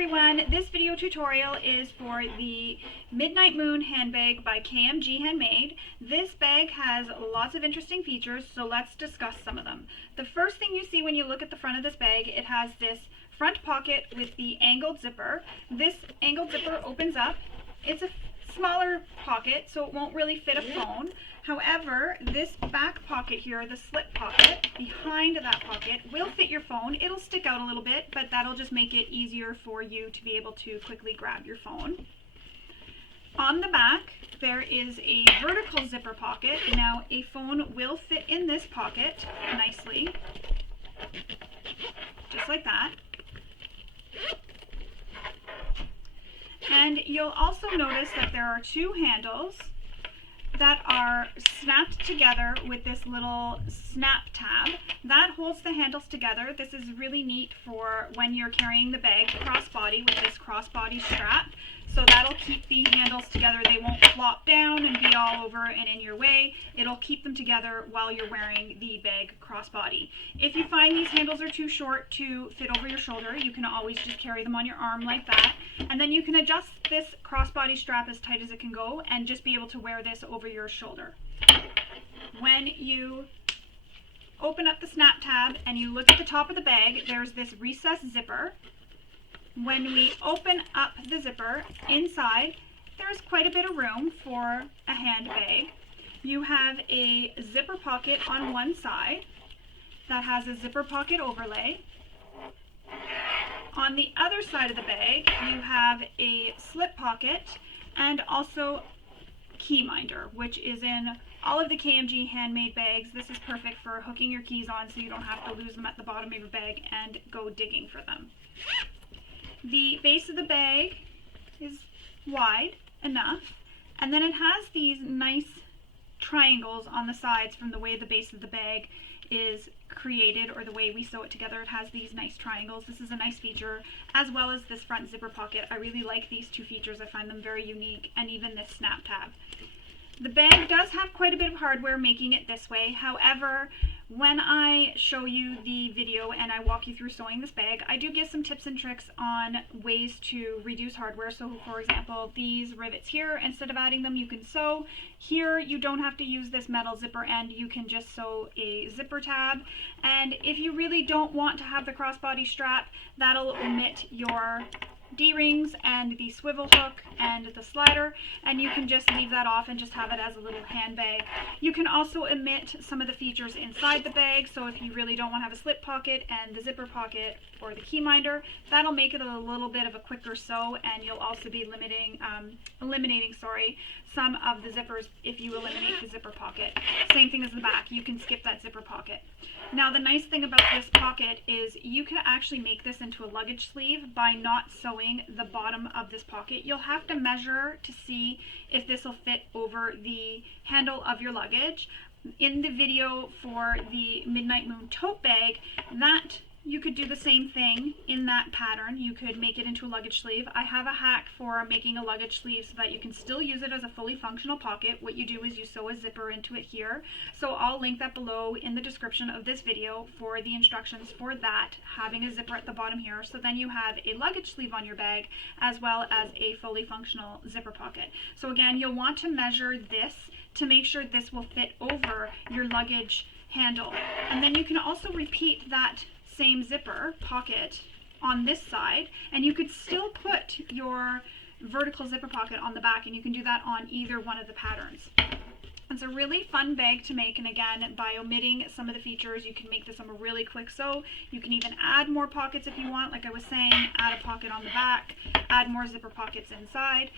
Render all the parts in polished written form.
everyone, this video tutorial is for the Midnight Moon Handbag by KMGhandmade. This bag has lots of interesting features, so let's discuss some of them. The first thing you see when you look at the front of this bag, it has this front pocket with the angled zipper. This angled zipper opens up. It's a smaller pocket, so it won't really fit a phone. However, this back pocket here, the slip pocket, behind that pocket, will fit your phone. It'll stick out a little bit, but that'll just make it easier for you to be able to quickly grab your phone. On the back, there is a vertical zipper pocket. Now, a phone will fit in this pocket nicely, just like that. And you'll also notice that there are two handles that are snapped together with this little snap tab. That holds the handles together. This is really neat for when you're carrying the bag crossbody with this crossbody strap. So that'll keep the handles together. They won't flop down and be all over and in your way. It'll keep them together while you're wearing the bag crossbody. If you find these handles are too short to fit over your shoulder, you can always just carry them on your arm like that. And then you can adjust this crossbody strap as tight as it can go and just be able to wear this over your shoulder. When you open up the snap tab and you look at the top of the bag, there's this recessed zipper. When we open up the zipper, inside there's quite a bit of room for a handbag. You have a zipper pocket on one side that has a zipper pocket overlay. On the other side of the bag, you have a slip pocket and also key minder, which is in all of the KMGhandmade bags. This is perfect for hooking your keys on so you don't have to lose them at the bottom of your bag and go digging for them. The base of the bag is wide enough, and then it has these nice triangles on the sides from the way the base of the bag is created, or the way we sew it together. It has these nice triangles. This is a nice feature, as well as this front zipper pocket. I really like these two features. I find them very unique, and even this snap tab. The bag does have quite a bit of hardware making it this way. However, when I show you the video and I walk you through sewing this bag, I do give some tips and tricks on ways to reduce hardware. So for example, these rivets here, instead of adding them, you can sew. Here, you don't have to use this metal zipper end. You can just sew a zipper tab. And if you really don't want to have the crossbody strap, that'll omit your D-rings and the swivel hook and the slider, and you can just leave that off and just have it as a little handbag. You can also omit some of the features inside the bag, so if you really don't want to have a slip pocket and the zipper pocket or the key minder, that'll make it a little bit of a quicker sew, and you'll also be eliminating some of the zippers if you eliminate the zipper pocket. Same thing as the back, you can skip that zipper pocket. Now the nice thing about this pocket is you can actually make this into a luggage sleeve by not sewing the bottom of this pocket. You'll have to measure to see if this will fit over the handle of your luggage. In the video for the Midnight Moon tote bag, that you could do the same thing in that pattern. You could make it into a luggage sleeve. I have a hack for making a luggage sleeve so that you can still use it as a fully functional pocket. What you do is you sew a zipper into it here. So I'll link that below in the description of this video for the instructions for that, having a zipper at the bottom here. So then you have a luggage sleeve on your bag as well as a fully functional zipper pocket. So again, you'll want to measure this to make sure this will fit over your luggage handle. And then you can also repeat that same zipper pocket on this side, and you could still put your vertical zipper pocket on the back, and you can do that on either one of the patterns. It's a really fun bag to make, and again, by omitting some of the features, you can make this a really quick sew. You can even add more pockets if you want, like I was saying, add a pocket on the back, add more zipper pockets inside.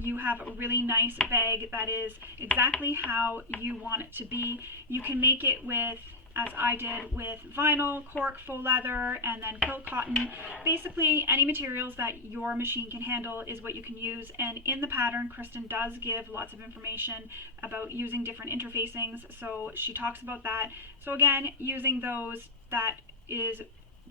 You have a really nice bag that is exactly how you want it to be. You can make it with, as I did, with vinyl, cork, faux leather, and then quilt cotton. Basically, any materials that your machine can handle is what you can use. And in the pattern, Kristen does give lots of information about using different interfacings, so she talks about that. So again, using those that is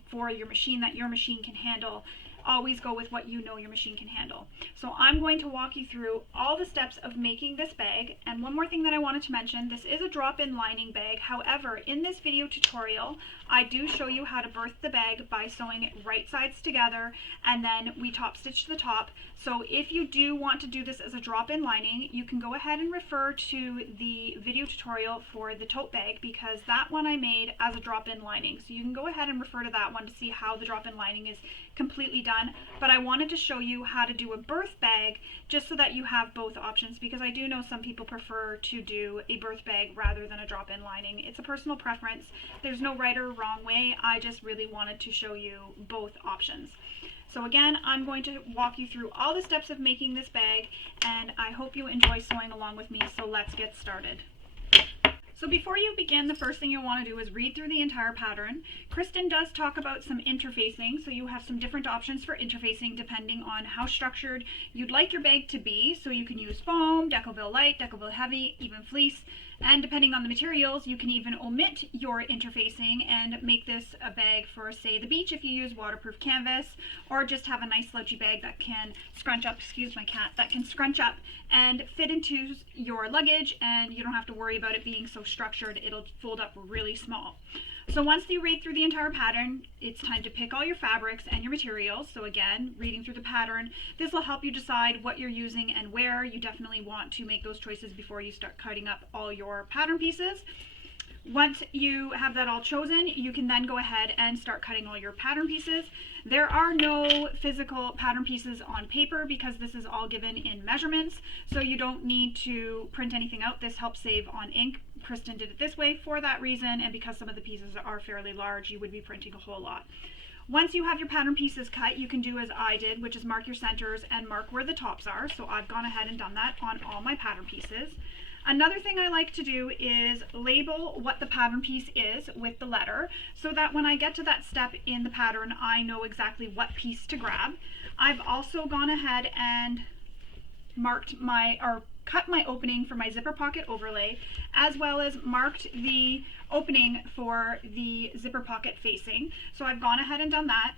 for your machine, that your machine can handle. Always go with what you know your machine can handle. So I'm going to walk you through all the steps of making this bag. And one more thing that I wanted to mention, this is a drop-in lining bag. However, in this video tutorial, I do show you how to birth the bag by sewing it right sides together, and then we top stitch the top. So if you do want to do this as a drop-in lining, you can go ahead and refer to the video tutorial for the tote bag, because that one I made as a drop-in lining. So you can go ahead and refer to that one to see how the drop-in lining is completely done. But I wanted to show you how to do a birth bag just so that you have both options, because I do know some people prefer to do a birth bag rather than a drop-in lining. It's a personal preference. There's no right or wrong way. I just really wanted to show you both options. So again, I'm going to walk you through all the steps of making this bag, and I hope you enjoy sewing along with me. So let's get started. So before you begin, the first thing you'll want to do is read through the entire pattern. Kristen does talk about some interfacing, so you have some different options for interfacing depending on how structured you'd like your bag to be. So you can use foam, Decoville light, Decoville heavy, even fleece, and depending on the materials, you can even omit your interfacing and make this a bag for, say, the beach if you use waterproof canvas, or just have a nice slouchy bag that can scrunch up, excuse my cat, that can scrunch up and fit into your luggage, and you don't have to worry about it being so structured. It'll fold up really small. So once you read through the entire pattern, it's time to pick all your fabrics and your materials. So again, reading through the pattern, this will help you decide what you're using and where. You definitely want to make those choices before you start cutting up all your pattern pieces. Once you have that all chosen, you can then go ahead and start cutting all your pattern pieces. There are no physical pattern pieces on paper because this is all given in measurements, so you don't need to print anything out. This helps save on ink. Kristen did it this way for that reason, and because some of the pieces are fairly large, you would be printing a whole lot. Once you have your pattern pieces cut, you can do as I did, which is mark your centers and mark where the tops are. So I've gone ahead and done that on all my pattern pieces. Another thing I like to do is label what the pattern piece is with the letter, so that when I get to that step in the pattern, I know exactly what piece to grab. I've also gone ahead and marked cut my opening for my zipper pocket overlay, as well as marked the opening for the zipper pocket facing. So I've gone ahead and done that.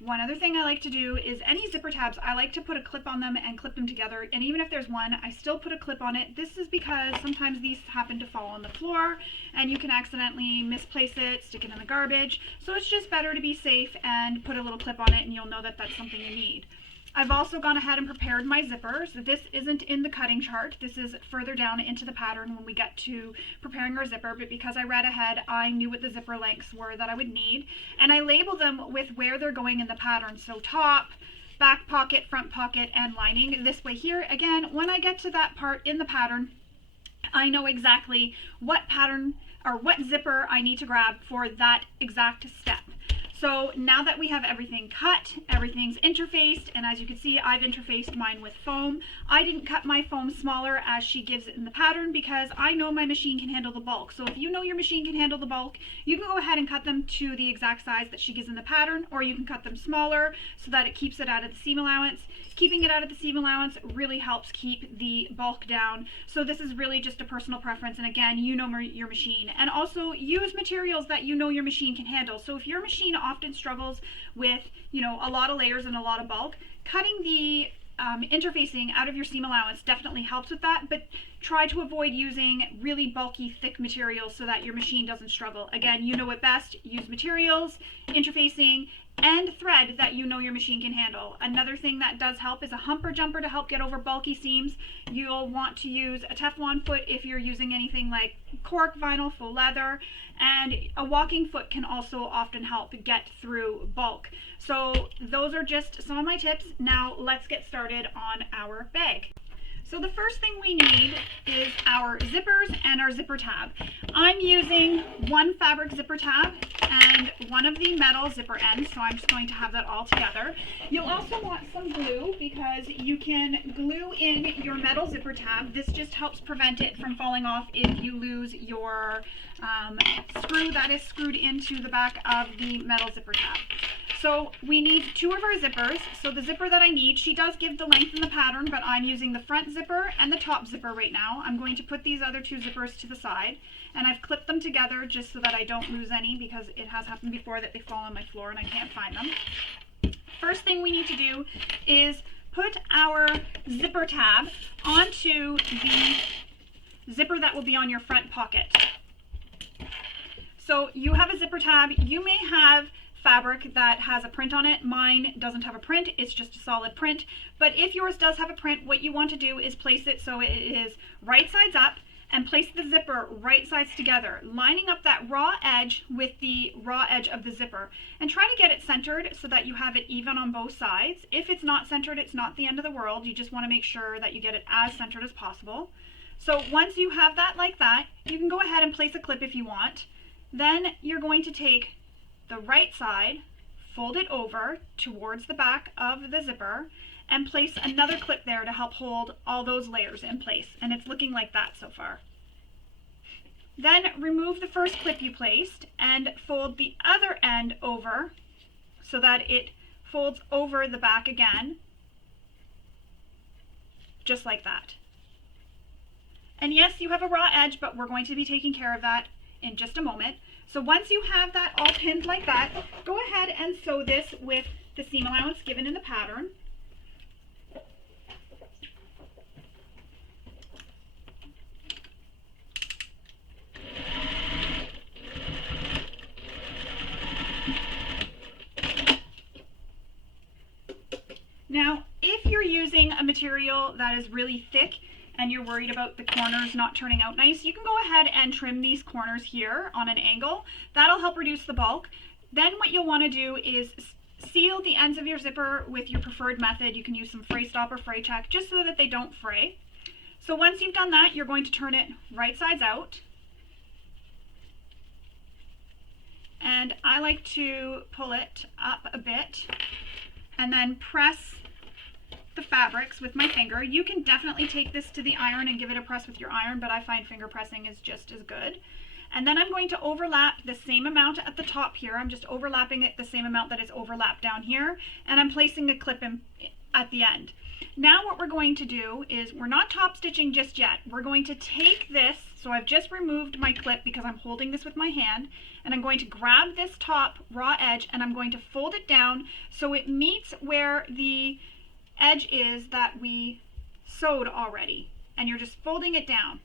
One other thing I like to do is any zipper tabs, I like to put a clip on them and clip them together, and even if there's one, I still put a clip on it. This is because sometimes these happen to fall on the floor and you can accidentally misplace it, stick it in the garbage. So it's just better to be safe and put a little clip on it, and you'll know that that's something you need. I've also gone ahead and prepared my zippers. This isn't in the cutting chart. This is further down into the pattern when we get to preparing our zipper, but because I read ahead, I knew what the zipper lengths were that I would need, and I labeled them with where they're going in the pattern. So top, back pocket, front pocket, and lining. This way here, again, when I get to that part in the pattern, I know exactly what pattern or what zipper I need to grab for that exact step. So now that we have everything cut, everything's interfaced, and as you can see, I've interfaced mine with foam. I didn't cut my foam smaller as she gives it in the pattern because I know my machine can handle the bulk. So if you know your machine can handle the bulk, you can go ahead and cut them to the exact size that she gives in the pattern, or you can cut them smaller so that it keeps it out of the seam allowance. Keeping it out of the seam allowance really helps keep the bulk down. So this is really just a personal preference, and again, you know your machine. And also use materials that you know your machine can handle. So if your machine often struggles with, you know, a lot of layers and a lot of bulk, cutting the interfacing out of your seam allowance definitely helps with that, but try to avoid using really bulky, thick materials so that your machine doesn't struggle. Again, you know it best. Use materials, interfacing, and thread that you know your machine can handle. Another thing that does help is a humper jumper to help get over bulky seams. You'll want to use a Teflon foot if you're using anything like cork, vinyl, faux leather, and a walking foot can also often help get through bulk. So those are just some of my tips. Now let's get started on our bag. So the first thing we need is our zippers and our zipper tab. I'm using one fabric zipper tab and one of the metal zipper ends, so I'm just going to have that all together. You'll also want some glue because you can glue in your metal zipper tab. This just helps prevent it from falling off if you lose your screw that is screwed into the back of the metal zipper tab. So we need two of our zippers. So the zipper that I need, she does give the length in the pattern, but I'm using the front zipper and the top zipper right now. I'm going to put these other two zippers to the side, and I've clipped them together just so that I don't lose any, because it has happened before that they fall on my floor and I can't find them. First thing we need to do is put our zipper tab onto the zipper that will be on your front pocket. So you have a zipper tab. You may have fabric that has a print on it. Mine doesn't have a print, it's just a solid print. But if yours does have a print, what you want to do is place it so it is right sides up, and place the zipper right sides together, lining up that raw edge with the raw edge of the zipper. And try to get it centered so that you have it even on both sides. If it's not centered, it's not the end of the world. You just want to make sure that you get it as centered as possible. So once you have that like that, you can go ahead and place a clip if you want. Then you're going to take the right side, fold it over towards the back of the zipper, and place another clip there to help hold all those layers in place. And it's looking like that so far. Then remove the first clip you placed and fold the other end over so that it folds over the back again, just like that. And yes, you have a raw edge, but we're going to be taking care of that in just a moment. So once you have that all pinned like that, go ahead and sew this with the seam allowance given in the pattern. Now, if you're using a material that is really thick and you're worried about the corners not turning out nice, you can go ahead and trim these corners here on an angle. That'll help reduce the bulk. Then what you'll want to do is seal the ends of your zipper with your preferred method. You can use some fray stop or fray check just so that they don't fray. So once you've done that, you're going to turn it right sides out. And I like to pull it up a bit and then press the fabrics with my finger. You can definitely take this to the iron and give it a press with your iron, but I find finger pressing is just as good. And then I'm going to overlap the same amount at the top here. I'm just overlapping it the same amount that is overlapped down here, and I'm placing a clip in at the end. Now what we're going to do is, we're not top stitching just yet. We're going to take this, so I've just removed my clip because I'm holding this with my hand, and I'm going to grab this top raw edge and I'm going to fold it down so it meets where the edge is that we sewed already. And you're just folding it down,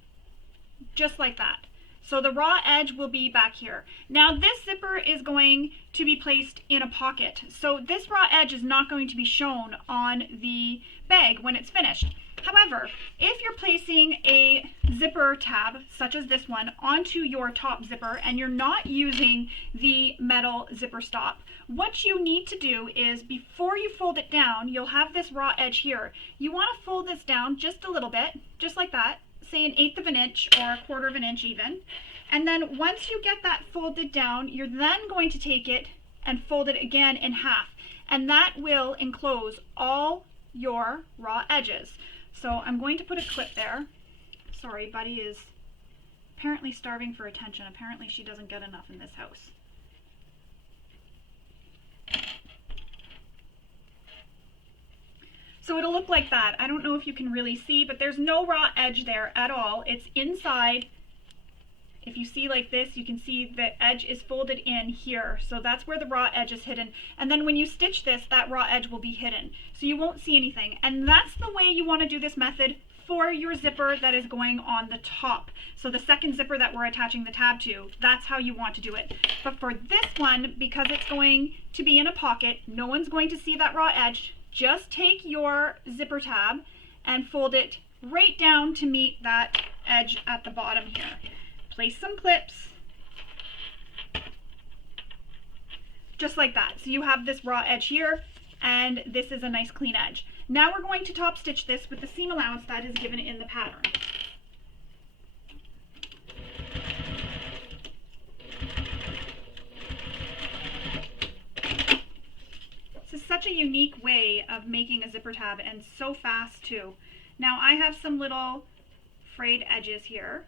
just like that. So the raw edge will be back here. Now this zipper is going to be placed in a pocket. So this raw edge is not going to be shown on the bag when it's finished. However, if you're placing a zipper tab, such as this one, onto your top zipper and you're not using the metal zipper stop, what you need to do is, before you fold it down, you'll have this raw edge here. You want to fold this down just a little bit, just like that, say 1/8 of an inch or 1/4 of an inch even. And then once you get that folded down, you're then going to take it and fold it again in half. And that will enclose all your raw edges. So I'm going to put a clip there. Sorry, Buddy is apparently starving for attention. Apparently she doesn't get enough in this house. So it'll look like that. I don't know if you can really see, but there's no raw edge there at all. It's inside. If you see like this, you can see the edge is folded in here. So that's where the raw edge is hidden. And then when you stitch this, that raw edge will be hidden. So you won't see anything. And that's the way you want to do this method for your zipper that is going on the top. So the second zipper that we're attaching the tab to, that's how you want to do it. But for this one, because it's going to be in a pocket, no one's going to see that raw edge. Just take your zipper tab and fold it right down to meet that edge at the bottom here. Place some clips, just like that. So you have this raw edge here, and this is a nice clean edge. Now we're going to top stitch this with the seam allowance that is given in the pattern. This is such a unique way of making a zipper tab, and so fast too. Now I have some little frayed edges here.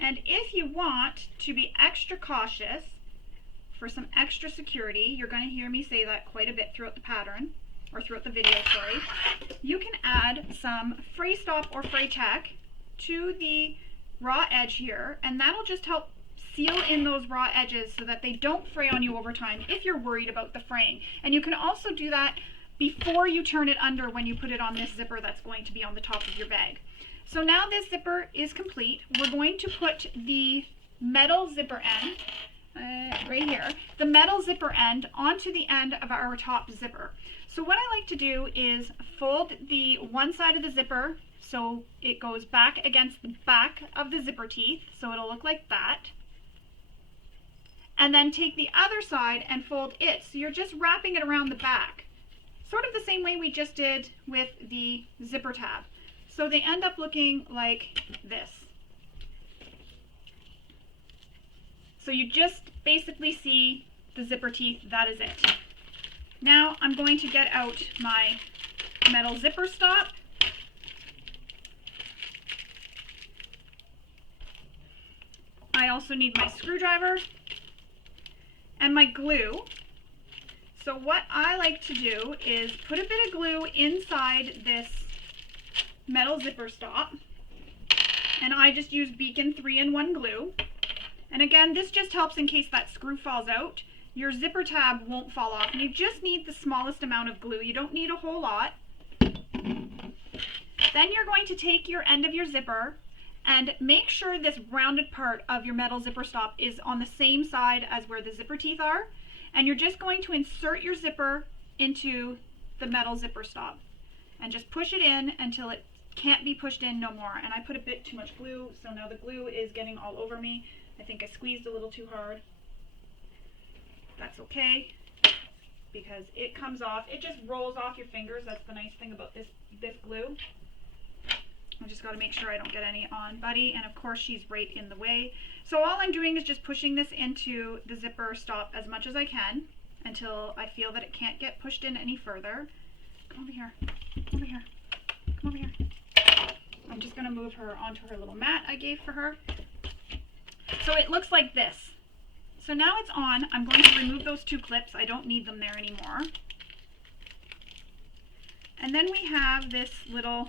And if you want to be extra cautious, for some extra security, you're going to hear me say that quite a bit throughout the pattern, or throughout the video, sorry, you can add some fray stop or fray check to the raw edge here, and that'll just help seal in those raw edges so that they don't fray on you over time if you're worried about the fraying. And you can also do that before you turn it under when you put it on this zipper that's going to be on the top of your bag. So now this zipper is complete. We're going to put the metal zipper end, right here, the metal zipper end onto the end of our top zipper. So what I like to do is fold the one side of the zipper so it goes back against the back of the zipper teeth, so it'll look like that. And then take the other side and fold it, so you're just wrapping it around the back. Sort of the same way we just did with the zipper tab. So they end up looking like this. So you just basically see the zipper teeth, that is it. Now I'm going to get out my metal zipper stop. I also need my screwdriver and my glue. So what I like to do is put a bit of glue inside this metal zipper stop, and I just use Beacon 3-in-1 glue. And again, this just helps in case that screw falls out. Your zipper tab won't fall off, and you just need the smallest amount of glue. You don't need a whole lot. Then you're going to take your end of your zipper and make sure this rounded part of your metal zipper stop is on the same side as where the zipper teeth are. And you're just going to insert your zipper into the metal zipper stop and just push it in until it can't be pushed in no more. And I put a bit too much glue, so now the glue is getting all over me. I think I squeezed a little too hard. That's okay, because it comes off. It just rolls off your fingers. That's the nice thing about this glue. I just got to make sure I don't get any on Buddy, and of course she's right in the way. So all I'm doing is just pushing this into the zipper stop as much as I can until I feel that it can't get pushed in any further. Come over here, come over here, come over here. I'm just going to move her onto her little mat I gave for her. So it looks like this. So now it's on. I'm going to remove those two clips. I don't need them there anymore. And then we have this little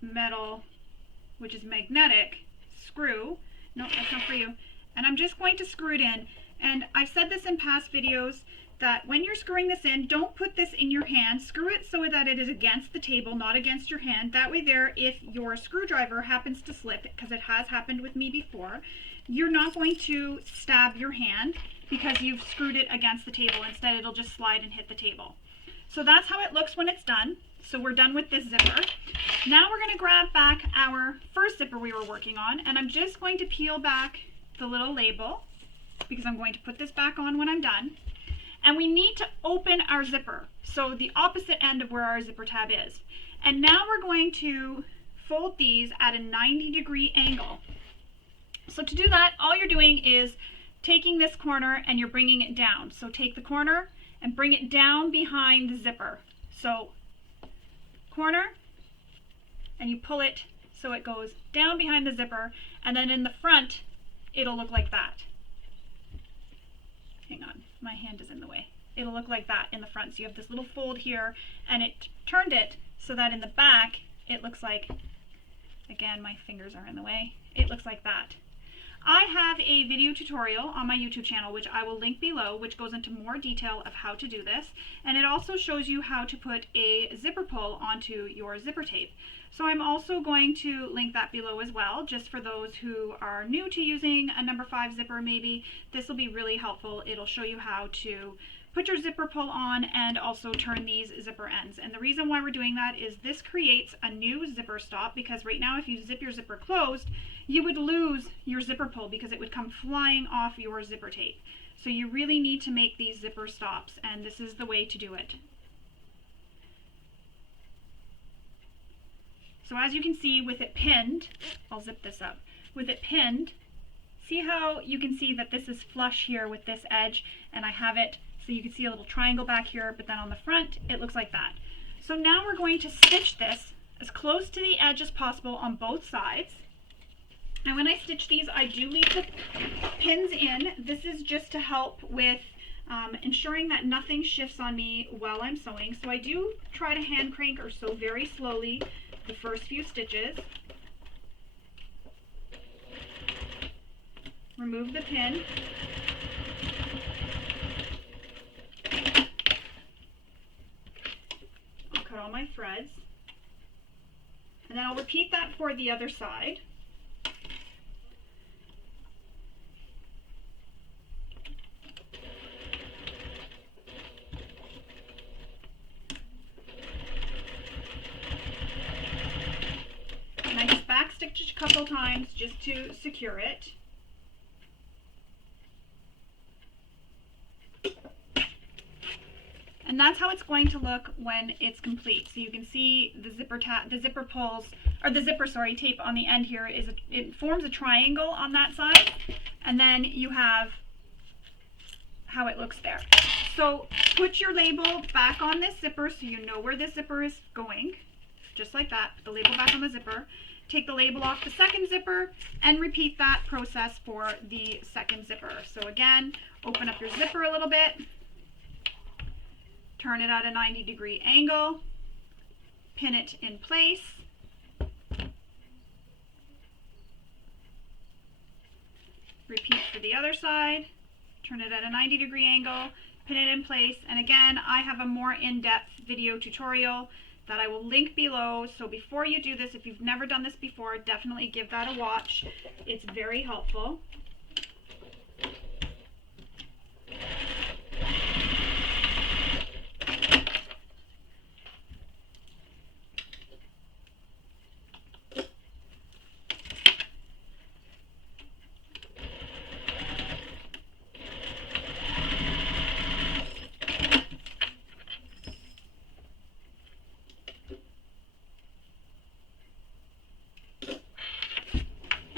metal, which is magnetic, screw. No, that's not for you. And I'm just going to screw it in. And I've said this in past videos that when you're screwing this in, don't put this in your hand. Screw it so that it is against the table, not against your hand. That way there, if your screwdriver happens to slip, because it has happened with me before, you're not going to stab your hand because you've screwed it against the table. Instead, it'll just slide and hit the table. So that's how it looks when it's done. So we're done with this zipper. Now we're going to grab back our first zipper we were working on, and I'm just going to peel back the little label because I'm going to put this back on when I'm done. And we need to open our zipper, so the opposite end of where our zipper tab is. And now we're going to fold these at a 90-degree angle. So to do that, all you're doing is taking this corner and you're bringing it down. So take the corner and bring it down behind the zipper. So corner, and you pull it so it goes down behind the zipper, and then in the front it'll look like that. Hang on, my hand is in the way. It'll look like that in the front. So you have this little fold here, and it turned it so that in the back it looks like, again, my fingers are in the way, it looks like that. I have a video tutorial on my YouTube channel, which I will link below, which goes into more detail of how to do this, and it also shows you how to put a zipper pull onto your zipper tape. So I'm also going to link that below as well, just for those who are new to using a number 5 zipper maybe. This will be really helpful. It'll show you how to put your zipper pull on and also turn these zipper ends. And the reason why we're doing that is this creates a new zipper stop, because right now if you zip your zipper closed, you would lose your zipper pull because it would come flying off your zipper tape. So you really need to make these zipper stops, and this is the way to do it. So as you can see with it pinned, I'll zip this up, with it pinned, see how you can see that this is flush here with this edge, and I have it so you can see a little triangle back here, but then on the front it looks like that. So now we're going to stitch this as close to the edge as possible on both sides. And when I stitch these, I do leave the pins in. This is just to help with ensuring that nothing shifts on me while I'm sewing. So I do try to hand crank or sew very slowly the first few stitches. Remove the pin. I'll cut all my threads. And then I'll repeat that for the other side. And I just back stitch a couple times just to secure it. And that's how it's going to look when it's complete. So you can see the zipper tape on the end here it forms a triangle on that side, and then you have how it looks there. So put your label back on this zipper so you know where this zipper is going, just like that. Put the label back on the zipper. Take the label off the second zipper and repeat that process for the second zipper. So again, open up your zipper a little bit. Turn it at a 90-degree angle, pin it in place, repeat for the other side, turn it at a 90-degree angle, pin it in place, and again, I have a more in-depth video tutorial that I will link below, so before you do this, if you've never done this before, definitely give that a watch. It's very helpful.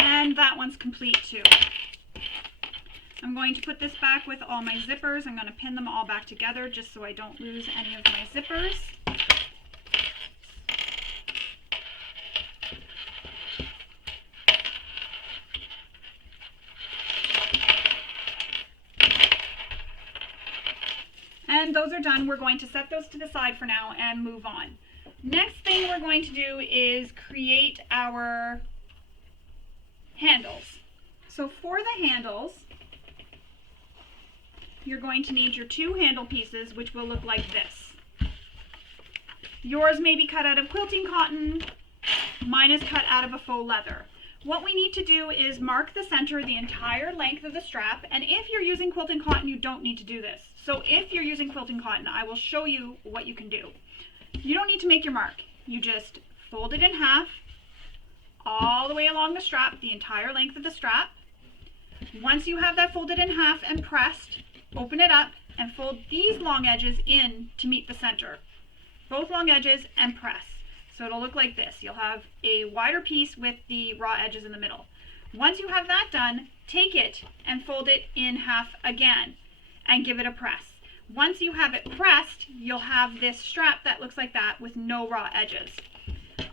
And that one's complete too. I'm going to put this back with all my zippers. I'm going to pin them all back together just so I don't lose any of my zippers. And those are done. We're going to set those to the side for now and move on. Next thing we're going to do is create our handles. So for the handles, you're going to need your two handle pieces, which will look like this. Yours may be cut out of quilting cotton. Mine is cut out of a faux leather. What we need to do is mark the center the entire length of the strap, and if you're using quilting cotton, you don't need to do this. So if you're using quilting cotton, I will show you what you can do. You don't need to make your mark. You just fold it in half, all the way along the strap, the entire length of the strap. Once you have that folded in half and pressed, open it up and fold these long edges in to meet the center. Both long edges and press. So it'll look like this. You'll have a wider piece with the raw edges in the middle. Once you have that done, take it and fold it in half again and give it a press. Once you have it pressed, you'll have this strap that looks like that with no raw edges.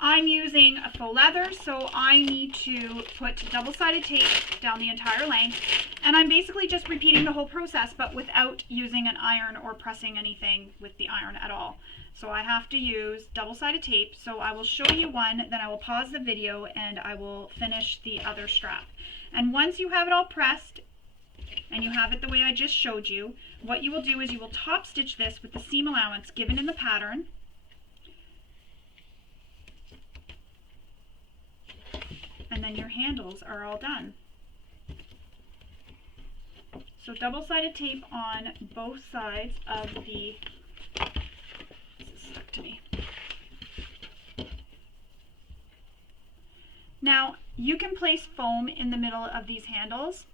I'm using a faux leather, so I need to put double-sided tape down the entire length, and I'm basically just repeating the whole process, but without using an iron or pressing anything with the iron at all. So I have to use double-sided tape, so I will show you one, then I will pause the video, and I will finish the other strap. And once you have it all pressed, and you have it the way I just showed you, what you will do is you will top stitch this with the seam allowance given in the pattern. And then your handles are all done. So double-sided tape on both sides of the, this is stuck to me. Now, you can place foam in the middle of these handles.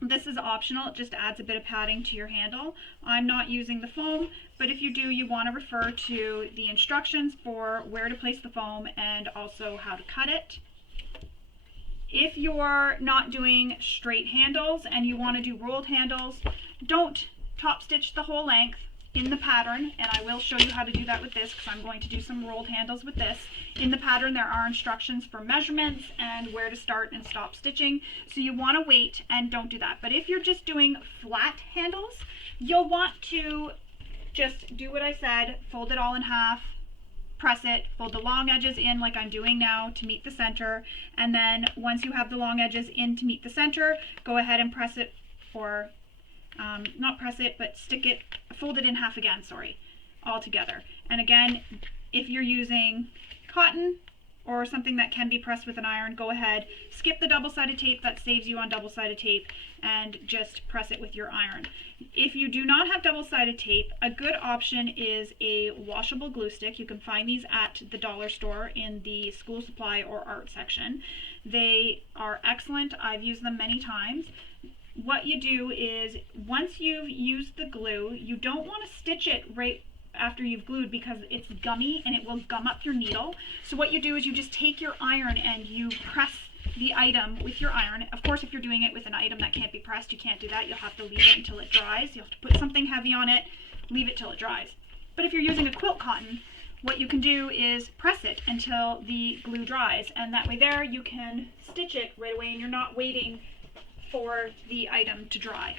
This is optional, it just adds a bit of padding to your handle. I'm not using the foam, but if you do, you want to refer to the instructions for where to place the foam and also how to cut it. If you're not doing straight handles and you want to do rolled handles, don't top stitch the whole length in the pattern, and I will show you how to do that with this because I'm going to do some rolled handles with this. In the pattern there are instructions for measurements and where to start and stop stitching, so you want to wait and don't do that. But if you're just doing flat handles, you'll want to just do what I said, fold it all in half, press it, fold the long edges in like I'm doing now to meet the center, and then once you have the long edges in to meet the center, go ahead and press it, or not press it, but stick it, fold it in half again, sorry, all together. And again, if you're using cotton, or something that can be pressed with an iron, go ahead, skip the double-sided tape, that saves you on double-sided tape, and just press it with your iron. If you do not have double-sided tape, a good option is a washable glue stick. You can find these at the dollar store in the school supply or art section. They are excellent. I've used them many times. What you do is, once you've used the glue, you don't want to stitch it right after you've glued because it's gummy and it will gum up your needle. So what you do is you just take your iron and you press the item with your iron. Of course, if you're doing it with an item that can't be pressed, you can't do that. You'll have to leave it until it dries. You'll have to put something heavy on it, leave it till it dries. But if you're using a quilt cotton, what you can do is press it until the glue dries, and that way there you can stitch it right away and you're not waiting for the item to dry.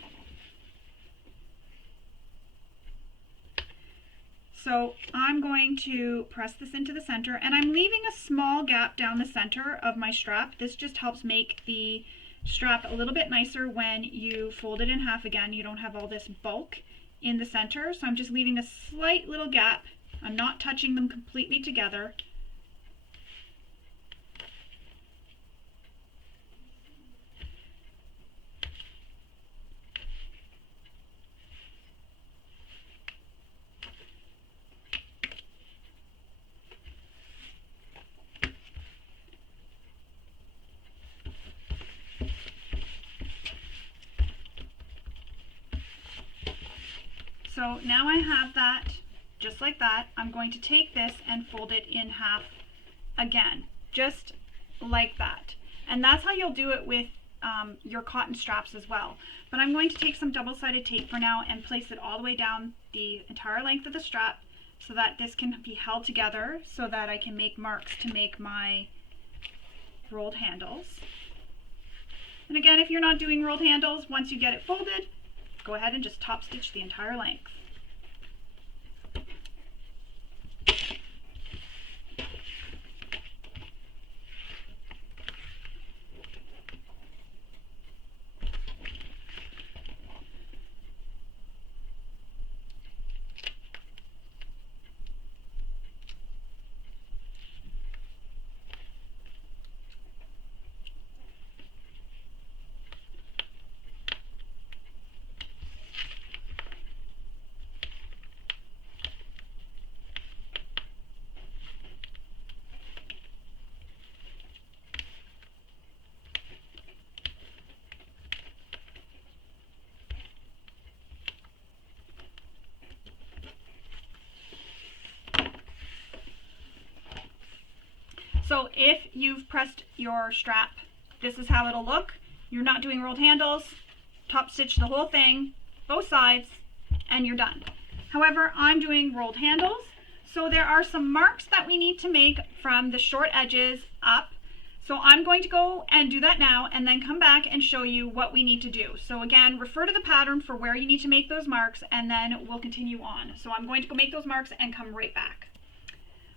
So I'm going to press this into the center, and I'm leaving a small gap down the center of my strap. This just helps make the strap a little bit nicer when you fold it in half again. You don't have all this bulk in the center, so I'm just leaving a slight little gap. I'm not touching them completely together. So now I have that just like that. I'm going to take this and fold it in half again, just like that. And that's how you'll do it with your cotton straps as well. But I'm going to take some double-sided tape for now and place it all the way down the entire length of the strap so that this can be held together so that I can make marks to make my rolled handles. And again, if you're not doing rolled handles, once you get it folded, go ahead and just top stitch the entire length. So if you've pressed your strap, this is how it'll look. You're not doing rolled handles, top stitch the whole thing, both sides, and you're done. However, I'm doing rolled handles, so there are some marks that we need to make from the short edges up. So I'm going to go and do that now and then come back and show you what we need to do. So again, refer to the pattern for where you need to make those marks, and then we'll continue on. So I'm going to go make those marks and come right back.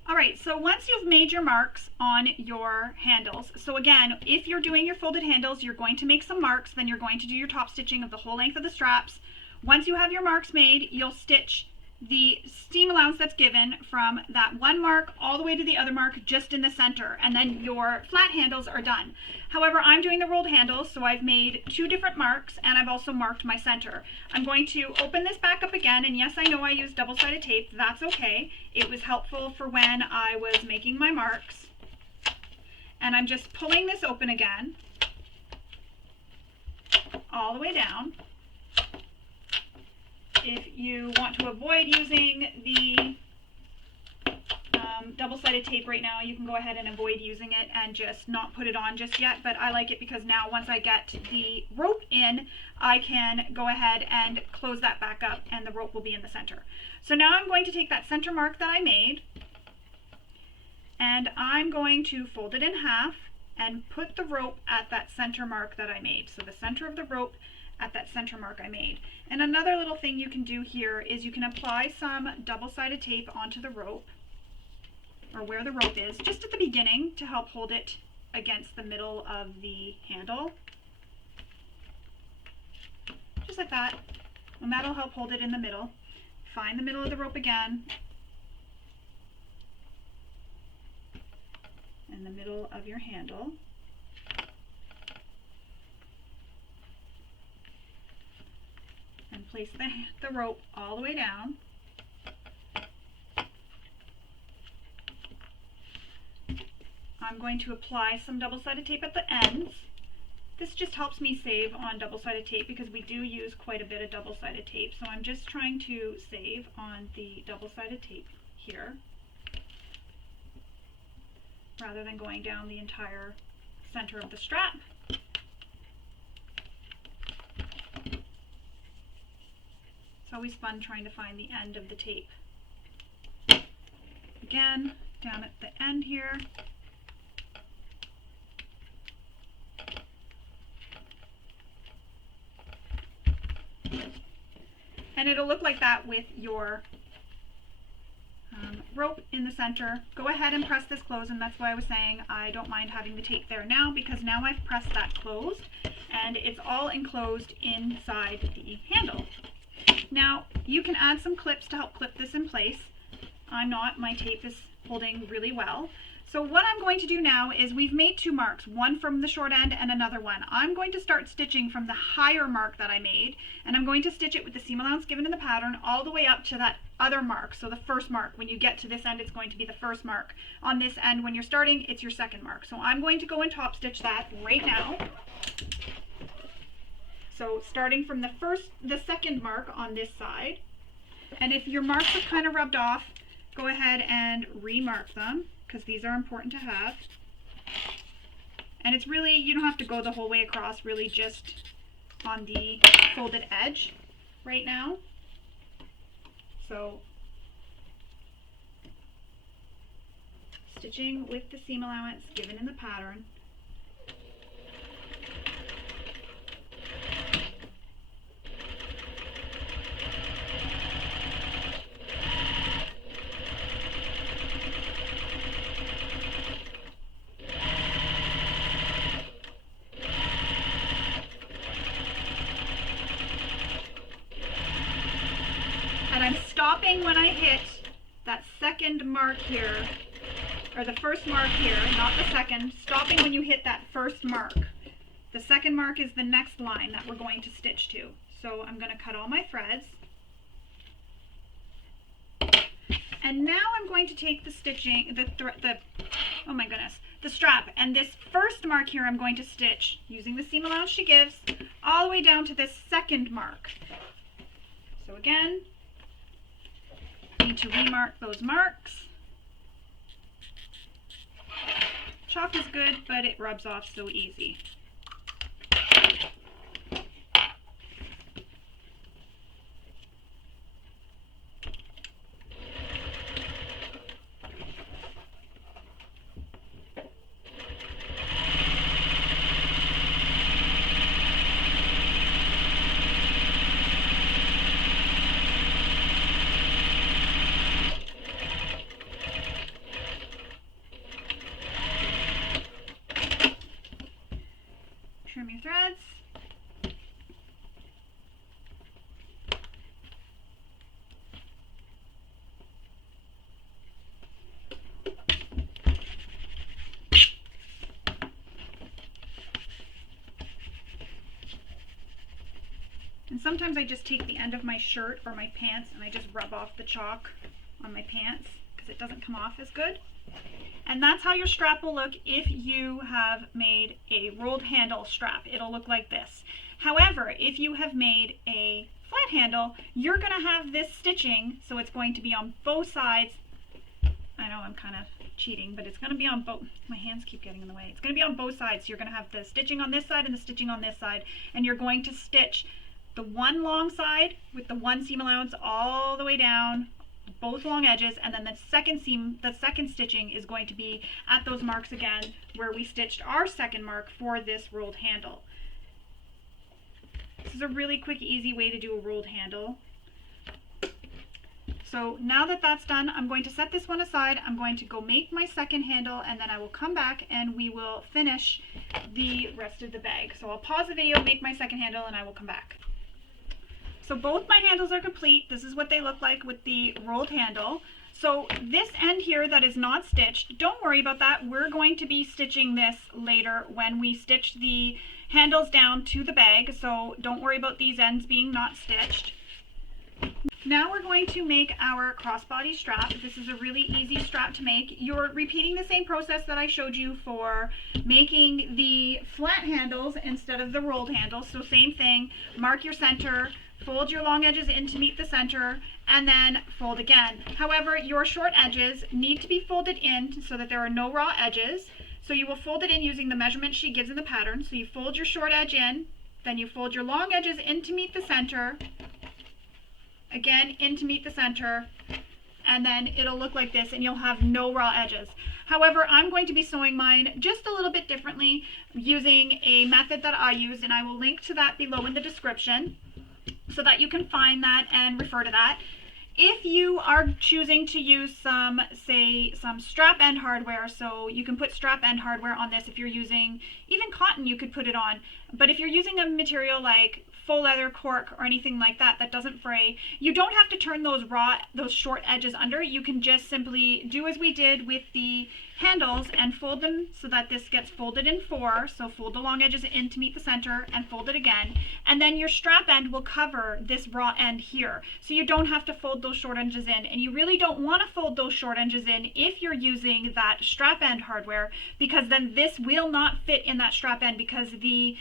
Alright, so once you've made your marks on your handles, so again, if you're doing your folded handles, you're going to make some marks, then you're going to do your top stitching of the whole length of the straps. Once you have your marks made, you'll stitch the seam allowance that's given from that one mark all the way to the other mark just in the center, and then your flat handles are done. However, I'm doing the rolled handles, so I've made 2 different marks and I've also marked my center. I'm going to open this back up again, and yes, I know I used double-sided tape. That's okay. It was helpful for when I was making my marks. And I'm just pulling this open again all the way down. If you want to avoid using the double-sided tape right now, you can go ahead and avoid using it and just not put it on just yet, but I like it because now once I get the rope in, I can go ahead and close that back up and the rope will be in the center. So now I'm going to take that center mark that I made and I'm going to fold it in half and put the rope at that center mark that I made. So the center of the rope at that center mark I made. And another little thing you can do here is you can apply some double-sided tape onto the rope, or where the rope is, just at the beginning to help hold it against the middle of the handle. Just like that. And that'll help hold it in the middle. Find the middle of the rope again. in the middle of your handle. And place the rope all the way down. I'm going to apply some double-sided tape at the ends. This just helps me save on double-sided tape because we do use quite a bit of double-sided tape, so I'm just trying to save on the double-sided tape here rather than going down the entire center of the strap. It's always fun trying to find the end of the tape. Again, down at the end here. And it'll look like that with your rope in the center. Go ahead and press this closed, and that's why I was saying I don't mind having the tape there now, because now I've pressed that closed and it's all enclosed inside the handle. Now you can add some clips to help clip this in place. I'm not, my tape is holding really well. So what I'm going to do now is we've made two marks, one from the short end and another one. I'm going to start stitching from the higher mark that I made, and I'm going to stitch it with the seam allowance given in the pattern all the way up to that other mark. So the first mark, when you get to this end, it's going to be the first mark. On this end, when you're starting, it's your second mark. So I'm going to go and top stitch that right now. So starting from the second mark on this side. And if your marks are kind of rubbed off, go ahead and remark them, because these are important to have. And it's really, you don't have to go the whole way across, really just on the folded edge right now. So stitching with the seam allowance given in the pattern. And I'm stopping when I hit that second mark here, or the first mark here, not the second, stopping when you hit that first mark. The second mark is the next line that we're going to stitch to. So I'm going to cut all my threads. And now I'm going to take the stitching, oh my goodness, the strap, and this first mark here I'm going to stitch using the seam allowance she gives all the way down to this second mark. So again, need to remark those marks. Chalk is good, but it rubs off so easy. Trim your threads. And sometimes I just take the end of my shirt or my pants and I just rub off the chalk on my pants because it doesn't come off as good. And that's how your strap will look if you have made a rolled handle strap. It'll look like this. However, if you have made a flat handle, you're going to have this stitching, so it's going to be on both sides. I know I'm kind of cheating, but it's going to be on both. My hands keep getting in the way. It's going to be on both sides. So you're going to have the stitching on this side and the stitching on this side, and you're going to stitch the one long side with the one seam allowance all the way down, both long edges, and then the second stitching is going to be at those marks again where we stitched our second mark for this rolled handle. This is a really quick, easy way to do a rolled handle. So now that that's done, I'm going to set this one aside. I'm going to go make my second handle, and then I will come back and we will finish the rest of the bag. So I'll pause the video, make my second handle, and I will come back. So both my handles are complete. This is what they look like with the rolled handle. So this end here that is not stitched, don't worry about that. We're going to be stitching this later when we stitch the handles down to the bag. So don't worry about these ends being not stitched. Now we're going to make our crossbody strap. This is a really easy strap to make. You're repeating the same process that I showed you for making the flat handles instead of the rolled handles. So same thing, mark your center, fold your long edges in to meet the center, and then fold again. However, your short edges need to be folded in so that there are no raw edges. So you will fold it in using the measurement she gives in the pattern. So you fold your short edge in, then you fold your long edges in to meet the center, again in to meet the center, and then it'll look like this and you'll have no raw edges. However, I'm going to be sewing mine just a little bit differently using a method that I use, and I will link to that below in the description so that you can find that and refer to that. If you are choosing to use some strap end hardware, so you can put strap end hardware on this. If you're using even cotton, you could put it on. But if you're using a material like faux leather, cork, or anything like that that doesn't fray, you don't have to turn those short edges under. You can just simply do as we did with the handles and fold them so that this gets folded in 4. So fold the long edges in to meet the center and fold it again. And then your strap end will cover this raw end here. So you don't have to fold those short edges in. And you really don't want to fold those short edges in if you're using that strap end hardware, because then this will not fit in that strap end, because the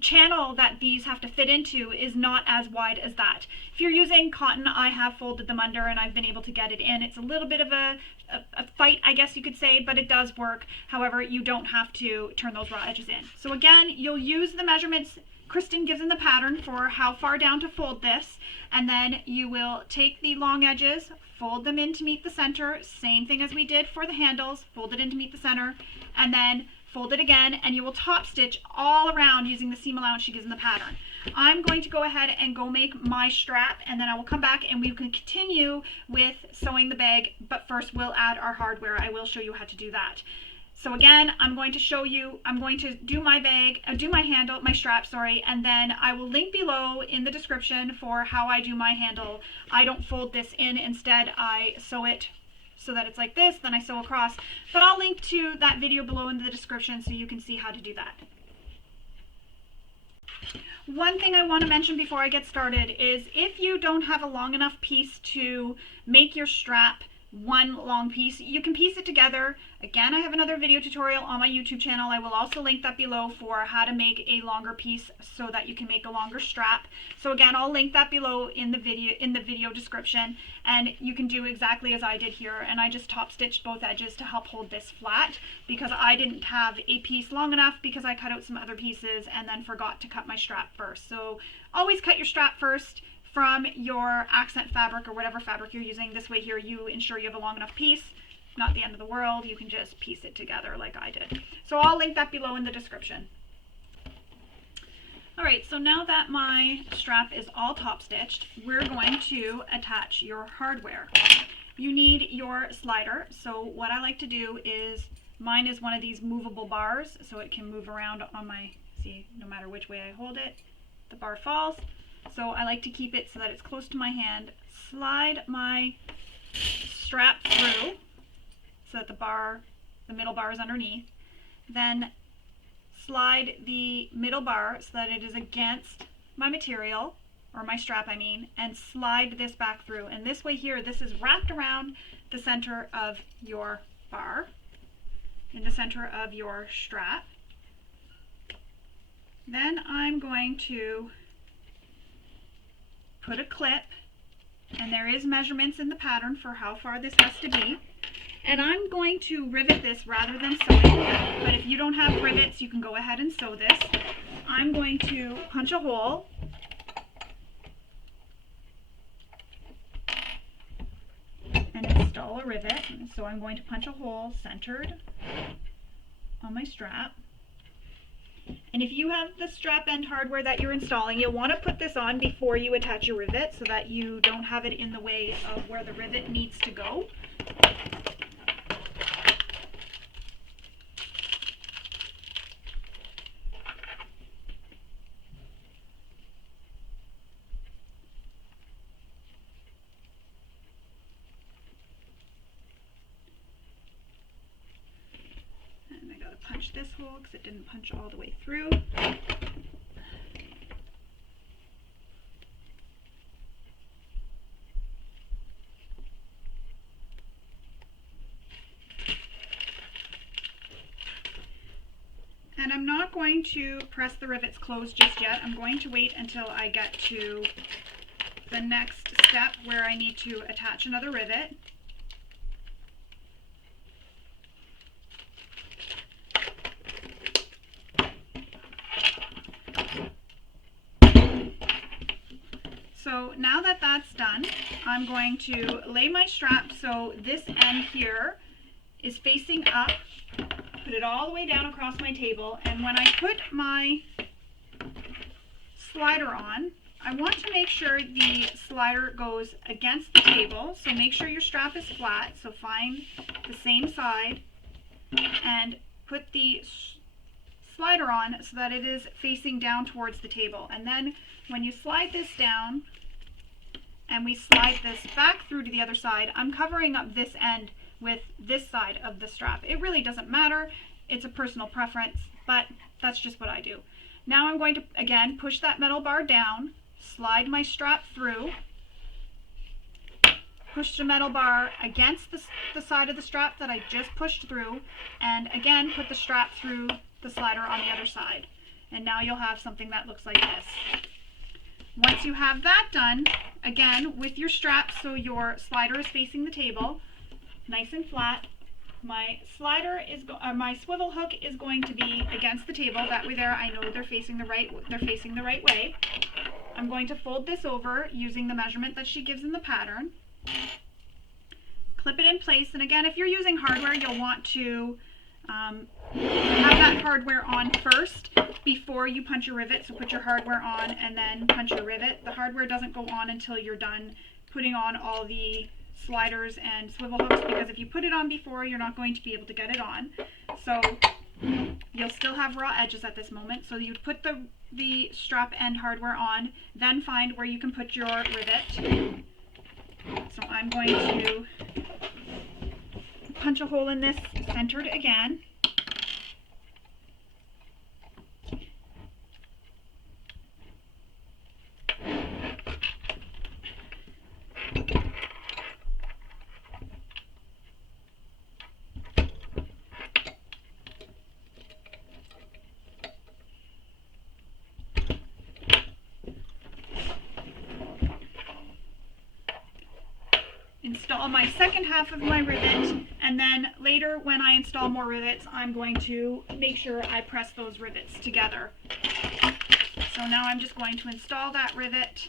channel that these have to fit into is not as wide as that. If you're using cotton, I have folded them under and I've been able to get it in. It's a little bit of a fight, I guess you could say, but it does work. However, you don't have to turn those raw edges in. So again, you'll use the measurements Kristen gives in the pattern for how far down to fold this, and then you will take the long edges, fold them in to meet the center, same thing as we did for the handles, fold it in to meet the center, and then fold it again, and you will top stitch all around using the seam allowance she gives in the pattern. I'm going to go ahead and go make my strap, and then I will come back and we can continue with sewing the bag, but first we'll add our hardware. I will show you how to do that. So again, I'm going to do my bag, my strap, sorry, and then I will link below in the description for how I do my handle. I don't fold this in, instead I sew it so that it's like this, then I sew across, but I'll link to that video below in the description so you can see how to do that. One thing I want to mention before I get started is if you don't have a long enough piece to make your strap one long piece, you can piece it together. Again, I have another video tutorial on my YouTube channel. I will also link that below for how to make a longer piece so that you can make a longer strap. So again, I'll link that below in the video description, and you can do exactly as I did here. And I just top stitched both edges to help hold this flat because I didn't have a piece long enough because I cut out some other pieces and then forgot to cut my strap first. So always cut your strap first from your accent fabric or whatever fabric you're using. This way here you ensure you have a long enough piece. Not the end of the world, you can just piece it together like I did. So I'll link that below in the description. Alright, so now that my strap is all top stitched, we're going to attach your hardware. You need your slider. So what I like to do is, mine is one of these movable bars, so it can move around on my, see, no matter which way I hold it, the bar falls. So I like to keep it so that it's close to my hand, slide my strap through so that the middle bar is underneath, then slide the middle bar so that it is against my material, or my strap I mean, and slide this back through. And this way here, this is wrapped around the center of your bar, in the center of your strap. Then I'm going to put a clip, and there is measurements in the pattern for how far this has to be, and I'm going to rivet this rather than sewing, but if you don't have rivets you can go ahead and sew this. I'm going to punch a hole and install a rivet. So I'm going to punch a hole centered on my strap. And if you have the strap end hardware that you're installing, you'll want to put this on before you attach your rivet so that you don't have it in the way of where the rivet needs to go. punch this hole because it didn't punch all the way through. And I'm not going to press the rivets closed just yet. I'm going to wait until I get to the next step where I need to attach another rivet. So now that that's done, I'm going to lay my strap so this end here is facing up, put it all the way down across my table, and when I put my slider on, I want to make sure the slider goes against the table, so make sure your strap is flat, so find the same side and put the slider on so that it is facing down towards the table. And then when you slide this down and we slide this back through to the other side, I'm covering up this end with this side of the strap. It really doesn't matter, it's a personal preference, but that's just what I do. Now I'm going to again push that metal bar down, slide my strap through, push the metal bar against the side of the strap that I just pushed through, and again put the strap through the slider on the other side. And now you'll have something that looks like this. Once you have that done, again with your strap so your slider is facing the table, nice and flat, my my swivel hook is going to be against the table. That way there I know they're facing the right way. I'm going to fold this over using the measurement that she gives in the pattern. Clip it in place, and again, if you're using hardware, you'll want to have that hardware on first before you punch your rivet. So put your hardware on and then punch your rivet. The hardware doesn't go on until you're done putting on all the sliders and swivel hooks, because if you put it on before, you're not going to be able to get it on. So you'll still have raw edges at this moment. So you'd put the strap end hardware on, then find where you can put your rivet. So I'm going to punch a hole in this centered again. Install my second half of my rivet, and then later when I install more rivets, I'm going to make sure I press those rivets together. So now I'm just going to install that rivet.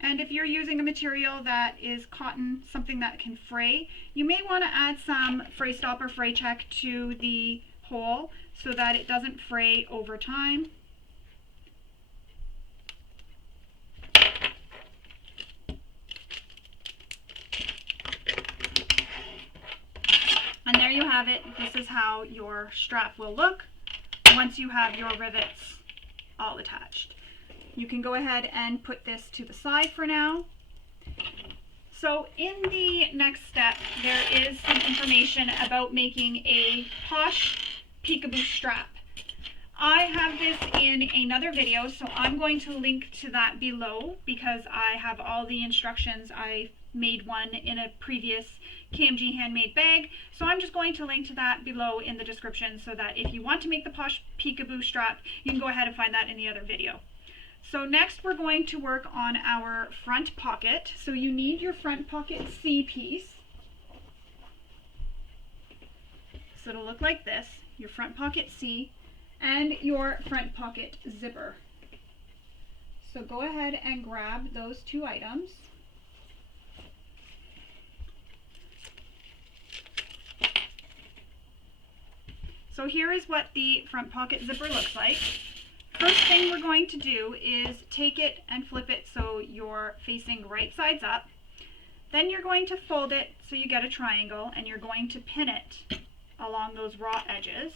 And if you're using a material that is cotton, something that can fray, you may want to add some fray stop or fray check to the hole so that it doesn't fray over time. And there you have it. This is how your strap will look once you have your rivets all attached. You can go ahead and put this to the side for now. So in the next step, there is some information about making a posh peekaboo strap. I have this in another video, so I'm going to link to that below because I have all the instructions. I made one in a previous KMG handmade bag, so I'm just going to link to that below in the description so that if you want to make the posh peekaboo strap, you can go ahead and find that in the other video. So next we're going to work on our front pocket. So you need your front pocket C piece. So it'll look like this, your front pocket C and your front pocket zipper. So go ahead and grab those two items. So here is what the front pocket zipper looks like. First thing we're going to do is take it and flip it so you're facing right sides up. Then you're going to fold it so you get a triangle, and you're going to pin it along those raw edges.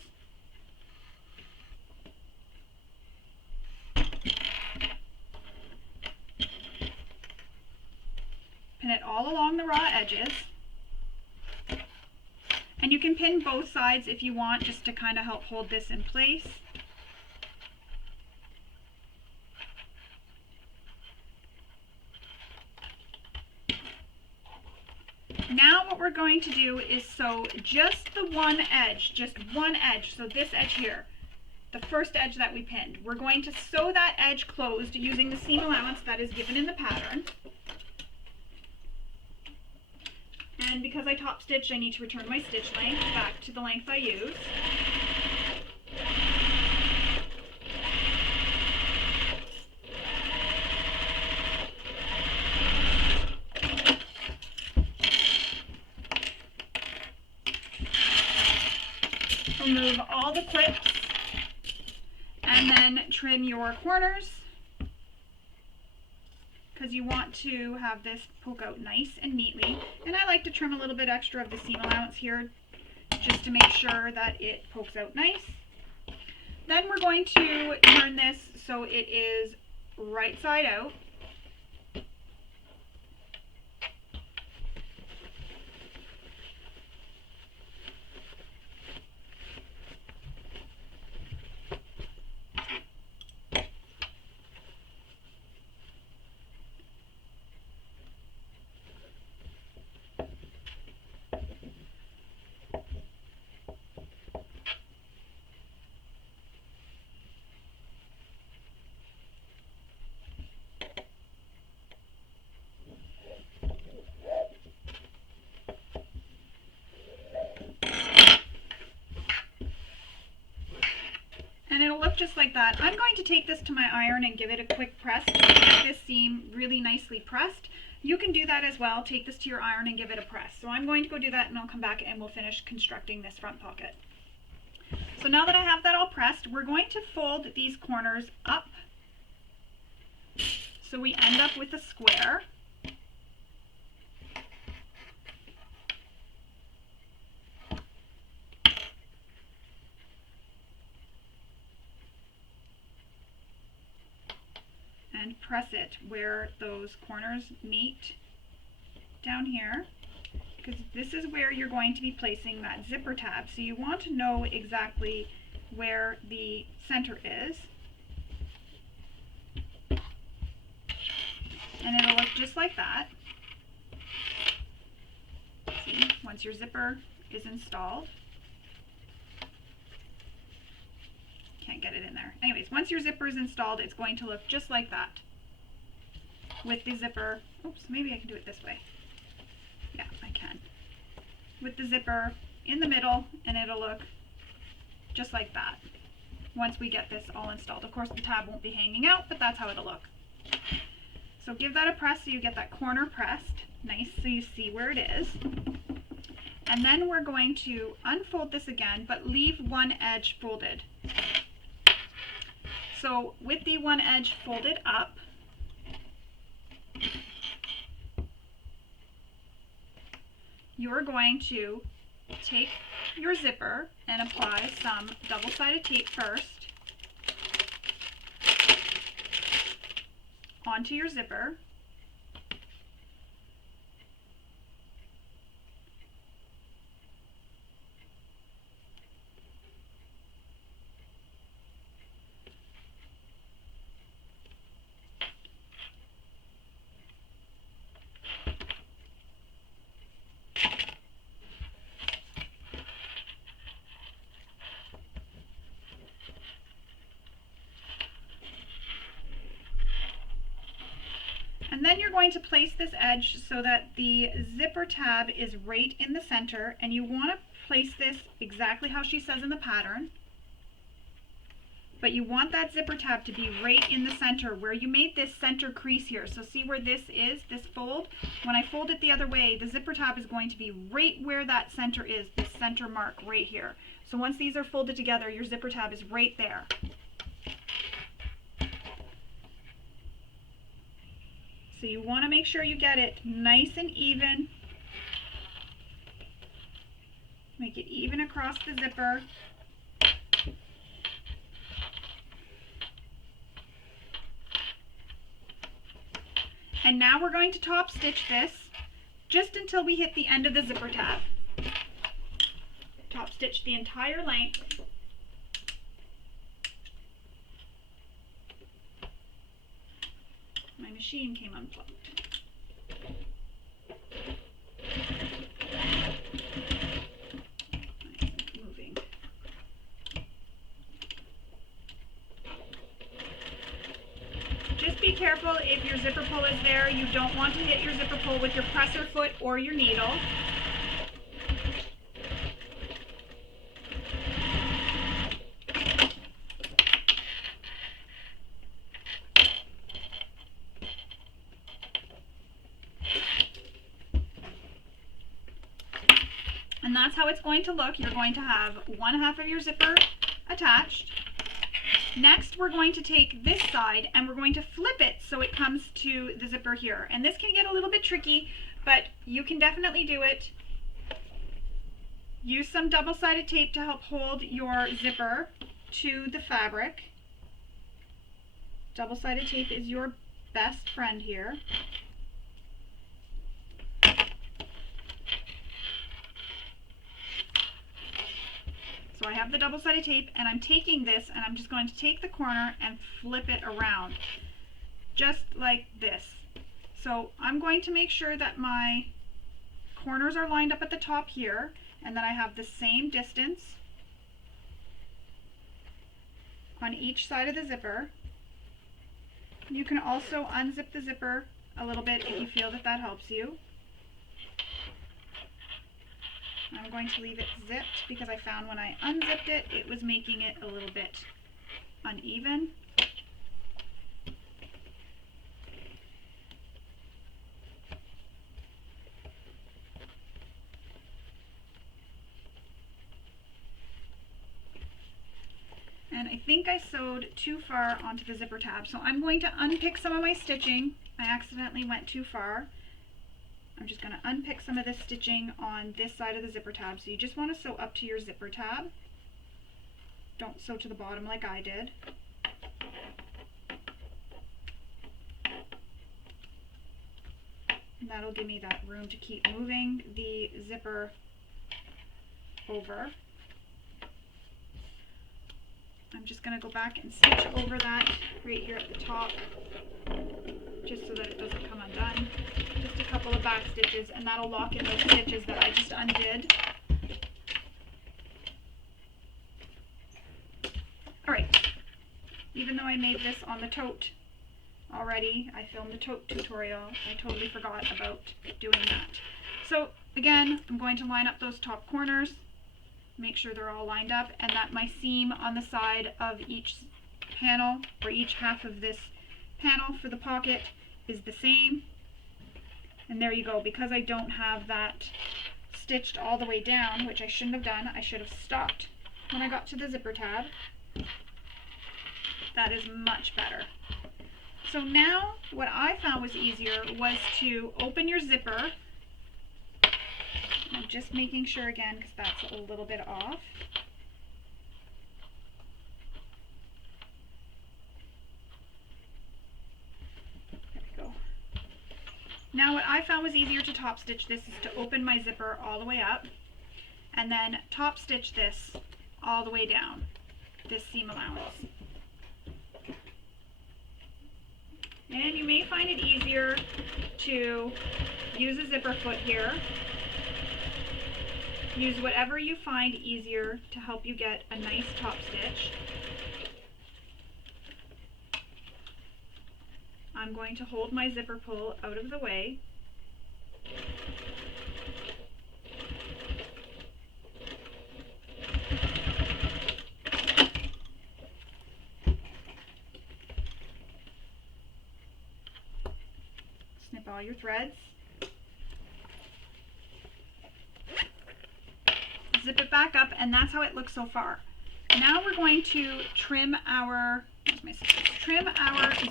raw edges. And you can pin both sides if you want, just to kind of help hold this in place. Now what we're going to do is sew just the one edge, so this edge here, the first edge that we pinned. We're going to sew that edge closed using the seam allowance that is given in the pattern. And because I top stitched, I need to return my stitch length back to the length I used. Remove all the clips and then trim your corners, because you want to have this poke out nice and neatly. And I like to trim a little bit extra of the seam allowance here just to make sure that it pokes out nice. Then we're going to turn this so it is right side out. And it'll look just like that. I'm going to take this to my iron and give it a quick press to get this seam really nicely pressed. You can do that as well. Take this to your iron and give it a press. So I'm going to go do that, and I'll come back and we'll finish constructing this front pocket. So now that I have that all pressed, we're going to fold these corners up so we end up with a square. And press it where those corners meet down here, because this is where you're going to be placing that zipper tab. So you want to know exactly where the center is. And it'll look just like that. See, once your zipper is installed. Can't get it in there. Anyways, once your zipper is installed, it's going to look just like that. With the zipper, oops, maybe I can do it this way. Yeah, I can. With the zipper in the middle, and it'll look just like that once we get this all installed. Of course, the tab won't be hanging out, but that's how it'll look. So give that a press so you get that corner pressed nice so you see where it is. And then we're going to unfold this again, but leave one edge folded. So with the one edge folded up, you're going to take your zipper and apply some double-sided tape first onto your zipper. And then you're going to place this edge so that the zipper tab is right in the center, and you want to place this exactly how she says in the pattern. But you want that zipper tab to be right in the center where you made this center crease here. So see where this is, this fold? When I fold it the other way, the zipper tab is going to be right where that center is, this center mark right here. So once these are folded together, your zipper tab is right there. So you want to make sure you get it nice and even. Make it even across the zipper. And now we're going to top stitch this just until we hit the end of the zipper tab. Top stitch the entire length. My machine came unplugged. Moving. Just be careful if your zipper pull is there. You don't want to hit your zipper pull with your presser foot or your needle. And that's how it's going to look. You're going to have one half of your zipper attached. Next, we're going to take this side and we're going to flip it so it comes to the zipper here. And this can get a little bit tricky, but you can definitely do it. Use some double-sided tape to help hold your zipper to the fabric. Double-sided tape is your best friend here. So I have the double-sided tape and I'm taking this and I'm just going to take the corner and flip it around, just like this. So I'm going to make sure that my corners are lined up at the top here and that I have the same distance on each side of the zipper. You can also unzip the zipper a little bit if you feel that that helps you. I'm going to leave it zipped because I found when I unzipped it, it was making it a little bit uneven. And I think I sewed too far onto the zipper tab, so I'm going to unpick some of my stitching. I accidentally went too far. I'm just going to unpick some of this stitching on this side of the zipper tab. So you just want to sew up to your zipper tab. Don't sew to the bottom like I did. And that'll give me that room to keep moving the zipper over. I'm just going to go back and stitch over that right here at the top, just so that it doesn't come undone. Just a couple of back stitches, and that'll lock in those stitches that I just undid. Alright, even though I made this on the tote already, I filmed the tote tutorial, I totally forgot about doing that. So again, I'm going to line up those top corners, make sure they're all lined up, and that my seam on the side of each panel, or each half of this panel for the pocket, is the same. And there you go. Because I don't have that stitched all the way down, which I shouldn't have done, I should have stopped when I got to the zipper tab. That is much better. So now what I found was easier was to open your zipper. I'm just making sure again because that's a little bit off. Now what I found was easier to top stitch this is to open my zipper all the way up and then top stitch this all the way down, this seam allowance. And you may find it easier to use a zipper foot here. Use whatever you find easier to help you get a nice top stitch. I'm going to hold my zipper pull out of the way. Snip all your threads. Zip it back up, and that's how it looks so far. Now we're going to trim our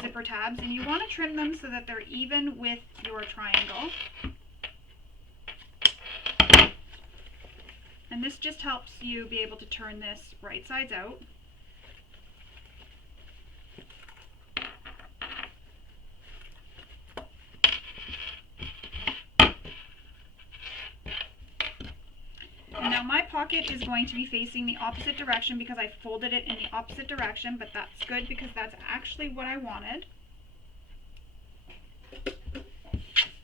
zipper tabs, and you want to trim them so that they're even with your triangle. And this just helps you be able to turn this right sides out. Now my pocket is going to be facing the opposite direction because I folded it in the opposite direction, but that's good because that's actually what I wanted.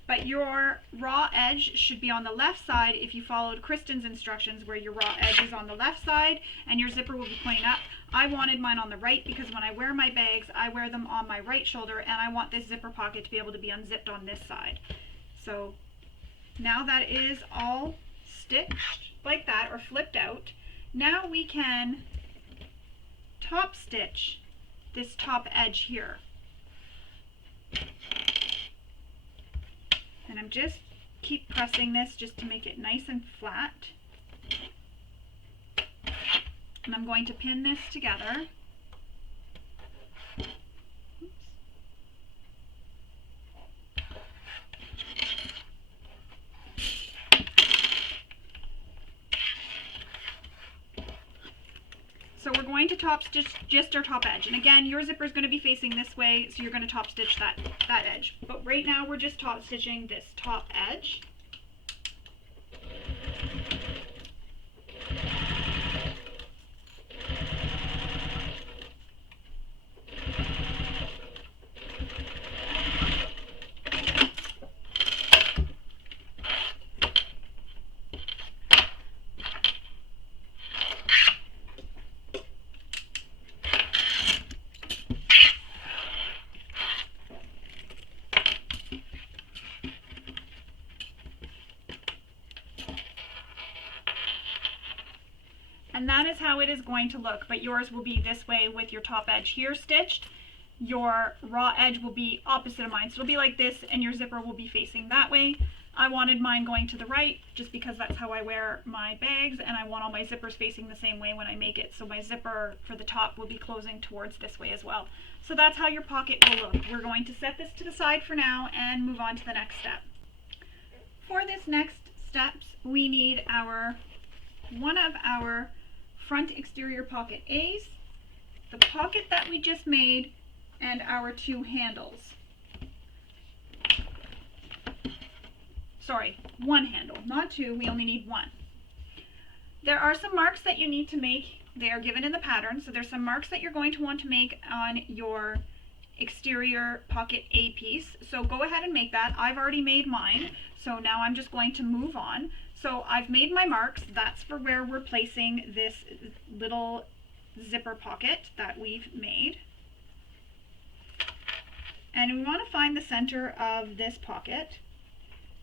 But your raw edge should be on the left side if you followed Kristen's instructions, where your raw edge is on the left side and your zipper will be pointing up. I wanted mine on the right because when I wear my bags, I wear them on my right shoulder, and I want this zipper pocket to be able to be unzipped on this side. So now that is all stitched like that, or flipped out, now we can top stitch this top edge here. And I'm just keep pressing this just to make it nice and flat. And I'm going to pin this together. Oops. So we're going to top stitch just our top edge. And again, your zipper is going to be facing this way, so you're going to top stitch that edge. But right now we're just top stitching this top edge. And that is how it is going to look, but yours will be this way with your top edge here stitched. Your raw edge will be opposite of mine, so it'll be like this, and your zipper will be facing that way. I wanted mine going to the right just because that's how I wear my bags, and I want all my zippers facing the same way when I make it, so my zipper for the top will be closing towards this way as well. So that's how your pocket will look. We're going to set this to the side for now and move on to the next step. For this next steps, we need one of our front exterior pocket A's, the pocket that we just made, and our two handles. Sorry, one handle, not two, we only need one. There are some marks that you need to make. They are given in the pattern, so there's some marks that you're going to want to make on your exterior pocket A piece. So go ahead and make that. I've already made mine, so now I'm just going to move on. So I've made my marks. That's for where we're placing this little zipper pocket that we've made. And we want to find the center of this pocket.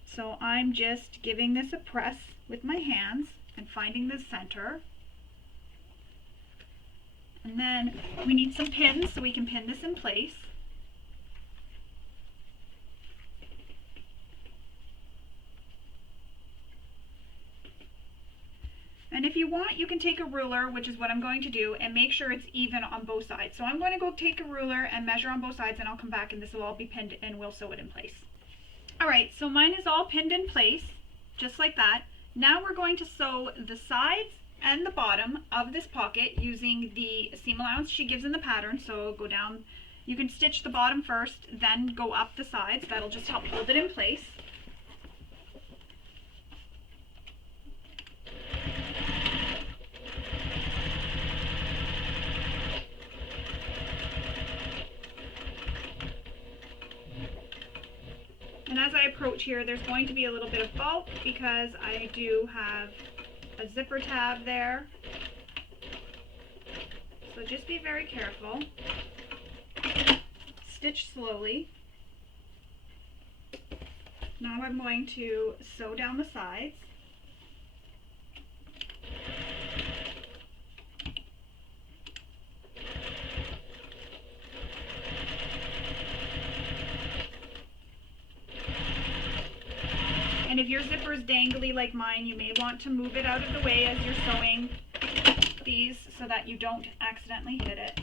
So I'm just giving this a press with my hands and finding the center. And then we need some pins so we can pin this in place. And if you want, you can take a ruler, which is what I'm going to do, and make sure it's even on both sides. So I'm going to go take a ruler and measure on both sides, and I'll come back and this will all be pinned and we'll sew it in place. Alright, so mine is all pinned in place, just like that. Now we're going to sew the sides and the bottom of this pocket using the seam allowance she gives in the pattern. So go down, you can stitch the bottom first, then go up the sides. That'll just help hold it in place. And as I approach here, there's going to be a little bit of bulk because I do have a zipper tab there. So just be very careful. Stitch slowly. Now I'm going to sew down the sides. And if your zipper is dangly like mine, you may want to move it out of the way as you're sewing these so that you don't accidentally hit it.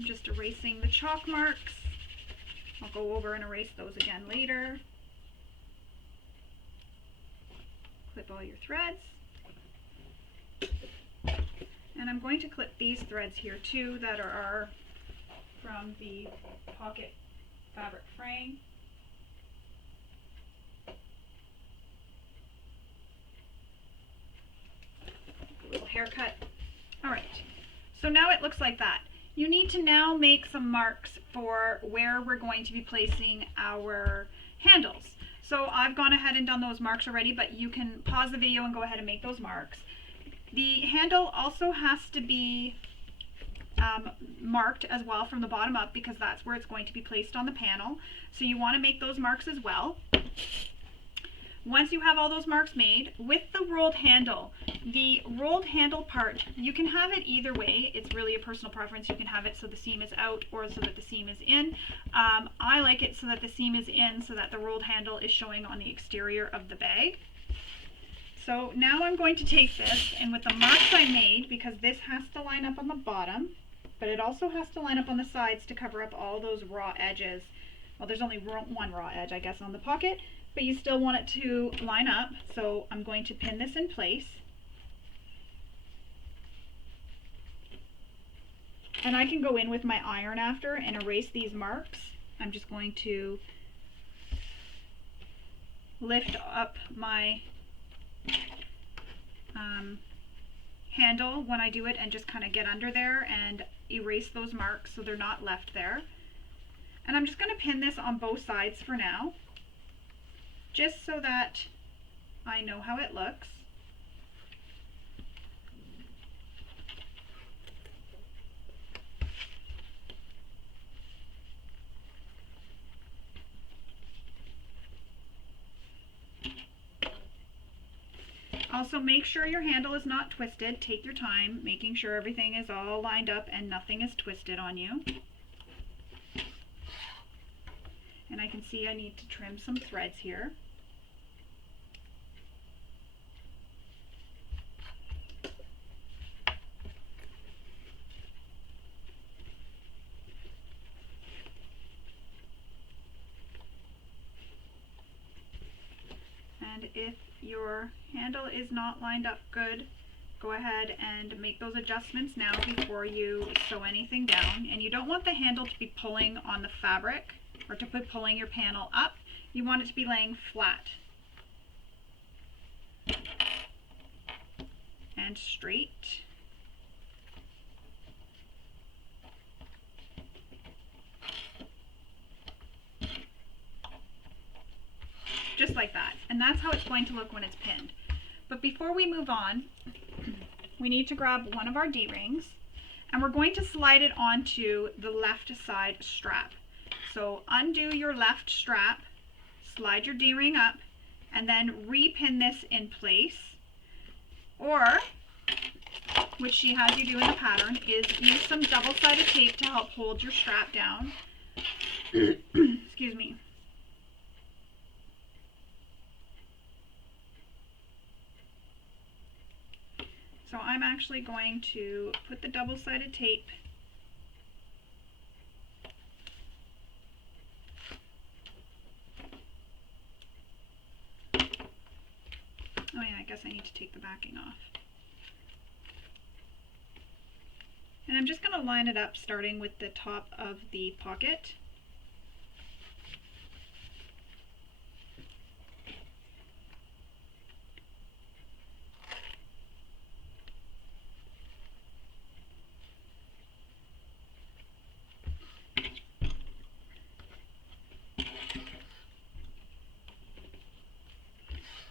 I'm just erasing the chalk marks. I'll go over and erase those again later. Clip all your threads. And I'm going to clip these threads here too that are from the pocket fabric frame. A little haircut. Alright, so now it looks like that. You need to now make some marks for where we're going to be placing our handles. So I've gone ahead and done those marks already, but you can pause the video and go ahead and make those marks. The handle also has to be marked as well from the bottom up because that's where it's going to be placed on the panel. So you want to make those marks as well. Once you have all those marks made, with the rolled handle, the rolled handle part, you can have it either way. It's really a personal preference. You can have it so the seam is out or so that the seam is in. I like it so that the seam is in so that the rolled handle is showing on the exterior of the bag. So now I'm going to take this, and with the marks I made, because this has to line up on the bottom, but it also has to line up on the sides to cover up all those raw edges. Well, there's only one raw edge, I guess, on the pocket, but you still want it to line up. So I'm going to pin this in place. And I can go in with my iron after and erase these marks. I'm just going to lift up my handle when I do it and just kind of get under there and erase those marks so they're not left there. And I'm just going to pin this on both sides for now, just so that I know how it looks. Also, make sure your handle is not twisted. Take your time, making sure everything is all lined up and nothing is twisted on you. And I can see I need to trim some threads here. And if your handle is not lined up good, go ahead and make those adjustments now before you sew anything down. And you don't want the handle to be pulling on the fabric or to be pulling your panel up. You want it to be laying flat and straight. Just like that. And that's how it's going to look when it's pinned. But before we move on, we need to grab one of our D-rings and we're going to slide it onto the left side strap. So undo your left strap, slide your D-ring up, and then repin this in place. Or, which she has you do in the pattern, is use some double-sided tape to help hold your strap down. Excuse me. So I'm actually going to put the double-sided tape oh yeah, I guess I need to take the backing off. And I'm just going to line it up starting with the top of the pocket.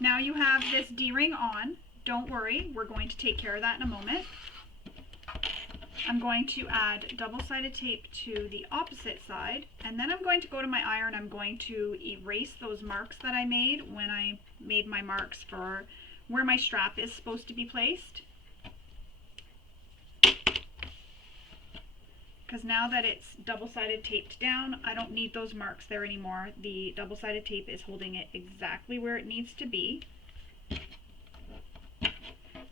Now you have this D-ring on. Don't worry, we're going to take care of that in a moment. I'm going to add double-sided tape to the opposite side, and then I'm going to go to my iron. I'm going to erase those marks that I made when I made my marks for where my strap is supposed to be placed. Because now that it's double-sided taped down, I don't need those marks there anymore. The double-sided tape is holding it exactly where it needs to be.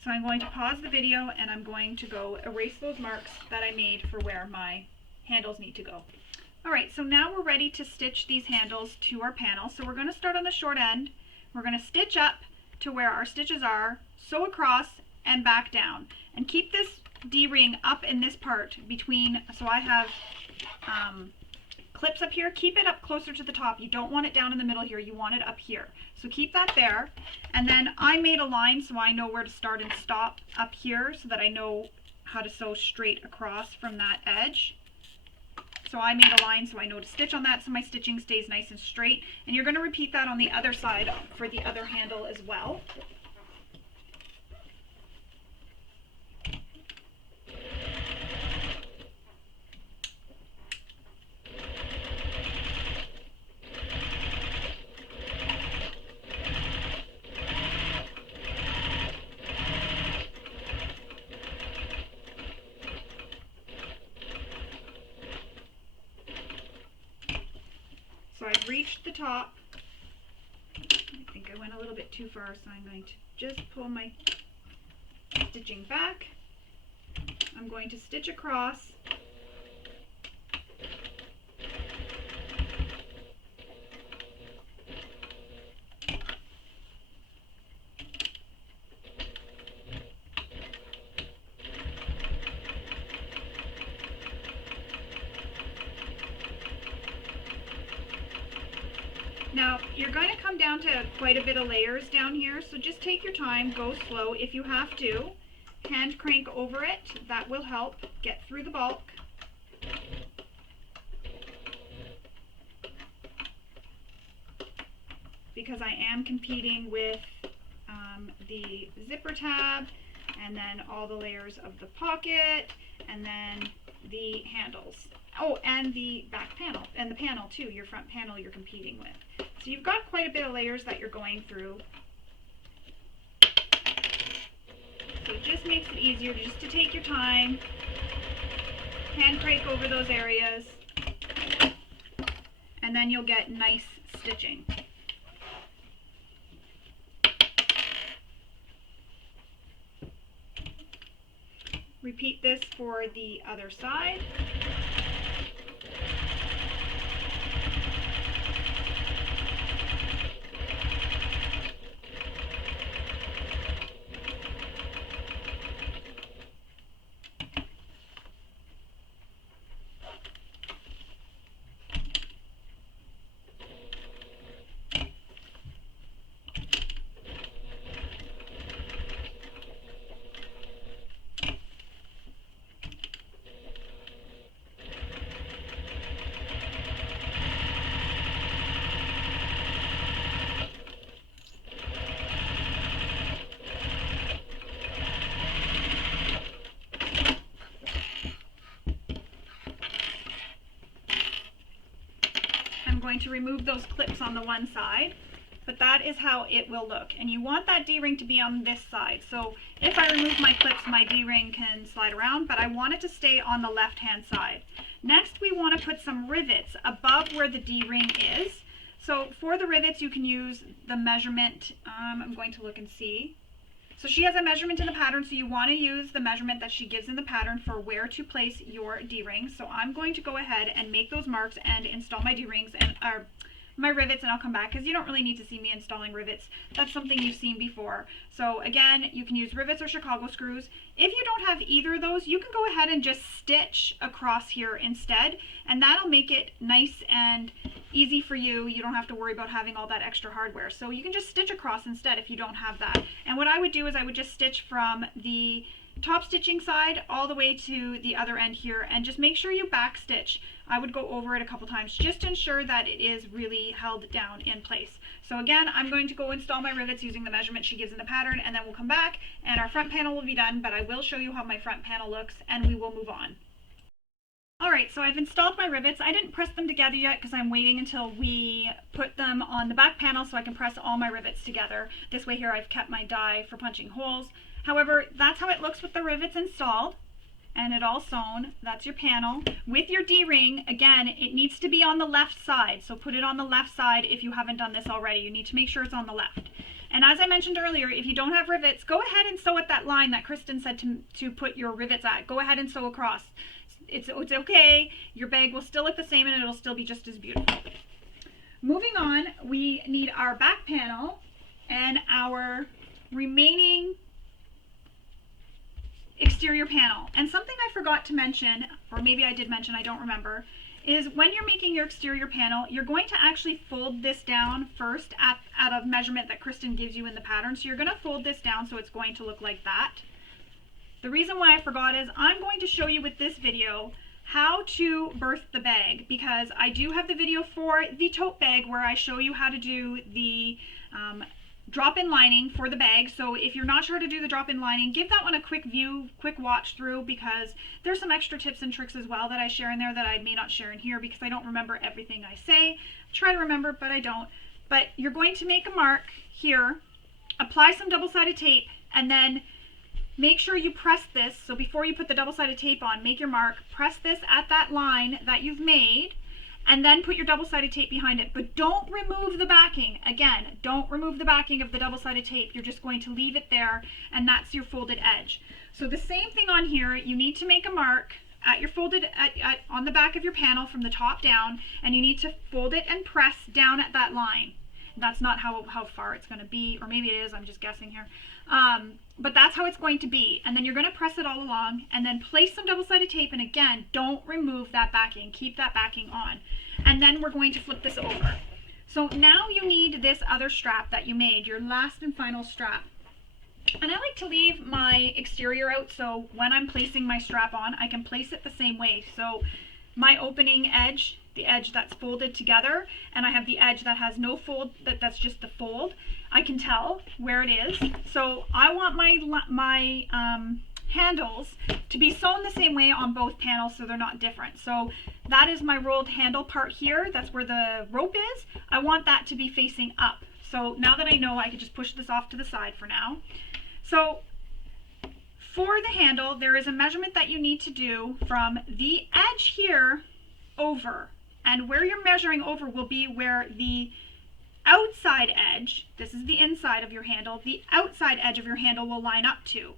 So I'm going to pause the video and I'm going to go erase those marks that I made for where my handles need to go. All right, so now we're ready to stitch these handles to our panel. So we're going to start on the short end. We're going to stitch up to where our stitches are, sew across, and back down. And keep this D-ring up in this part between, so I have clips up here. Keep it up closer to the top. You don't want it down in the middle here. You want it up here. So keep that there. And then I made a line so I know where to start and stop up here so that I know how to sew straight across from that edge. So I made a line so I know to stitch on that so my stitching stays nice and straight. And you're going to repeat that on the other side for the other handle as well. So I've reached the top. I think I went a little bit too far, so I'm going to just pull my stitching back. I'm going to stitch across. Now, you're going to come down to quite a bit of layers down here, so just take your time, go slow if you have to. Hand crank over it, that will help get through the bulk. Because I am competing with the zipper tab, and then all the layers of the pocket, and then the handles. Oh, and the back panel, and the panel too, your front panel you're competing with. So you've got quite a bit of layers that you're going through. So it just makes it easier just to take your time, hand crank over those areas, and then you'll get nice stitching. Repeat this for the other side. Going to remove those clips on the one side, but that is how it will look, and you want that D-ring to be on this side. So if I remove my clips, my D-ring can slide around, but I want it to stay on the left hand side. Next, we want to put some rivets above where the D-ring is. So for the rivets you can use the measurement. I'm going to look and see. So she has a measurement in the pattern, so you want to use the measurement that she gives in the pattern for where to place your D-rings. So I'm going to go ahead and make those marks and install my D-rings and my rivets, and I'll come back because you don't really need to see me installing rivets. That's something you've seen before. So again, you can use rivets or Chicago screws. If you don't have either of those, you can go ahead and just stitch across here instead, and that'll make it nice and easy for you. You don't have to worry about having all that extra hardware. So you can just stitch across instead if you don't have that. And what I would do is I would just stitch from the top stitching side all the way to the other end here, and just make sure you back stitch. I would go over it a couple times just to ensure that it is really held down in place. So again, I'm going to go install my rivets using the measurement she gives in the pattern, and then we'll come back and our front panel will be done, but I will show you how my front panel looks and we will move on. Alright, so I've installed my rivets. I didn't press them together yet because I'm waiting until we put them on the back panel so I can press all my rivets together. This way here I've kept my die for punching holes. However, that's how it looks with the rivets installed and it all sewn. That's your panel. With your D-ring, again, it needs to be on the left side. So put it on the left side if you haven't done this already. You need to make sure it's on the left. And as I mentioned earlier, if you don't have rivets, go ahead and sew at that line that Kristen said to put your rivets at. Go ahead and sew across. It's okay. Your bag will still look the same and it'll still be just as beautiful. Moving on, we need our back panel and our remaining exterior panel. And something I forgot to mention, or maybe I did mention, I don't remember, is when you're making your exterior panel, you're going to actually fold this down first at a measurement that Kristen gives you in the pattern. So you're going to fold this down so it's going to look like that. The reason why I forgot is I'm going to show you with this video how to birth the bag, because I do have the video for the tote bag where I show you how to do the drop-in lining for the bag. So if you're not sure how to do the drop-in lining, give that one a quick view, quick watch through, because there's some extra tips and tricks as well that I share in there that I may not share in here because I don't remember everything I say. I try to remember, but I don't. But you're going to make a mark here, apply some double-sided tape, and then make sure you press this. So before you put the double-sided tape on, make your mark, press this at that line that you've made, and then put your double-sided tape behind it. But don't remove the backing. Again, don't remove the backing of the double-sided tape. You're just going to leave it there, and that's your folded edge. So the same thing on here, you need to make a mark at your folded on the back of your panel from the top down, and you need to fold it and press down at that line. That's not how far it's going to be, or maybe it is, I'm just guessing here. But that's how it's going to be. And then you're going to press it all along, and then place some double-sided tape, and again, don't remove that backing. Keep that backing on. And then we're going to flip this over. So now you need this other strap that you made, your last and final strap. And I like to leave my exterior out, so when I'm placing my strap on, I can place it the same way. So my opening edge, the edge that's folded together, and I have the edge that has no fold, that's just the fold. I can tell where it is. So I want my handles to be sewn the same way on both panels so they're not different. So that is my rolled handle part here. That's where the rope is. I want that to be facing up. So now that I know, I could just push this off to the side for now. So for the handle, there is a measurement that you need to do from the edge here over. And where you're measuring over will be where the outside edge, this is the inside of your handle, the outside edge of your handle will line up to.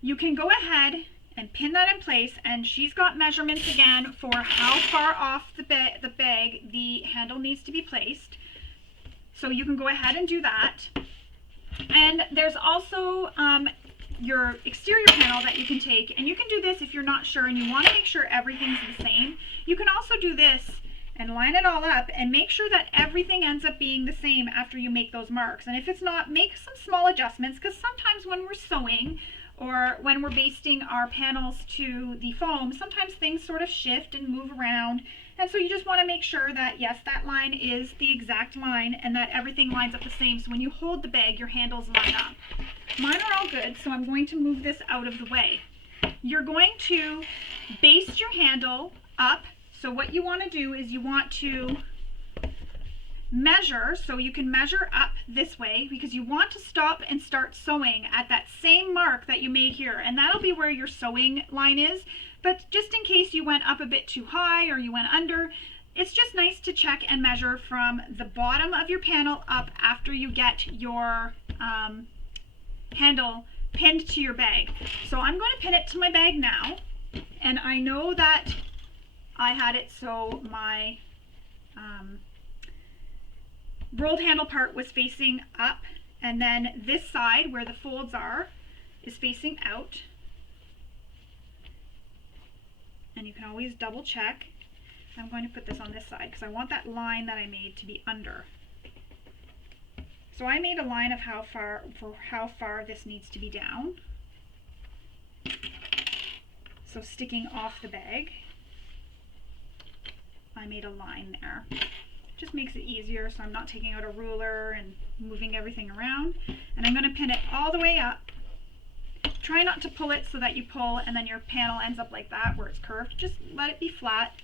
You can go ahead and pin that in place, and she's got measurements again for how far off the bag the handle needs to be placed. So you can go ahead and do that. And there's also your exterior panel that you can take, and you can do this if you're not sure and you want to make sure everything's the same. You can also do this and line it all up and make sure that everything ends up being the same after you make those marks. And if it's not, make some small adjustments, because sometimes when we're sewing or when we're basting our panels to the foam, sometimes things sort of shift and move around. And so you just want to make sure that, yes, that line is the exact line and that everything lines up the same. So when you hold the bag, your handles line up. Mine are all good, so I'm going to move this out of the way. You're going to baste your handle up. So what you want to do is you want to measure, so you can measure up this way, because you want to stop and start sewing at that same mark that you made here, and that'll be where your sewing line is. But just in case you went up a bit too high or you went under, it's just nice to check and measure from the bottom of your panel up after you get your handle pinned to your bag. So I'm going to pin it to my bag now, and I know that I had it so my rolled handle part was facing up, and then this side where the folds are is facing out. And you can always double check. I'm going to put this on this side because I want that line that I made to be under. So I made a line of how far this needs to be down. So sticking off the bag, I made a line there. Just makes it easier, so I'm not taking out a ruler and moving everything around. And I'm going to pin it all the way up. Try not to pull it so that you pull and then your panel ends up like that where it's curved. Just let it be flat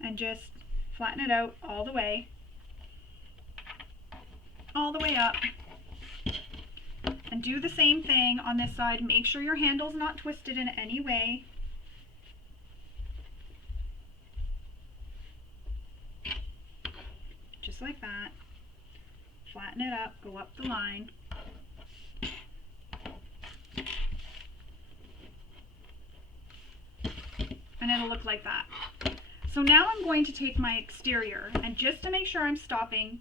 and just flatten it out all the way up. And do the same thing on this side. Make sure your handle's not twisted in any way. Just like that. Flatten it up, go up the line. and it'll look like that. So now I'm going to take my exterior, and just to make sure I'm stopping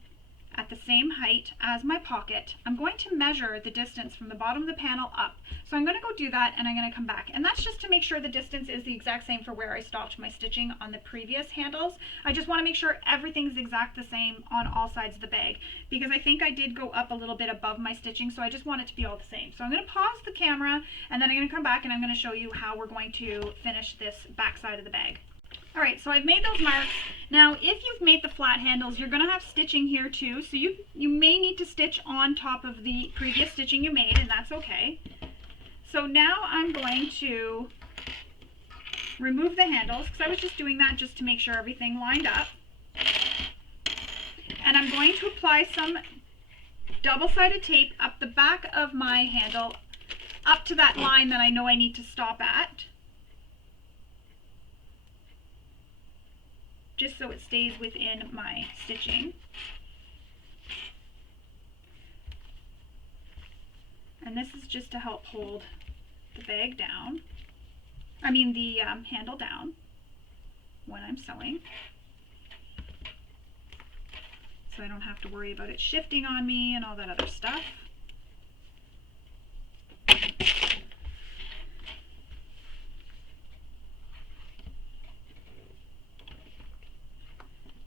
at the same height as my pocket, I'm going to measure the distance from the bottom of the panel up. So I'm going to go do that, and I'm going to come back. And that's just to make sure the distance is the exact same for where I stopped my stitching on the previous handles. I just want to make sure everything's exact the same on all sides of the bag, because I think I did go up a little bit above my stitching, so I just want it to be all the same. So I'm going to pause the camera, and then I'm going to come back and I'm going to show you how we're going to finish this back side of the bag. Alright, so I've made those marks. Now, if you've made the flat handles, you're going to have stitching here too, so you may need to stitch on top of the previous stitching you made, and that's okay. So now I'm going to remove the handles, because I was just doing that just to make sure everything lined up. And I'm going to apply some double-sided tape up the back of my handle, up to that line that I know I need to stop at, just so it stays within my stitching. And this is just to help hold the bag down, the handle down when I'm sewing, so I don't have to worry about it shifting on me and all that other stuff.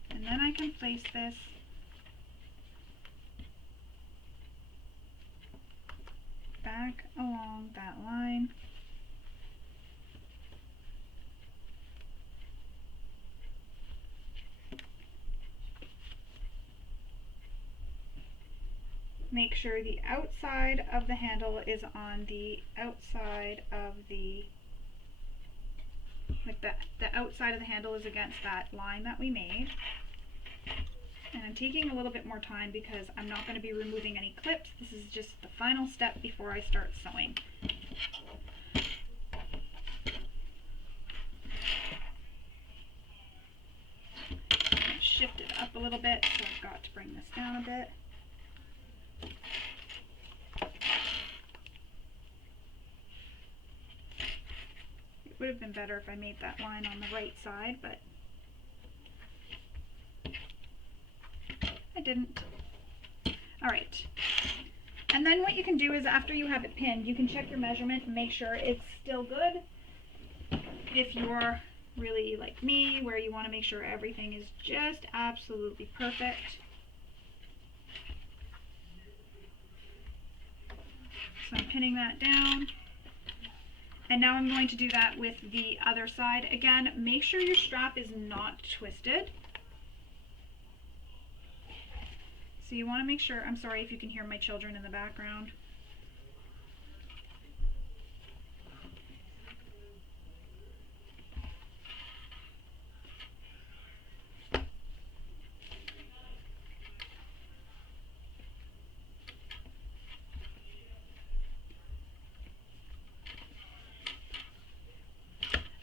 And then I can place this back along that line. Make sure the outside of the handle is on the outside of the, the outside of the handle is against that line that we made. And I'm taking a little bit more time because I'm not going to be removing any clips. This is just the final step before I start sewing. Shift it up a little bit, so I've got to bring this down a bit. It would have been better if I made that line on the right side, but I didn't. Alright, and then what you can do is after you have it pinned, you can check your measurement and make sure it's still good. If you're really like me, where you want to make sure everything is just absolutely perfect. So I'm pinning that down. And now I'm going to do that with the other side. Again, make sure your strap is not twisted. So you want to make sure, I'm sorry if you can hear my children in the background.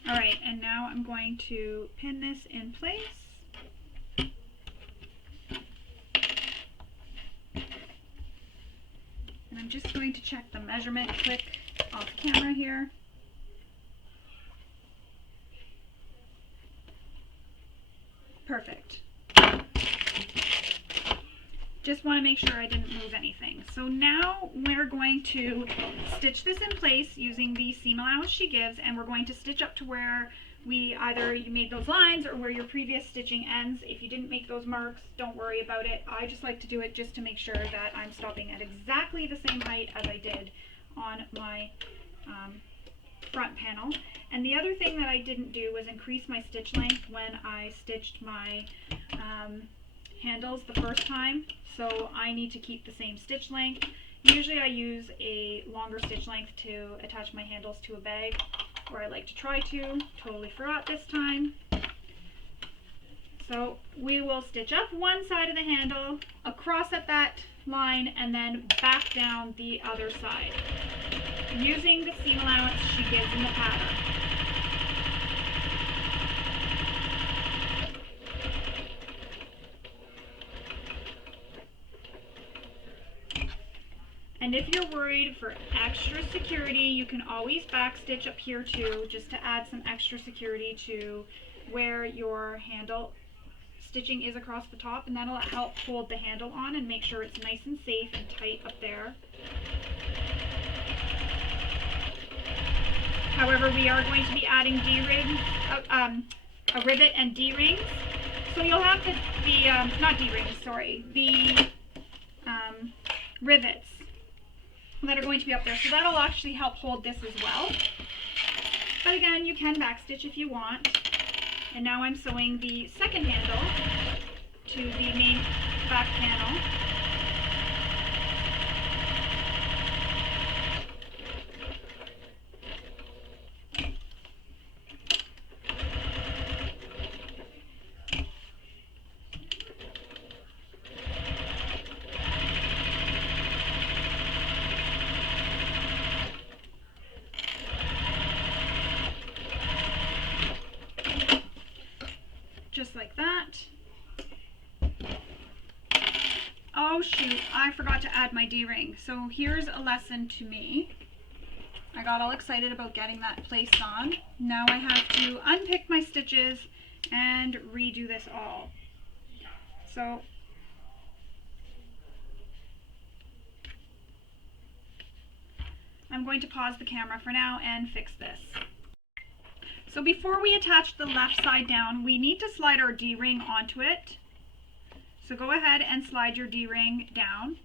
Alright, and now I'm going to pin this in place. And I'm just going to check the measurement quick off camera here. Perfect. Just want to make sure I didn't move anything. So now we're going to stitch this in place using the seam allowance she gives, and we're going to stitch up to where you made those lines or where your previous stitching ends. If you didn't make those marks, don't worry about it. I just like to do it just to make sure that I'm stopping at exactly the same height as I did on my front panel. And the other thing that I didn't do was increase my stitch length when I stitched my handles the first time, so I need to keep the same stitch length. Usually I use a longer stitch length to attach my handles to a bag, or I like to try to. Totally forgot this time. So we will stitch up one side of the handle, across at that line, and then back down the other side, using the seam allowance she gives in the pattern. And if you're worried for extra security, you can always backstitch up here too, just to add some extra security to where your handle stitching is across the top, and that'll help hold the handle on and make sure it's nice and safe and tight up there. However, we are going to be adding D-rings, a rivet and D-rings. So you'll have not D-rings, sorry, the rivets that are going to be up there. So that'll actually help hold this as well. But again, you can backstitch if you want. And now I'm sewing the second handle to the main back panel. Just like that. Oh shoot, I forgot to add my D-ring. So here's a lesson to me. I got all excited about getting that placed on. Now I have to unpick my stitches and redo this all. So I'm going to pause the camera for now and fix this. So before we attach the left side down, we need to slide our D-ring onto it. So go ahead and slide your D-ring down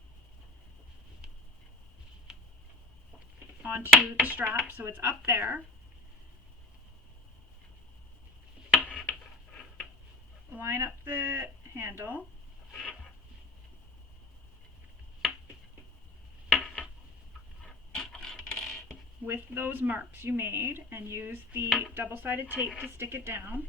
onto the strap so it's up there. Line up the handle. With those marks you made, and use the double-sided tape to stick it down.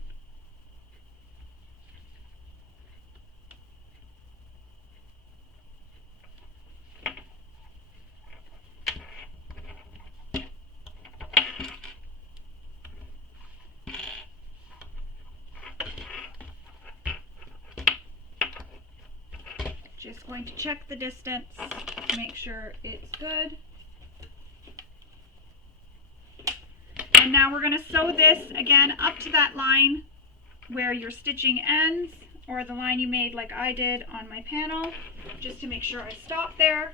Just going to check the distance to make sure it's good. And now we're going to sew this again up to that line where your stitching ends, or the line you made like I did on my panel, just to make sure I stop there.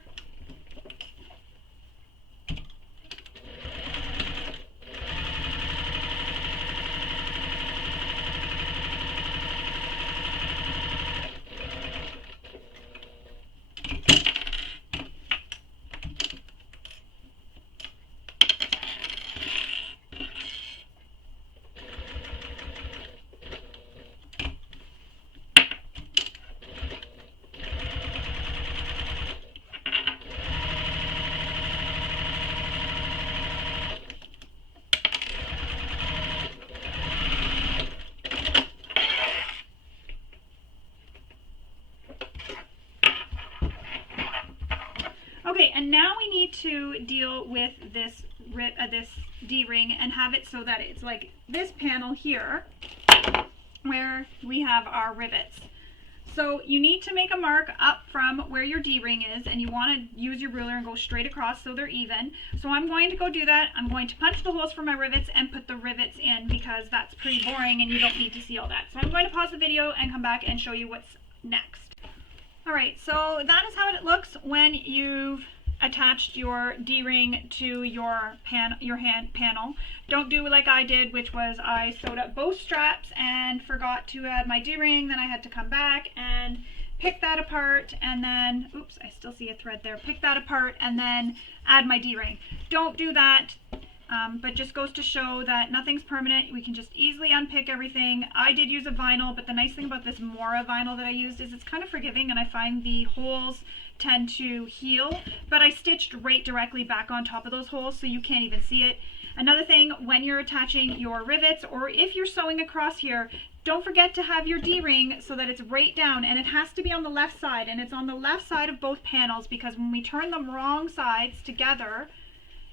Okay, and now we need to deal with this D-ring and have it so that it's like this panel here where we have our rivets. So you need to make a mark up from where your D-ring is, and you want to use your ruler and go straight across so they're even. So I'm going to go do that. I'm going to punch the holes for my rivets and put the rivets in, because that's pretty boring and you don't need to see all that. So I'm going to pause the video and come back and show you what's next. Alright, so that is how it looks when you've attached your D-ring to your hand panel. Don't do like I did, which was I sewed up both straps and forgot to add my D-ring. Then I had to come back and pick that apart, and then, oops, I still see a thread there, pick that apart and then add my D-ring. Don't do that. But just goes to show that nothing's permanent. We can just easily unpick everything. I did use a vinyl, but the nice thing about this Mora vinyl that I used is it's kind of forgiving, and I find the holes tend to heal, but I stitched right directly back on top of those holes, so you can't even see it. Another thing, when you're attaching your rivets, or if you're sewing across here, don't forget to have your D-ring so that it's right down, and it has to be on the left side, and it's on the left side of both panels, because when we turn them wrong sides together,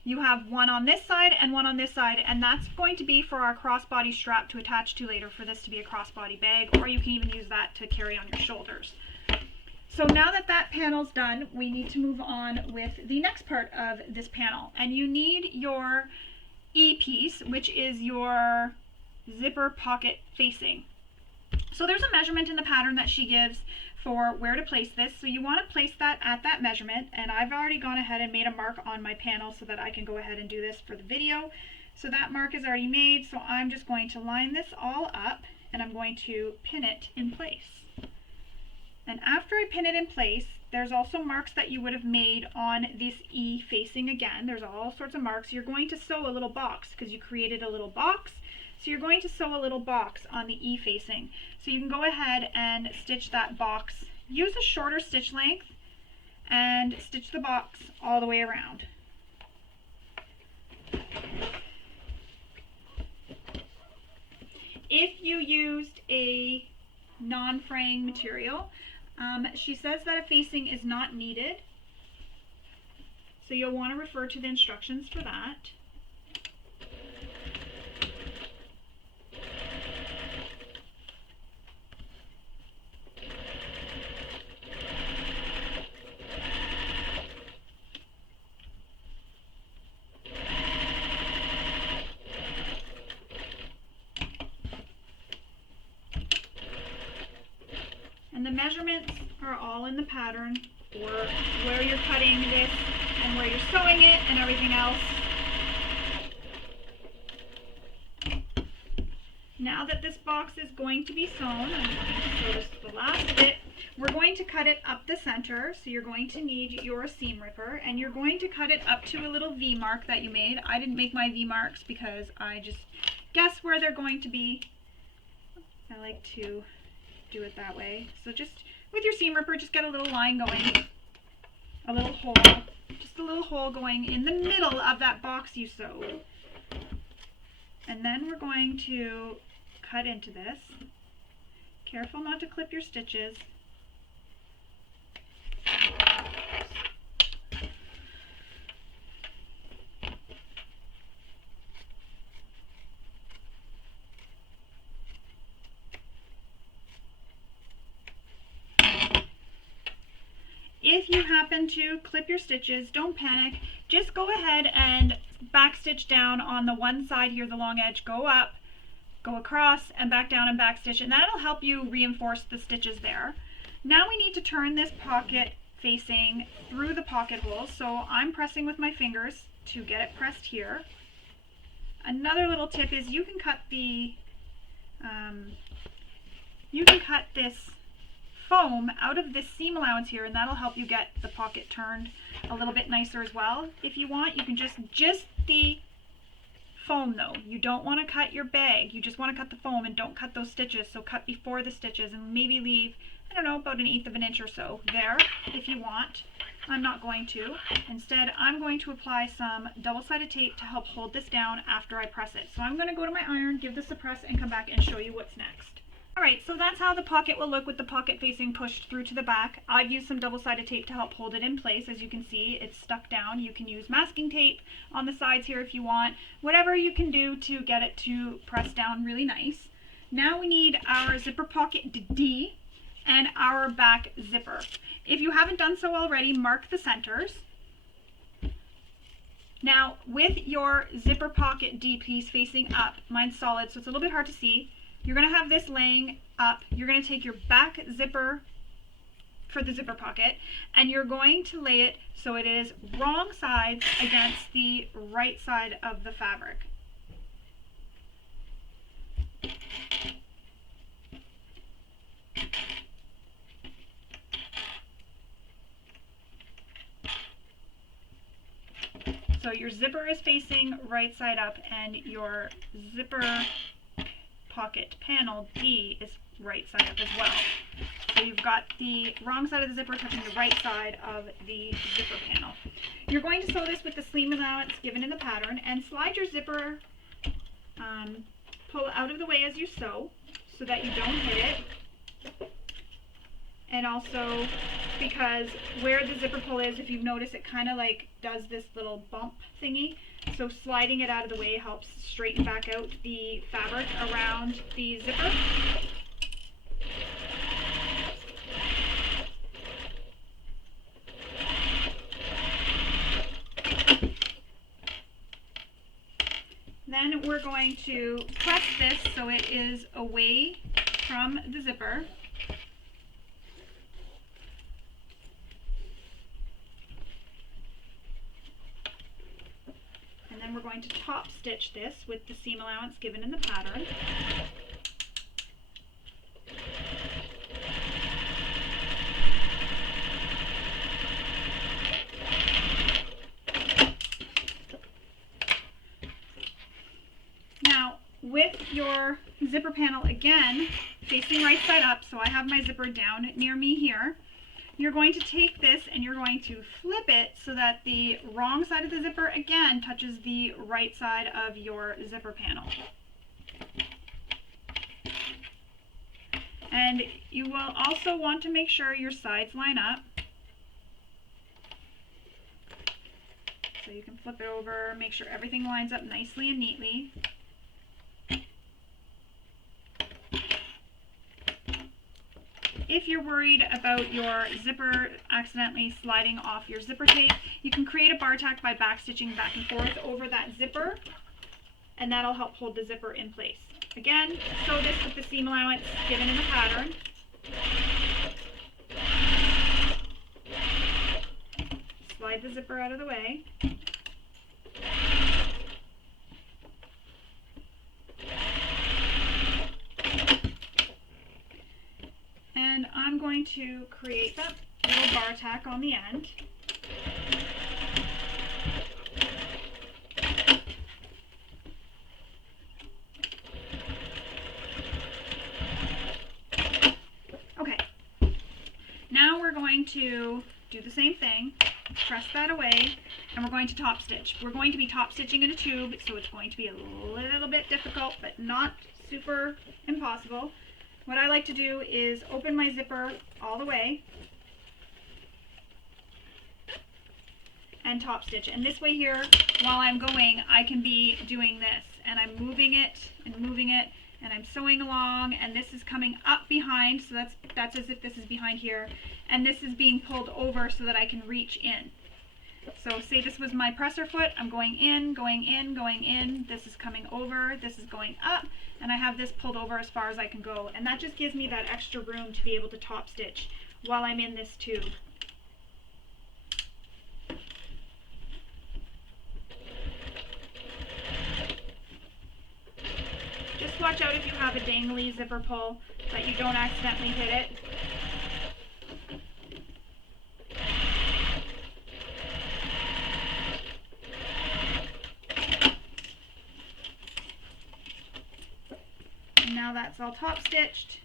you have one on this side and one on this side, and that's going to be for our crossbody strap to attach to later for this to be a crossbody bag, or you can even use that to carry on your shoulders. So now that that panel's done, we need to move on with the next part of this panel. And you need your E piece, which is your zipper pocket facing. So there's a measurement in the pattern that she gives for where to place this. So you want to place that at that measurement, and I've already gone ahead and made a mark on my panel so that I can go ahead and do this for the video. So that mark is already made, so I'm just going to line this all up and I'm going to pin it in place. And after I pin it in place, there's also marks that you would have made on this E facing again. There's all sorts of marks. You're going to sew a little box because you created a little box. So you're going to sew a little box on the E facing. So you can go ahead and stitch that box. Use a shorter stitch length and stitch the box all the way around. If you used a non-fraying material, she says that a facing is not needed. So you'll want to refer to the instructions for that. And the measurements are all in the pattern for where you're cutting this and where you're sewing it and everything else. Now that this box is going to be sewn, I'm going to sew this to the last bit. We're going to cut it up the center, so you're going to need your seam ripper, and you're going to cut it up to a little V mark that you made. I didn't make my V marks because I just guess where they're going to be. I like to do it that way. So just with your seam ripper, just get a little line going, a little hole, just a little hole going in the middle of that box you sewed. And then we're going to cut into this. Careful not to clip your stitches. If you happen to clip your stitches, don't panic. Just go ahead and back stitch down on the one side here, the long edge. Go up, go across, and back down and back stitch, and that'll help you reinforce the stitches there. Now we need to turn this pocket facing through the pocket holes, so I'm pressing with my fingers to get it pressed here. Another little tip is you can cut this foam out of this seam allowance here, and that'll help you get the pocket turned a little bit nicer as well. If you want, you can just the foam though. You don't want to cut your bag, you just want to cut the foam, and don't cut those stitches. So cut before the stitches and maybe leave, I don't know, about 1/8 of an inch or so there if you want. I'm not going to. Instead, I'm going to apply some double-sided tape to help hold this down after I press it. So I'm going to go to my iron, give this a press, and come back and show you what's next. Alright, so that's how the pocket will look with the pocket facing pushed through to the back. I've used some double-sided tape to help hold it in place. As you can see, it's stuck down. You can use masking tape on the sides here if you want. Whatever you can do to get it to press down really nice. Now we need our zipper pocket D and our back zipper. If you haven't done so already, mark the centers. Now, with your zipper pocket D piece facing up, mine's solid, so it's a little bit hard to see. You're going to have this laying up. You're going to take your back zipper for the zipper pocket, and you're going to lay it so it is wrong sides against the right side of the fabric. So your zipper is facing right side up, and your zipper pocket panel D is right side up as well. So you've got the wrong side of the zipper touching the right side of the zipper panel. You're going to sew this with the seam allowance given in the pattern, and slide your zipper pull out of the way as you sew so that you don't hit it. And also because where the zipper pull is, if you've noticed, it kind of like does this little bump thingy. So sliding it out of the way helps straighten back out the fabric around the zipper. Then we're going to press this so it is away from the zipper. And then we're going to top stitch this with the seam allowance given in the pattern. Now, with your zipper panel again facing right side up, so I have my zipper down near me here, you're going to take this and you're going to flip it so that the wrong side of the zipper again touches the right side of your zipper panel. And you will also want to make sure your sides line up. So you can flip it over, make sure everything lines up nicely and neatly. If you're worried about your zipper accidentally sliding off your zipper tape, you can create a bar tack by backstitching back and forth over that zipper, and that'll help hold the zipper in place. Again, sew this with the seam allowance given in the pattern. Slide the zipper out of the way. And I'm going to create that little bar tack on the end. Okay, now we're going to do the same thing, press that away, and we're going to top stitch. We're going to be top stitching in a tube, so it's going to be a little bit difficult, but not super impossible. What I like to do is open my zipper all the way and top stitch. And this way here, while I'm going, I can be doing this. And I'm moving it, and I'm sewing along, and this is coming up behind, so that's as if this is behind here. And this is being pulled over so that I can reach in. So say this was my presser foot, I'm going in, going in, going in, this is coming over, this is going up, and I have this pulled over as far as I can go. And that just gives me that extra room to be able to top stitch while I'm in this tube. Just watch out if you have a dangly zipper pull that you don't accidentally hit it. Now that's all top stitched.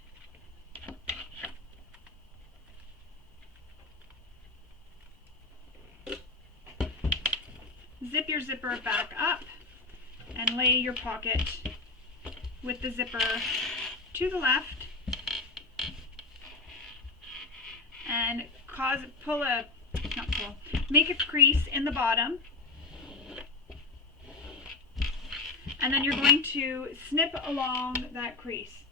Zip your zipper back up and lay your pocket with the zipper to the left and make a crease in the bottom. And then you're going to snip along that crease.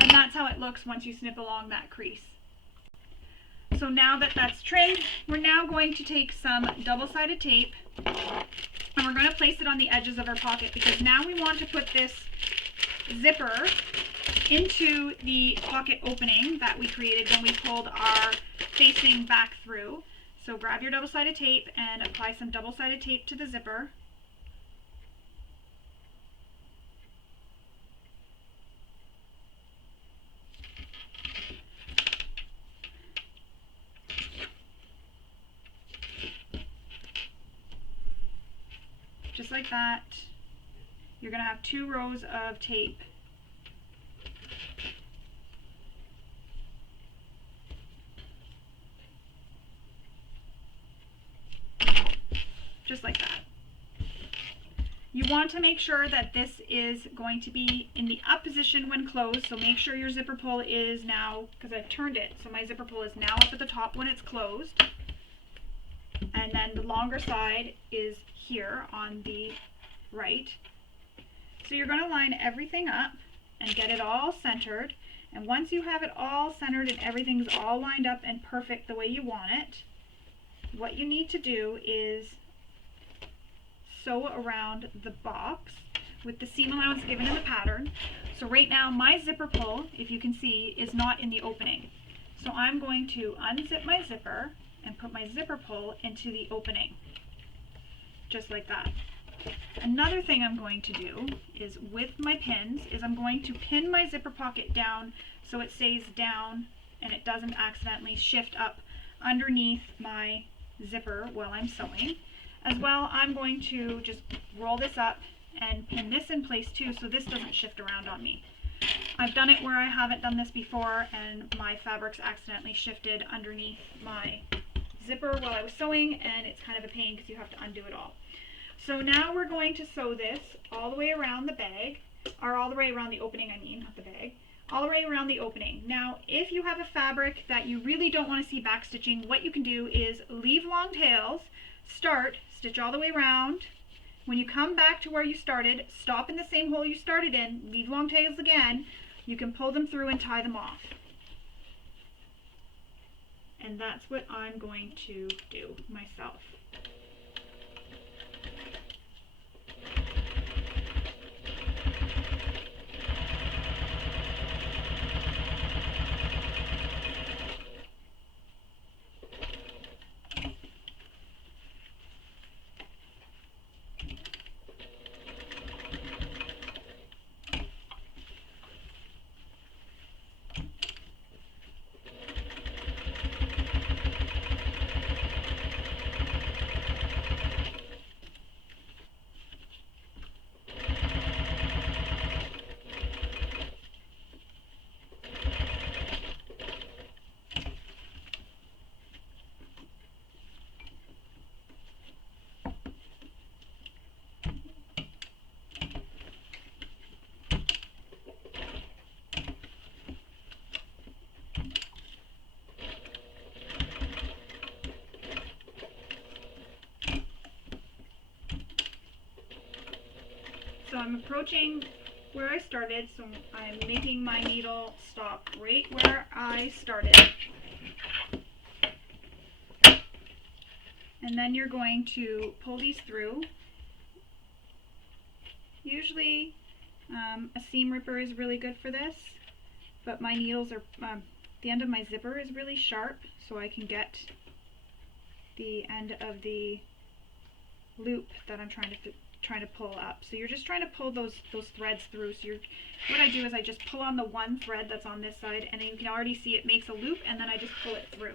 And that's how it looks once you snip along that crease. So now that that's trimmed, we're now going to take some double-sided tape and we're going to place it on the edges of our pocket, because now we want to put this zipper into the pocket opening that we created when we pulled our facing back through. So grab your double-sided tape and apply some double-sided tape to the zipper. Just like that. You're going to have 2 rows of tape. Just like that. You want to make sure that this is going to be in the up position when closed, so make sure your zipper pull is now, because I've turned it, so my zipper pull is now up at the top when it's closed. And then the longer side is here on the right. So you're going to line everything up and get it all centered. And once you have it all centered and everything's all lined up and perfect the way you want it, what you need to do is sew around the box with the seam allowance given in the pattern. So right now my zipper pull, if you can see, is not in the opening. So I'm going to unzip my zipper and put my zipper pull into the opening, just like that. Another thing I'm going to do is with my pins is I'm going to pin my zipper pocket down so it stays down and it doesn't accidentally shift up underneath my zipper while I'm sewing. As well, I'm going to just roll this up and pin this in place too so this doesn't shift around on me. I've done it where I haven't done this before and my fabrics accidentally shifted underneath my zipper while I was sewing, and it's kind of a pain because you have to undo it all. So now we're going to sew this all the way around the bag, or all the way around the opening, I mean, not the bag, all the way around the opening. Now, if you have a fabric that you really don't want to see backstitching, what you can do is leave long tails, stitch all the way around. When you come back to where you started, stop in the same hole you started in, leave long tails again. You can pull them through and tie them off. And that's what I'm going to do myself. So I'm approaching where I started, so I'm making my needle stop right where I started. And then you're going to pull these through. Usually a seam ripper is really good for this, but my needles are, the end of my zipper is really sharp, so I can get the end of the loop that I'm trying to pull up. So you're just trying to pull those threads through. So what I do is I just pull on the one thread that's on this side, and then you can already see it makes a loop, and then I just pull it through.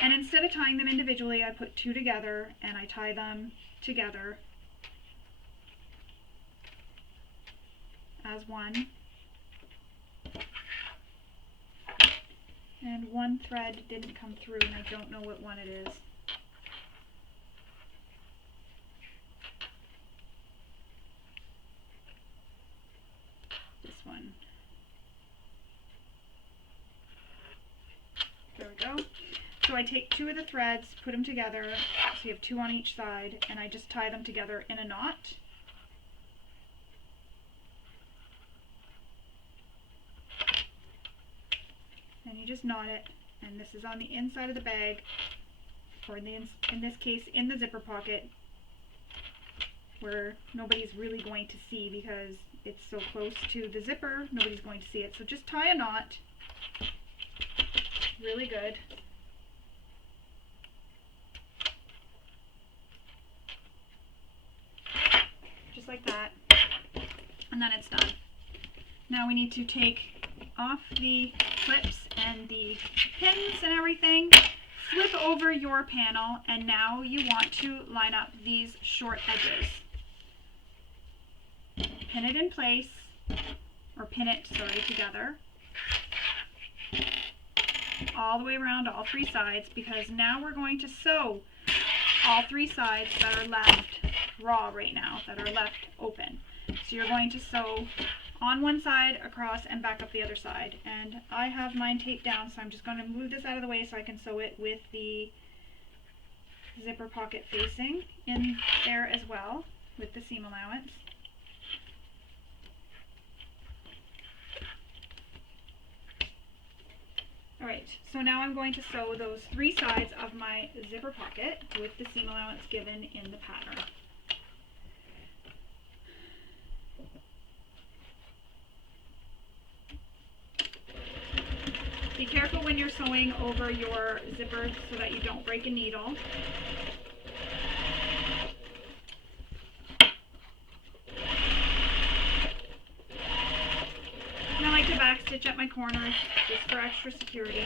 And instead of tying them individually, I put two together and I tie them together as one. And one thread didn't come through, and I don't know what one it is. This one. There we go. So I take two of the threads, put them together, so you have two on each side, and I just tie them together in a knot. And you just knot it, and this is on the inside of the bag, or in this case in the zipper pocket, where nobody's really going to see because it's so close to the zipper, nobody's going to see it. So just tie a knot, really good. Just like that, and then it's done. Now we need to take off the clips and the pins and everything, flip over your panel, and now you want to line up these short edges. Pin it in place, or pin it, sorry, together, all the way around all three sides, because now we're going to sew all three sides that are left raw right now, that are left open. So you're going to sew on one side, across, and back up the other side. And I have mine taped down, so I'm just going to move this out of the way so I can sew it with the zipper pocket facing in there as well, with the seam allowance. Alright, so now I'm going to sew those 3 sides of my zipper pocket with the seam allowance given in the pattern. Be careful when you're sewing over your zipper so that you don't break a needle. And I like to back stitch at my corners just for extra security.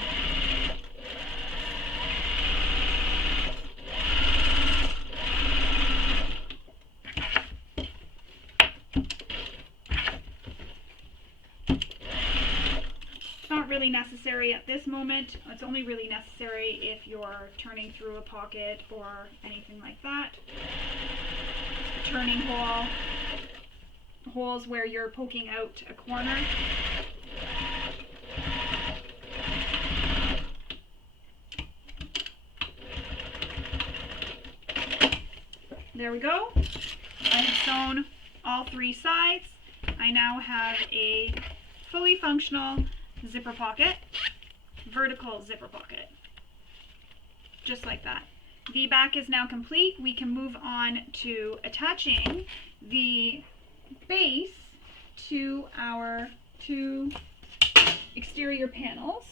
Not really necessary at this moment. It's only really necessary if you're turning through a pocket or anything like that. A turning hole, holes where you're poking out a corner. There we go. I have sewn all 3 sides. I now have a fully functional zipper pocket, vertical zipper pocket, just like that. The back is now complete. We can move on to attaching the base to our 2 exterior panels.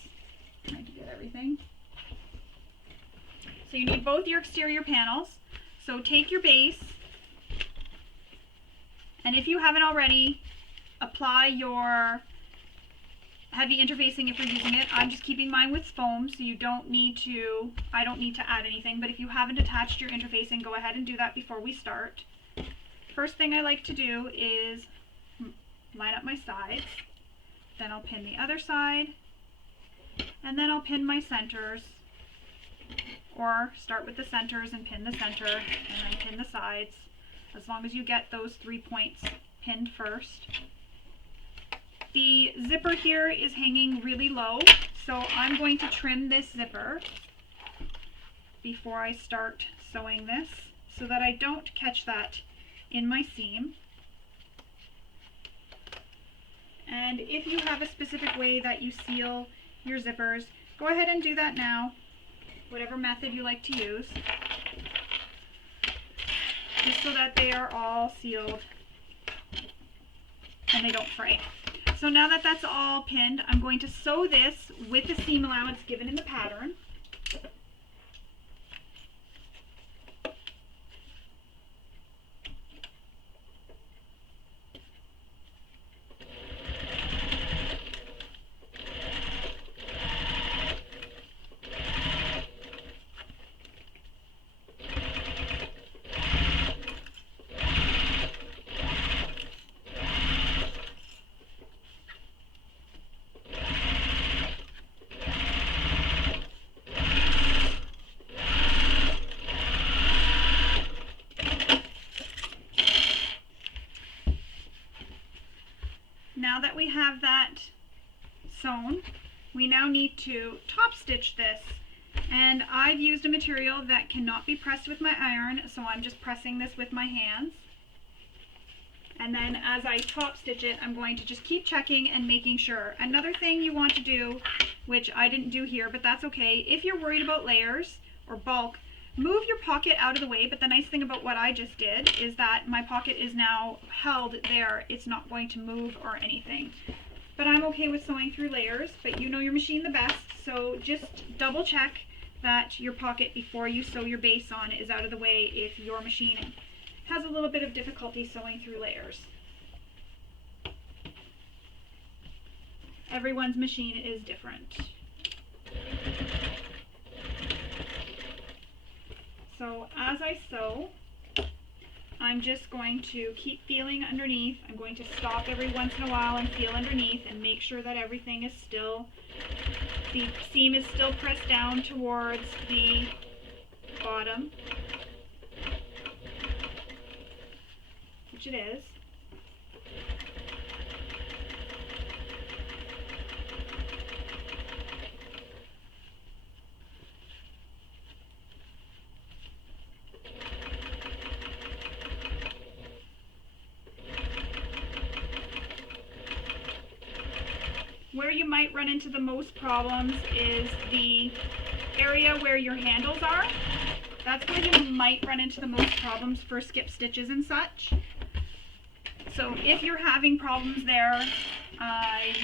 Trying to get everything. So you need both your exterior panels. So take your base, and if you haven't already, apply your heavy interfacing if you're using it. I'm just keeping mine with foam, so you don't need to, I don't need to add anything, but if you haven't attached your interfacing, go ahead and do that before we start. First thing I like to do is line up my sides, then I'll pin the other side, and then I'll pin my centers, or start with the centers and pin the center, and then pin the sides, as long as you get those 3 points pinned first. The zipper here is hanging really low, so I'm going to trim this zipper before I start sewing this so that I don't catch that in my seam. And if you have a specific way that you seal your zippers, go ahead and do that now, whatever method you like to use, just so that they are all sealed and they don't fray. So now that that's all pinned, I'm going to sew this with the seam allowance given in the pattern. Now that we have that sewn, we now need to top stitch this. And I've used a material that cannot be pressed with my iron, so I'm just pressing this with my hands. And then as I top stitch it, I'm going to just keep checking and making sure. Another thing you want to do, which I didn't do here, but that's okay, if you're worried about layers or bulk, move your pocket out of the way. But the nice thing about what I just did is that my pocket is now held there. It's not going to move or anything. But I'm okay with sewing through layers, but you know your machine the best, so just double check that your pocket before you sew your base on is out of the way if your machine has a little bit of difficulty sewing through layers. Everyone's machine is different. So as I sew, I'm just going to keep feeling underneath. I'm going to stop every once in a while and feel underneath and make sure that everything is still, the seam is still pressed down towards the bottom, which it is. Where you might run into the most problems is the area where your handles are. That's where you might run into the most problems for skip stitches and such. So if you're having problems there, I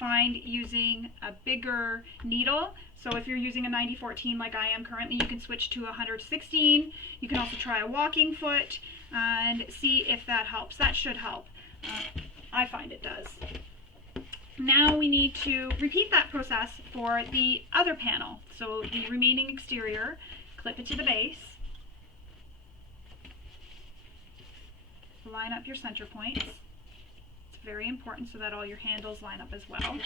find using a bigger needle. So if you're using a 90-14 like I am currently, you can switch to a 116. You can also try a walking foot and see if that helps. That should help. I find it does. Now we need to repeat that process for the other panel. So the remaining exterior, clip it to the base. Line up your center points. It's very important so that all your handles line up as well.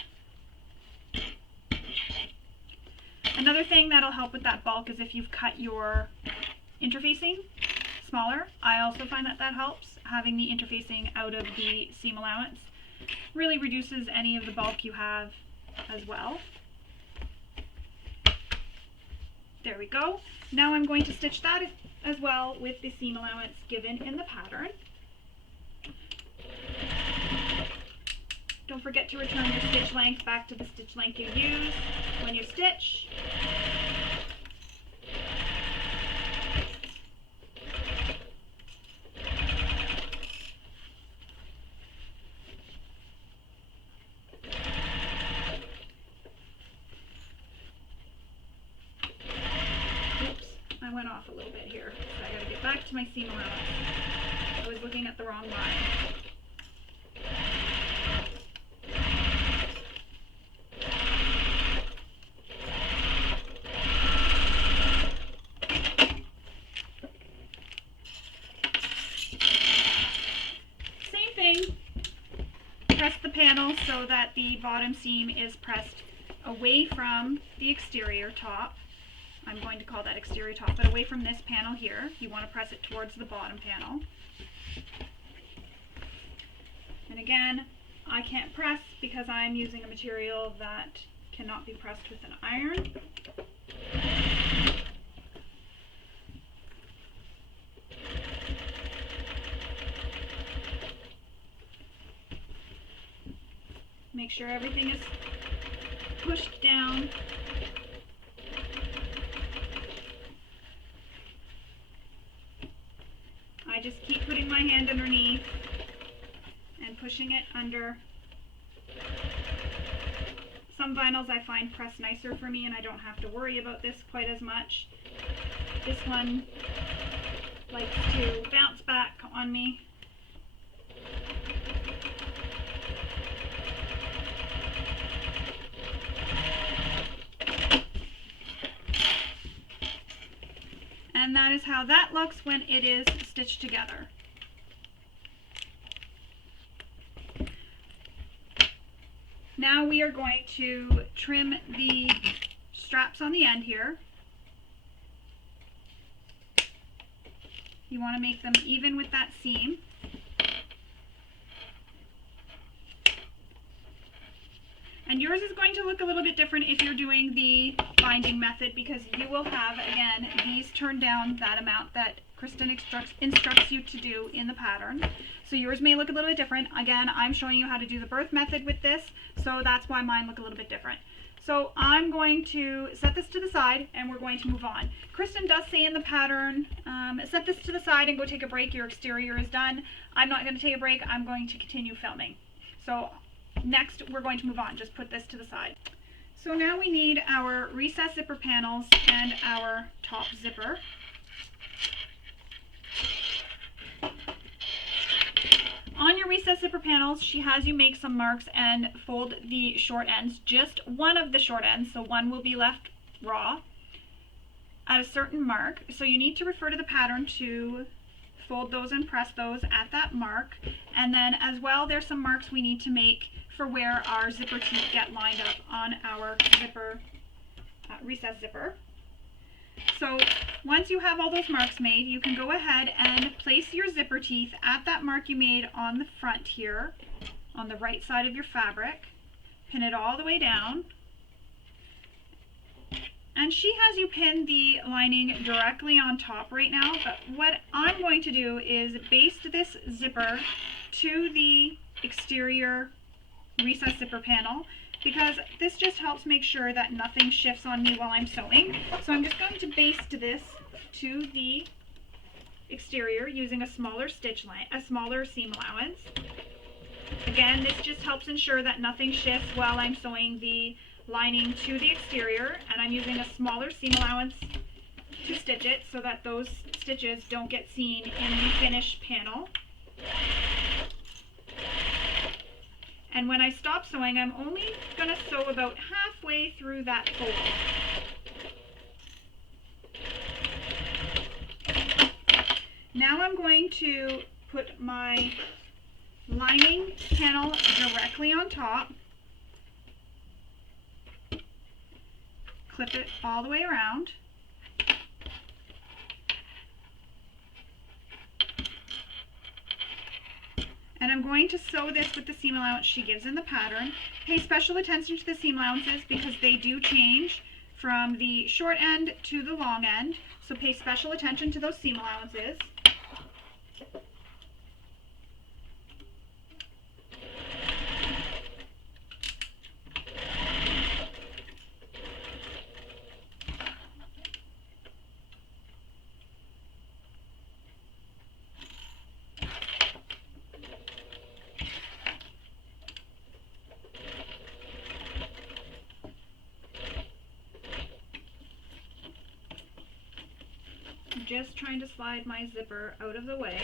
Another thing that'll help with that bulk is if you've cut your interfacing smaller. I also find that that helps. Having the interfacing out of the seam allowance really reduces any of the bulk you have as well. There we go. Now I'm going to stitch that as well with the seam allowance given in the pattern. Don't forget to return your stitch length back to the stitch length you use when you stitch. Oops, I went off a little bit here, so I gotta get back to my seam allowance. I was looking at the wrong line. Press the panel so that the bottom seam is pressed away from the exterior top. I'm going to call that exterior top, but away from this panel here. You want to press it towards the bottom panel. And again, I can't press because I'm using a material that cannot be pressed with an iron. Make sure everything is pushed down. I just keep putting my hand underneath and pushing it under. Some vinyls I find press nicer for me and I don't have to worry about this quite as much. This one likes to bounce back on me. And that is how that looks when it is stitched together. Now we are going to trim the straps on the end here. You want to make them even with that seam. And yours is going to look a little bit different if you're doing the binding method because you will have, again, these turned down that amount that Kristen instructs you to do in the pattern. So yours may look a little bit different. Again, I'm showing you how to do the birth method with this, so that's why mine look a little bit different. So I'm going to set this to the side and we're going to move on. Kristen does say in the pattern, set this to the side and go take a break. Your exterior is done. I'm not going to take a break. I'm going to continue filming. So next, we're going to move on. Just put this to the side. So now we need our recessed zipper panels and our top zipper. On your recessed zipper panels, she has you make some marks and fold the short ends, just one of the short ends, so one will be left raw, at a certain mark. So you need to refer to the pattern to fold those and press those at that mark. And then as well, there's some marks we need to make for where our zipper teeth get lined up on our zipper, recessed zipper. So once you have all those marks made, you can go ahead and place your zipper teeth at that mark you made on the front here, on the right side of your fabric. Pin it all the way down. And she has you pin the lining directly on top right now, but what I'm going to do is baste this zipper to the exterior recessed zipper panel because this just helps make sure that nothing shifts on me while I'm sewing. So I'm just going to baste this to the exterior using a smaller seam allowance. Again, this just helps ensure that nothing shifts while I'm sewing the lining to the exterior, and I'm using a smaller seam allowance to stitch it so that those stitches don't get seen in the finished panel. And when I stop sewing, I'm only going to sew about halfway through that fold. Now I'm going to put my lining panel directly on top, clip it all the way around, and I'm going to sew this with the seam allowance she gives in the pattern. Pay special attention to the seam allowances because they do change from the short end to the long end, so pay special attention to those seam allowances. Just trying to slide my zipper out of the way,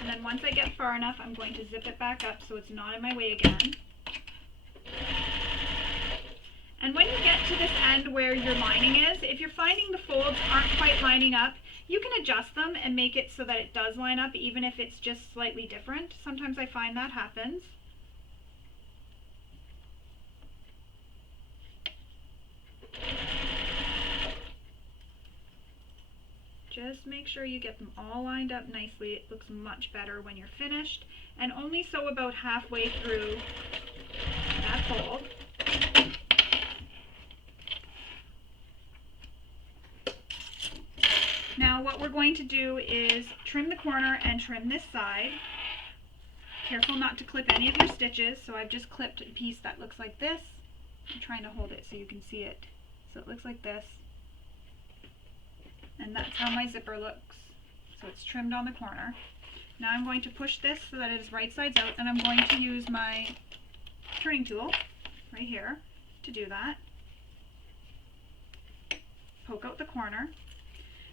and then once I get far enough, I'm going to zip it back up so it's not in my way again. And when you get to this end where your lining is, if you're finding the folds aren't quite lining up, you can adjust them and make it so that it does line up, even if it's just slightly different. Sometimes I find that happens. Just make sure you get them all lined up nicely. It looks much better when you're finished. And only sew about halfway through that fold. Now what we're going to do is trim the corner and trim this side. Careful not to clip any of your stitches. So I've just clipped a piece that looks like this. I'm trying to hold it so you can see it. So it looks like this. And that's how my zipper looks. So it's trimmed on the corner. Now I'm going to push this so that it is right sides out, and I'm going to use my turning tool right here to do that. Poke out the corner.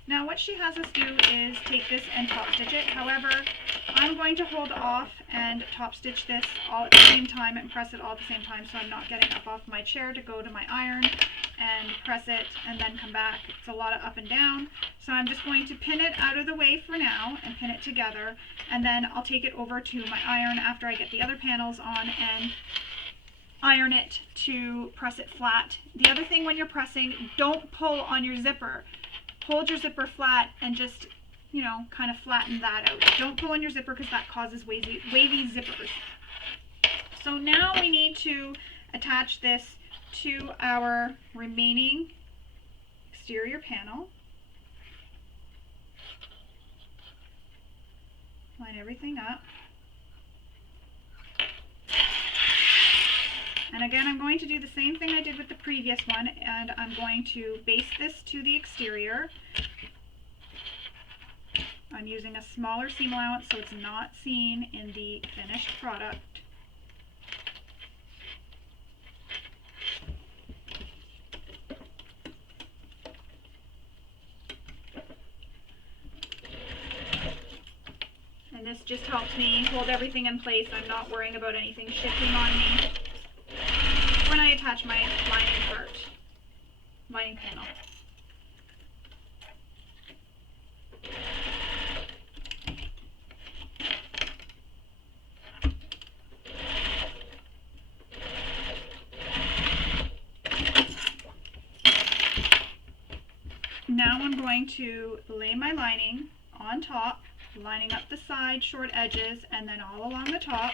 Now what she has us do is take this and top stitch it. However, I'm going to hold off and top stitch this all at the same time and press it all at the same time, so I'm not getting up off my chair to go to my iron and press it and then come back. It's a lot of up and down. So I'm just going to pin it out of the way for now and pin it together, and then I'll take it over to my iron after I get the other panels on and iron it to press it flat. The other thing when you're pressing, don't pull on your zipper. Hold your zipper flat and just, you know, kind of flatten that out. Don't pull on your zipper because that causes wavy zippers. So now we need to attach this to our remaining exterior panel. Line everything up. And again, I'm going to do the same thing I did with the previous one, and I'm going to baste this to the exterior. I'm using a smaller seam allowance so it's not seen in the finished product. And this just helps me hold everything in place. I'm not worrying about anything shifting on me when I attach my lining panel. Now I'm going to lay my lining on top, lining up the side short edges and then all along the top.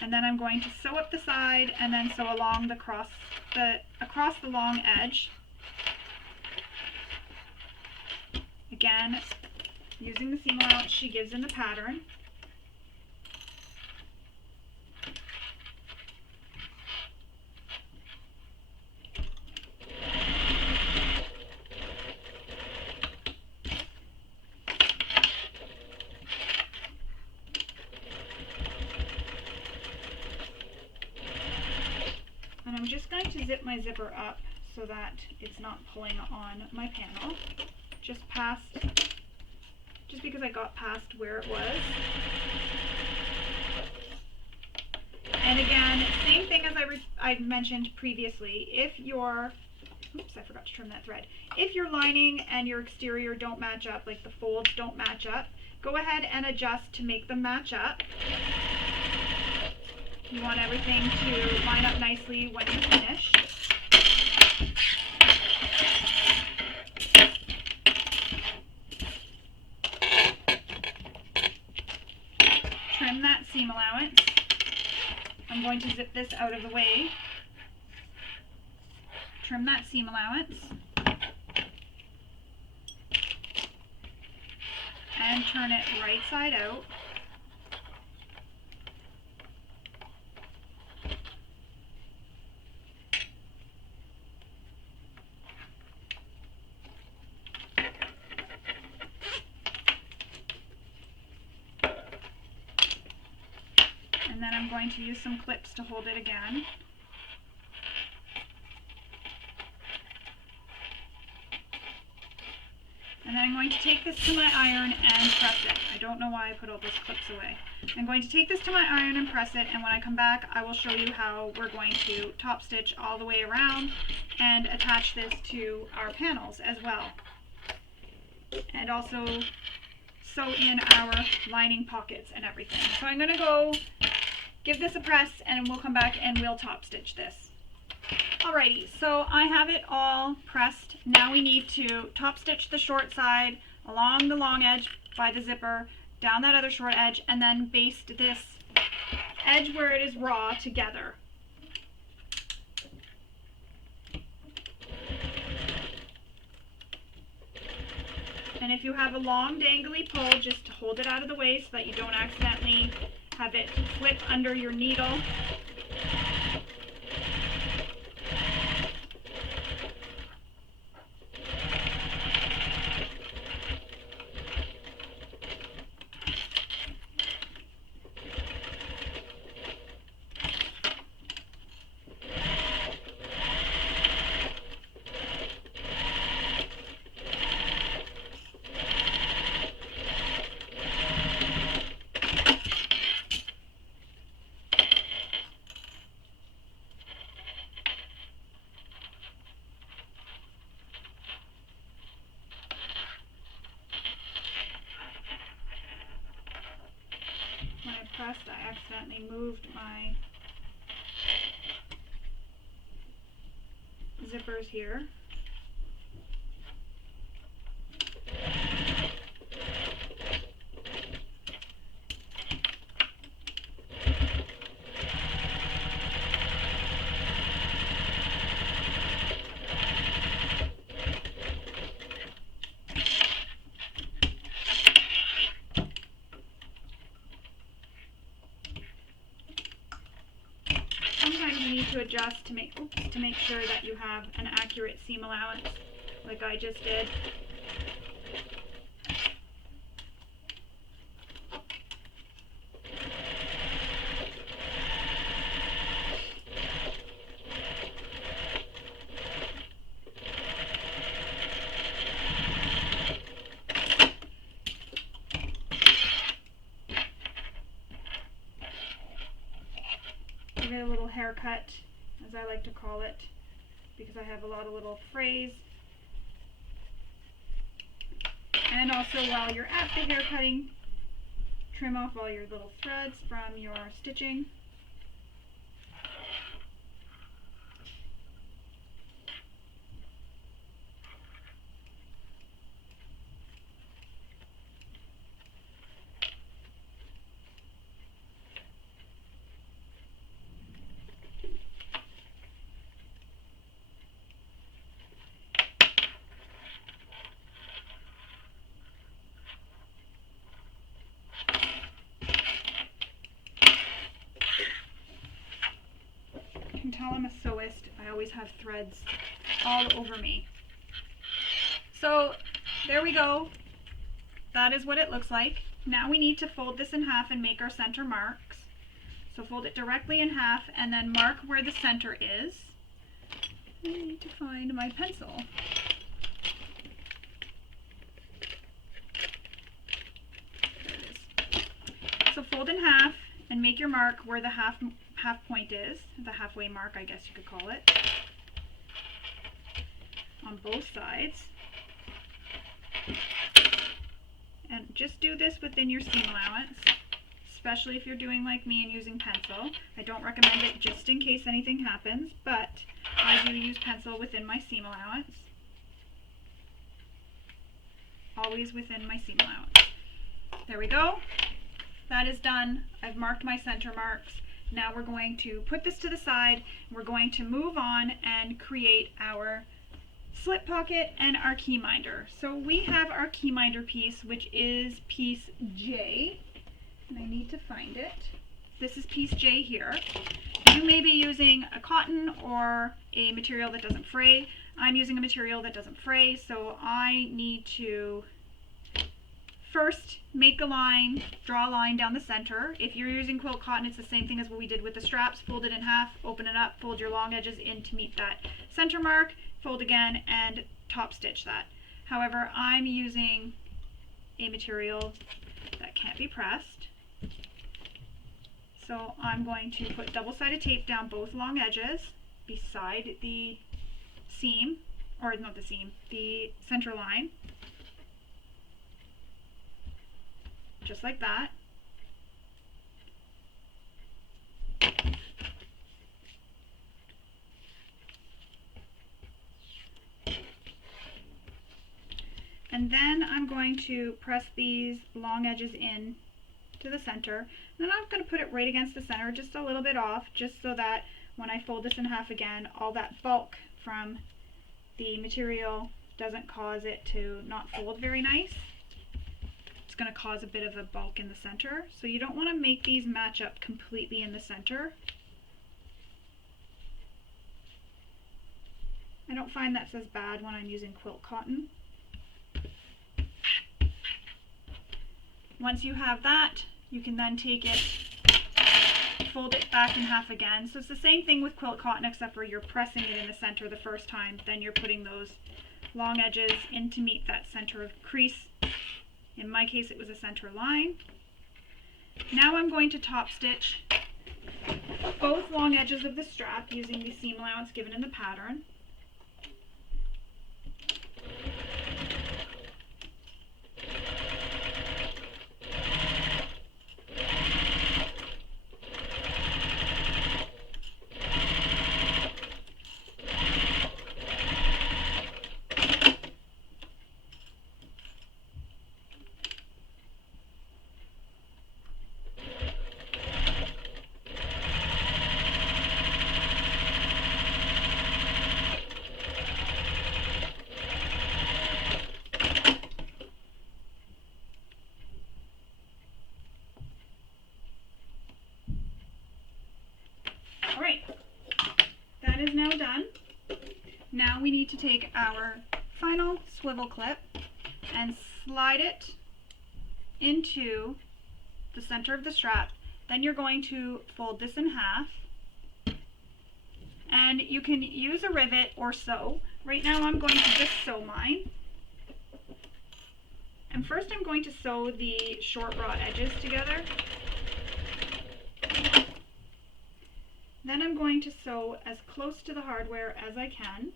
And then I'm going to sew up the side and then sew along across the long edge. Again, using the seam allowance she gives in the pattern. And I'm just going to zip my zipper up so that it's not pulling on my panel. Just because I got past where it was. And again, same thing as I mentioned previously. If your, oops, I forgot to trim that thread. If your lining and your exterior don't match up, like the folds don't match up, go ahead and adjust to make them match up. You want everything to line up nicely when you're finished. Trim that seam allowance. I'm going to zip this out of the way. Trim that seam allowance. And turn it right side out. And then I'm going to use some clips to hold it again. And then I'm going to take this to my iron and press it. I don't know why I put all those clips away. I'm going to take this to my iron and press it, and when I come back I will show you how we're going to top stitch all the way around and attach this to our panels as well. And also sew in our lining pockets and everything. So I'm going to go give this a press and we'll come back and we'll top stitch this. Alrighty, so I have it all pressed. Now we need to top stitch the short side along the long edge by the zipper, down that other short edge, and then baste this edge where it is raw together. And if you have a long dangly pull, just hold it out of the way so that you don't accidentally have it flip under your needle. Pressed, I accidentally moved my zippers here. Sometimes you need to adjust to make sure that you have an accurate seam allowance, like I just did. Give it a little haircut, as I like to call it, because I have a lot of little frays. And also, while you're at the hair cutting, trim off all your little threads from your stitching. You can tell I'm a sewist. I always have threads all over me. So there we go. That is what it looks like. Now we need to fold this in half and make our center marks. So fold it directly in half and then mark where the center is. I need to find my pencil. There it is. So fold in half and make your mark where the half point is, the halfway mark I guess you could call it, on both sides. And just do this within your seam allowance, especially if you're doing like me and using pencil. I don't recommend it just in case anything happens, but I do use pencil within my seam allowance. Always within my seam allowance. There we go. That is done. I've marked my center marks. Now we're going to put this to the side. We're going to move on and create our slip pocket and our key minder. So we have our key minder piece, which is piece J, and I need to find it. This is piece J here. You may be using a cotton or a material that doesn't fray. I'm using a material that doesn't fray, so I need to first make a line, draw a line down the center. If you're using quilt cotton, it's the same thing as what we did with the straps. Fold it in half, open it up, fold your long edges in to meet that center mark, fold again, and top stitch that. However, I'm using a material that can't be pressed. So I'm going to put double-sided tape down both long edges beside the seam, or not the seam, the center line. Just like that. And then I'm going to press these long edges in to the center. And then I'm going to put it right against the center, just a little bit off, just so that when I fold this in half again, all that bulk from the material doesn't cause it to not fold very nice. It's going to cause a bit of a bulk in the center. So you don't want to make these match up completely in the center. I don't find that's as bad when I'm using quilt cotton. Once you have that, you can then take it, fold it back in half again. So it's the same thing with quilt cotton, except for you're pressing it in the center the first time, then you're putting those long edges in to meet that center of crease. In my case, it was a center line. Now I'm going to top stitch both long edges of the strap using the seam allowance given in the pattern. Alright, that is now done. Now we need to take our final swivel clip and slide it into the center of the strap. Then you're going to fold this in half. And you can use a rivet or sew. Right now I'm going to just sew mine. And first I'm going to sew the short raw edges together. Then I'm going to sew as close to the hardware as I can.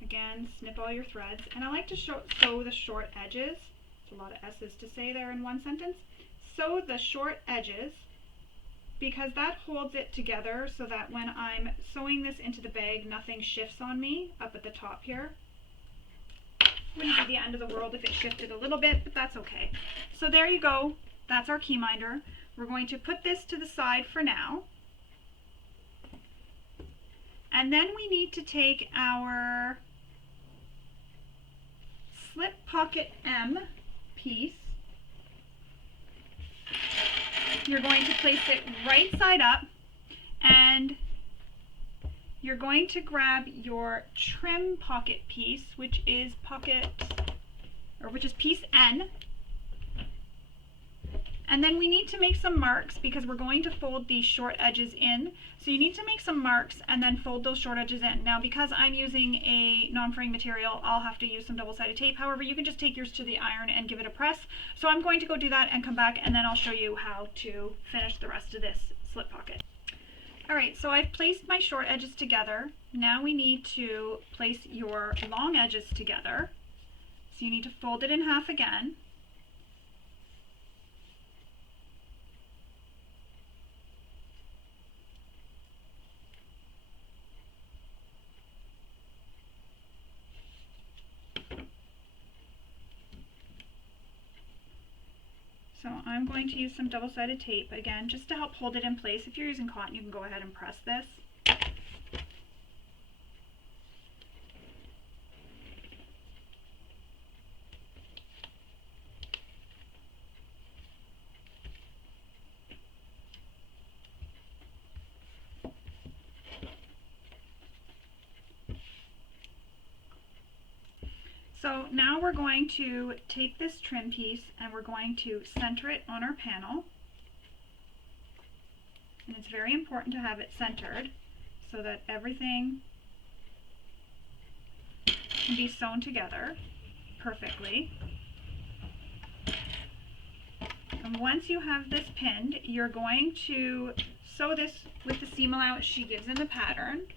Again, snip all your threads. And I like to sew the short edges. It's a lot of S's to say there in one sentence. Sew the short edges because that holds it together so that when I'm sewing this into the bag, nothing shifts on me up at the top here. Wouldn't be the end of the world if it shifted a little bit, but that's okay. So there you go. That's our key minder. We're going to put this to the side for now. And then we need to take our slip pocket M piece you're going to place it right side up, and you're going to grab your trim pocket piece, which is piece N. And then we need to make some marks because we're going to fold these short edges in. So you need to make some marks and then fold those short edges in. Now, because I'm using a non-fraying material, I'll have to use some double-sided tape. However, you can just take yours to the iron and give it a press. So I'm going to go do that and come back, and then I'll show you how to finish the rest of this slip pocket. Alright, so I've placed my short edges together. Now we need to place your long edges together. So you need to fold it in half again. So I'm going to use some double-sided tape again just to help hold it in place. If you're using cotton, you can go ahead and press this. So now we're going to take this trim piece and we're going to center it on our panel. And it's very important to have it centered so that everything can be sewn together perfectly. And once you have this pinned, you're going to sew this with the seam allowance she gives in the pattern.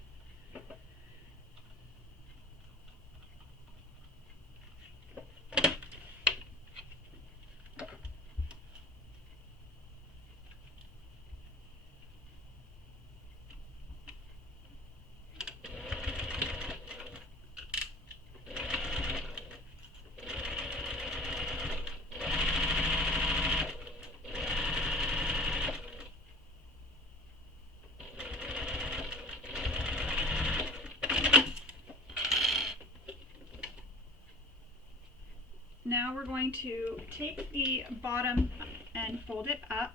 Now we're going to take the bottom and fold it up.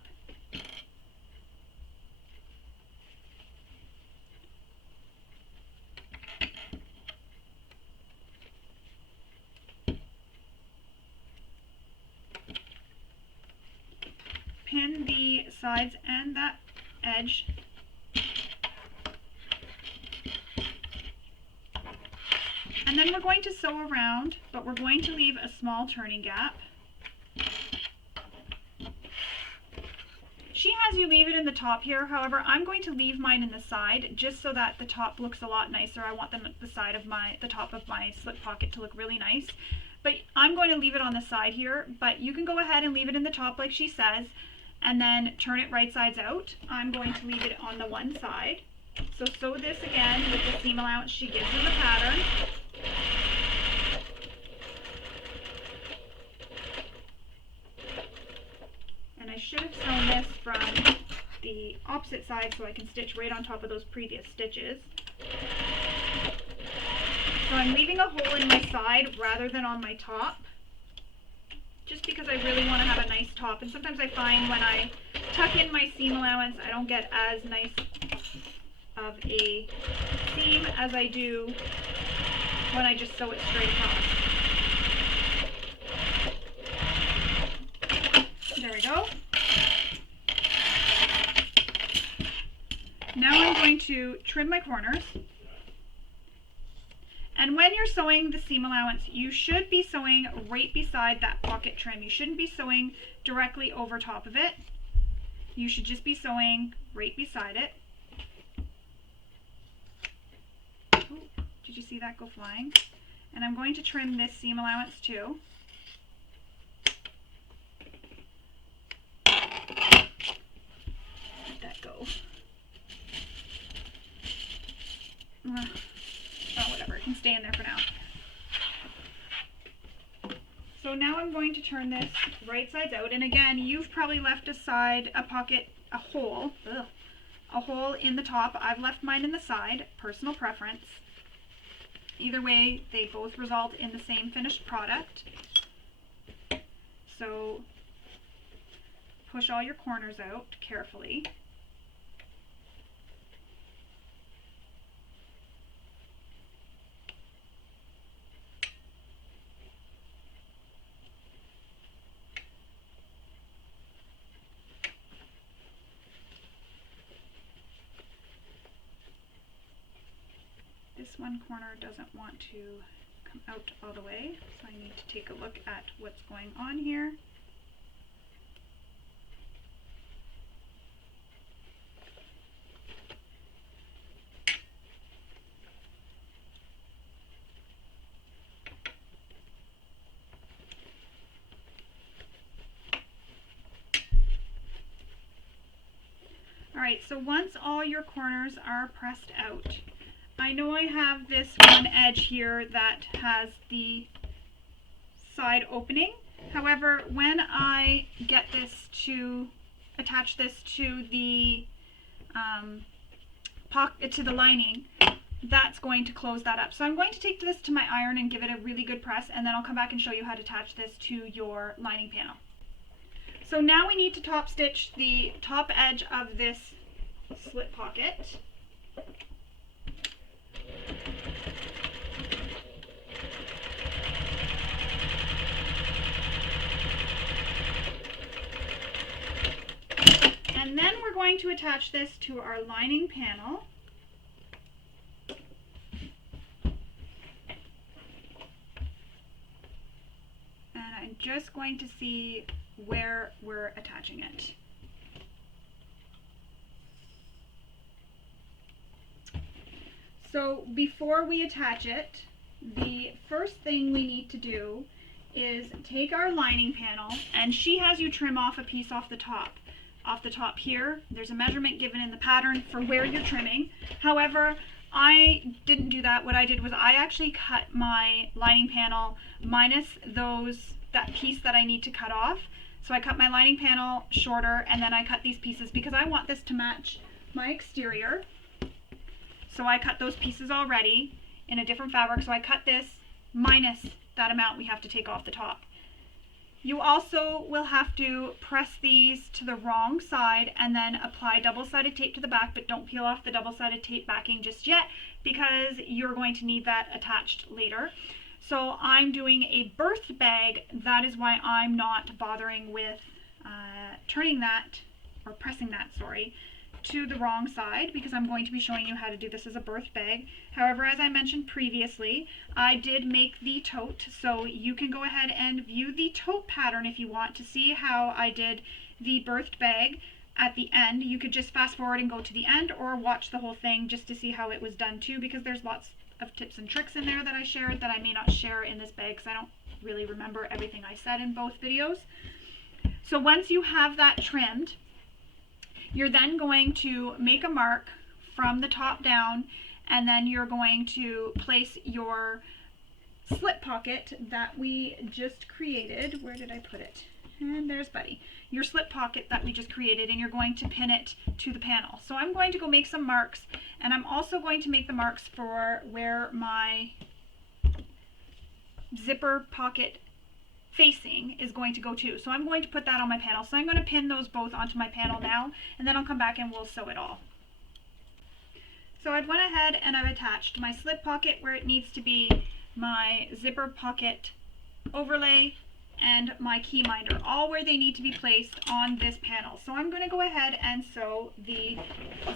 Pin the sides and that edge. And then we're going to sew around, but we're going to leave a small turning gap. She has you leave it in the top here, however, I'm going to leave mine in the side just so that the top looks a lot nicer. I want them at the side of the top of my slip pocket to look really nice. But I'm going to leave it on the side here, but you can go ahead and leave it in the top like she says, and then turn it right sides out. I'm going to leave it on the one side. So sew this again with the seam allowance she gives in the pattern. And I should have sewn this from the opposite side so I can stitch right on top of those previous stitches. So I'm leaving a hole in my side rather than on my top, just because I really want to have a nice top. And sometimes I find when I tuck in my seam allowance, I don't get as nice of a seam as I do when I just sew it straight across. There we go. Now I'm going to trim my corners. And when you're sewing the seam allowance, you should be sewing right beside that pocket trim. You shouldn't be sewing directly over top of it. You should just be sewing right beside it. Ooh, did you see that go flying? And I'm going to trim this seam allowance too. Let that go. Oh, whatever, it can stay in there for now. So now I'm going to turn this right sides out, and again, you've probably left aside a pocket, a hole in the top. I've left mine in the side, personal preference. Either way, they both result in the same finished product. So push all your corners out carefully. This one corner doesn't want to come out all the way, so I need to take a look at what's going on here. Alright, so once all your corners are pressed out, I know I have this one edge here that has the side opening. However, when I get this to attach this to the to the lining, that's going to close that up. So I'm going to take this to my iron and give it a really good press, and then I'll come back and show you how to attach this to your lining panel. So now we need to top stitch the top edge of this slip pocket. And then we're going to attach this to our lining panel. And I'm just going to see where we're attaching it. So before we attach it, the first thing we need to do is take our lining panel, and she has you trim off a piece off the top. Off the top here, there's a measurement given in the pattern for where you're trimming. However, I didn't do that. What I did was I actually cut my lining panel minus that piece that I need to cut off. So I cut my lining panel shorter, and then I cut these pieces because I want this to match my exterior. So I cut those pieces already in a different fabric. So I cut this minus that amount we have to take off the top. You also will have to press these to the wrong side and then apply double-sided tape to the back, but don't peel off the double-sided tape backing just yet because you're going to need that attached later. So I'm doing a birth bag. That is why I'm not bothering with turning that, or pressing that, sorry, to the wrong side, because I'm going to be showing you how to do this as a birth bag. However, as I mentioned previously, I did make the tote, so you can go ahead and view the tote pattern if you want to see how I did the birthed bag at the end. You could just fast forward and go to the end, or watch the whole thing just to see how it was done too, because there's lots of tips and tricks in there that I shared that I may not share in this bag because I don't really remember everything I said in both videos. So once you have that trimmed, you're then going to make a mark from the top down, and then you're going to place your slip pocket that we just created. Where did I put it? And there's Buddy. Your slip pocket that we just created, and you're going to pin it to the panel. So I'm going to go make some marks, and I'm also going to make the marks for where my zipper pocket facing is going to go to. So I'm going to put that on my panel. So I'm going to pin those both onto my panel now, and then I'll come back and we'll sew it all. So I've went ahead and I've attached my slip pocket where it needs to be, my zipper pocket overlay, and my key minder, all where they need to be placed on this panel. So I'm going to go ahead and sew the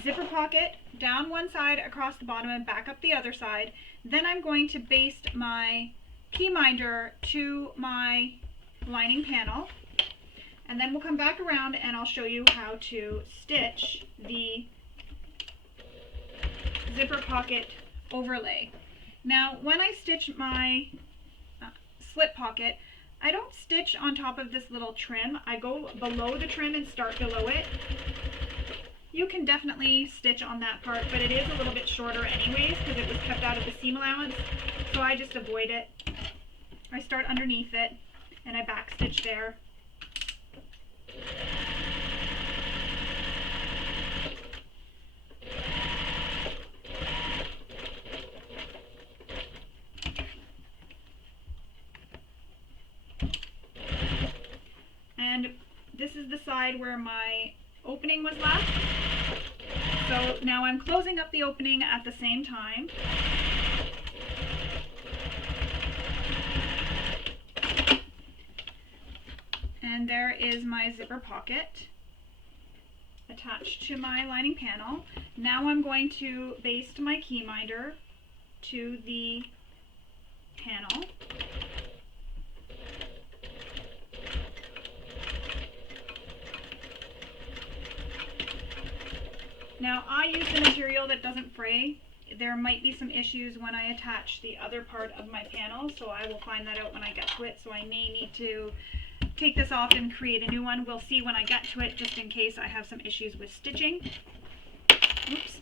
zipper pocket down one side, across the bottom, and back up the other side. Then I'm going to baste my key minder to my lining panel, and then we'll come back around and I'll show you how to stitch the zipper pocket overlay. Now when I stitch my slip pocket, I don't stitch on top of this little trim. I go below the trim and start below it. You can definitely stitch on that part, but it is a little bit shorter anyways because it was kept out of the seam allowance, so I just avoid it. I start underneath it and I back stitch there. And this is the side side where my opening was left. So now I'm closing up the opening at the same time. And there is my zipper pocket attached to my lining panel. Now I'm going to baste my key minder to the panel. Now I use the material that doesn't fray. There might be some issues when I attach the other part of my panel, so I will find that out when I get to it. So I may need to take this off and create a new one. We'll see when I get to it, just in case I have some issues with stitching. Oops,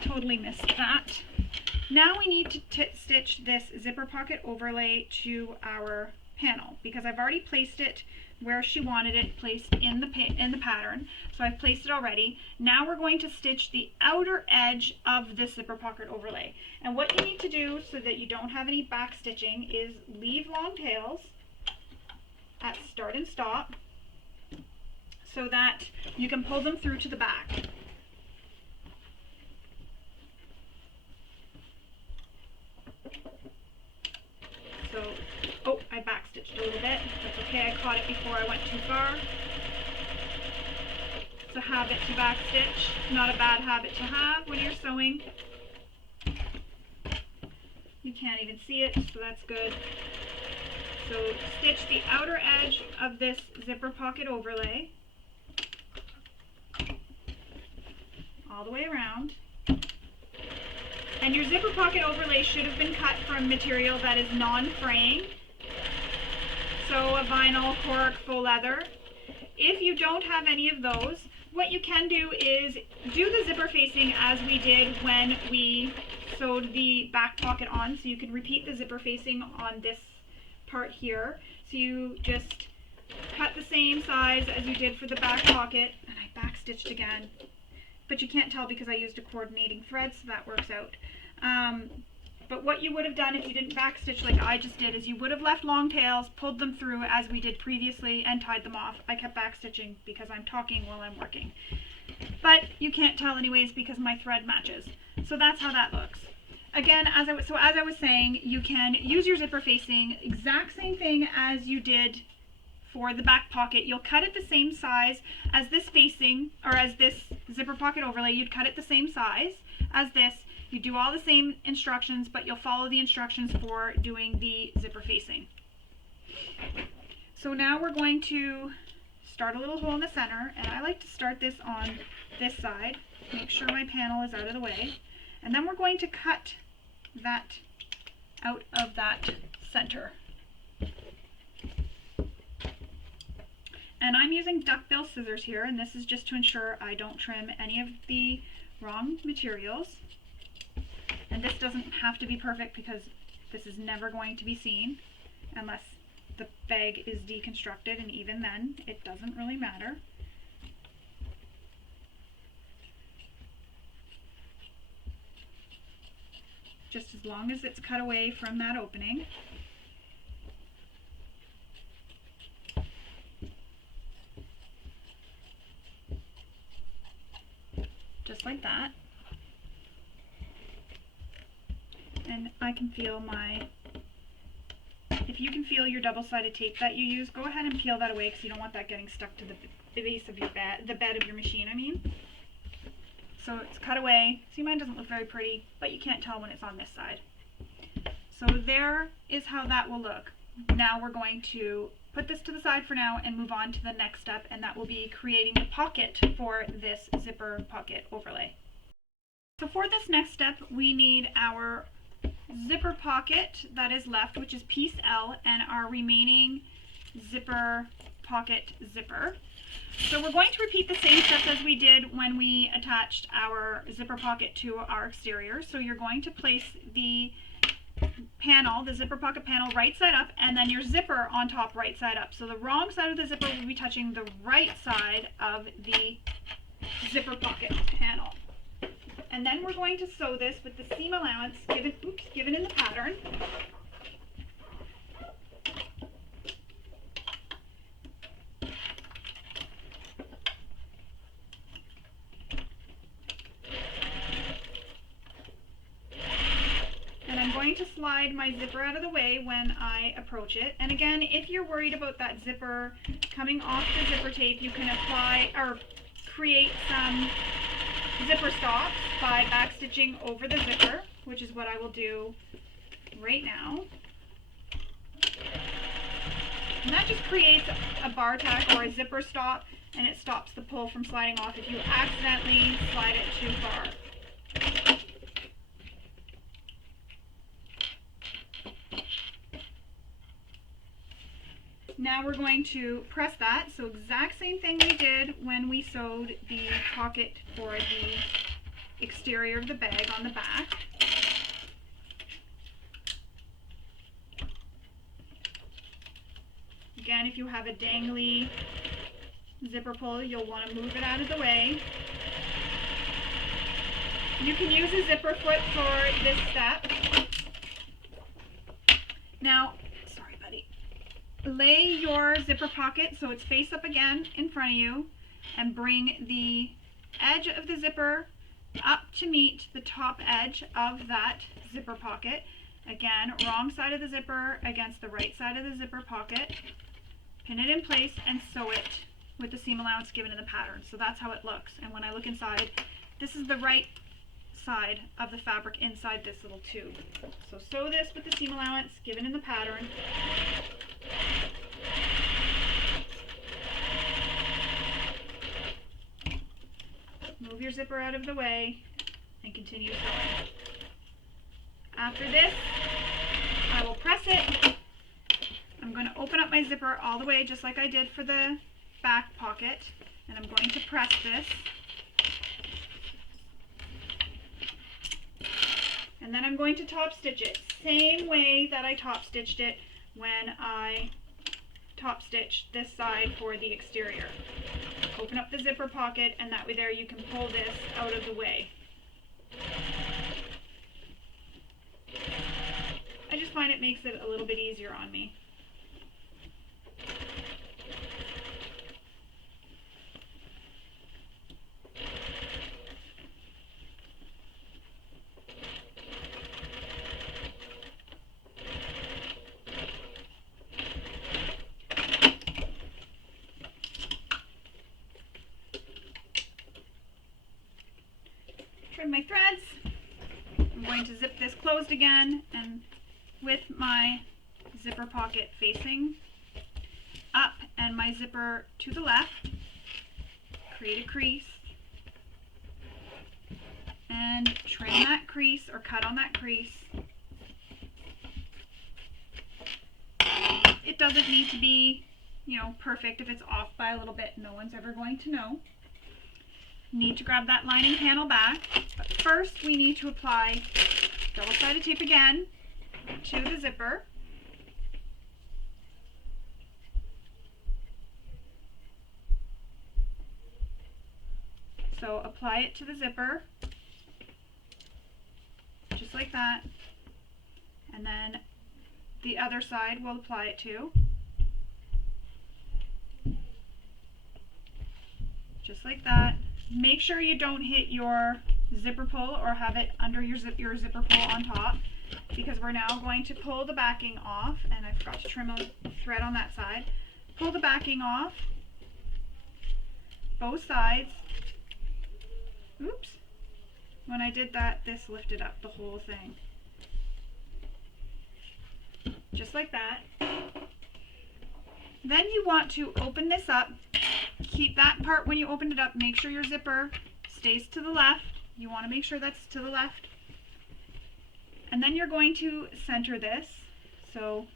totally missed that. Now we need to stitch this zipper pocket overlay to our panel, because I've already placed it where she wanted it placed in the pattern. So I've placed it already. Now we're going to stitch the outer edge of this zipper pocket overlay. And what you need to do so that you don't have any back stitching is leave long tails at start and stop so that you can pull them through to the back. So, oh, I back stitched a little bit. That's okay, I caught it before I went too far. It's a habit to back stitch, not a bad habit to have when you're sewing. You can't even see it, so that's good. So stitch the outer edge of this zipper pocket overlay all the way around. And your zipper pocket overlay should have been cut from material that is non-fraying. So a vinyl, cork, faux leather. If you don't have any of those, what you can do is do the zipper facing as we did when we sewed the back pocket on. So you can repeat the zipper facing on this part here. So you just cut the same size as you did for the back pocket, and I back stitched again, but you can't tell because I used a coordinating thread, so that works out. But what you would have done if you didn't back stitch like I just did is you would have left long tails, pulled them through as we did previously, and tied them off. I kept back stitching because I'm talking while I'm working, but you can't tell anyways because my thread matches. So that's how that looks. Again, as I was saying, you can use your zipper facing, exact same thing as you did for the back pocket. You'll cut it the same size as this facing, or as this zipper pocket overlay. You'd cut it the same size as this. You do all the same instructions, but you'll follow the instructions for doing the zipper facing. So now we're going to start a little hole in the center, and I like to start this on this side, make sure my panel is out of the way, and then we're going to cut that out of that center. And I'm using duckbill scissors here, and this is just to ensure I don't trim any of the wrong materials. And this doesn't have to be perfect because this is never going to be seen unless the bag is deconstructed, and even then it doesn't really matter. Just as long as it's cut away from that opening. Just like that. And I can feel my, if you can feel your double-sided tape that you use, go ahead and peel that away because you don't want that getting stuck to the base of your bed, the bed of your machine, I mean. So it's cut away. See, mine doesn't look very pretty, but you can't tell when it's on this side. So there is how that will look. Now we're going to put this to the side for now and move on to the next step, and that will be creating a pocket for this zipper pocket overlay. So for this next step, we need our zipper pocket that is left, which is piece L, and our remaining zipper pocket zipper. So we're going to repeat the same steps as we did when we attached our zipper pocket to our exterior. So you're going to place the panel, the zipper pocket panel, right side up, and then your zipper on top right side up. So the wrong side of the zipper will be touching the right side of the zipper pocket panel. And then we're going to sew this with the seam allowance given in the pattern. going to slide my zipper out of the way when I approach it. And again, if you're worried about that zipper coming off the zipper tape, you can apply or create some zipper stops by backstitching over the zipper, which is what I will do right now. And that just creates a bar tack or a zipper stop, and it stops the pull from sliding off if you accidentally slide it too far. Now we're going to press that, so exact same thing we did when we sewed the pocket for the exterior of the bag on the back. Again, if you have a dangly zipper pull, you'll want to move it out of the way. You can use a zipper foot for this step. Now, sorry buddy, lay your zipper pocket so it's face up again in front of you, and bring the edge of the zipper up to meet the top edge of that zipper pocket. Again, wrong side of the zipper against the right side of the zipper pocket. Pin it in place and sew it with the seam allowance given in the pattern. So that's how it looks. And when I look inside, this is the right side of the fabric inside this little tube. So sew this with the seam allowance given in the pattern. Move your zipper out of the way and continue sewing. After this, I will press it. I'm going to open up my zipper all the way just like I did for the back pocket, and I'm going to press this. And then I'm going to top stitch it, same way that I top stitched it when I top stitched this side for the exterior. Open up the zipper pocket, and that way there you can pull this out of the way. I just find it makes it a little bit easier on me. Trim my threads. I'm going to zip this closed again, and with my zipper pocket facing up and my zipper to the left, create a crease and trim that crease or cut on that crease. It doesn't need to be, perfect. If it's off by a little bit, no one's ever going to know. Need to grab that lining panel back, but first we need to apply double-sided tape again to the zipper. So apply it to the zipper, just like that, and then the other side we'll apply it to, just like that. Make sure you don't hit your zipper pull or have it under your zipper pull on top, because we're now going to pull the backing off, and I forgot to trim a thread on that side. Pull the backing off, both sides. Oops. When I did that, this lifted up the whole thing. Just like that. Then you want to open this up. Keep that part when you open it up. Make sure your zipper stays to the left. You want to make sure that's to the left. And then you're going to center this. So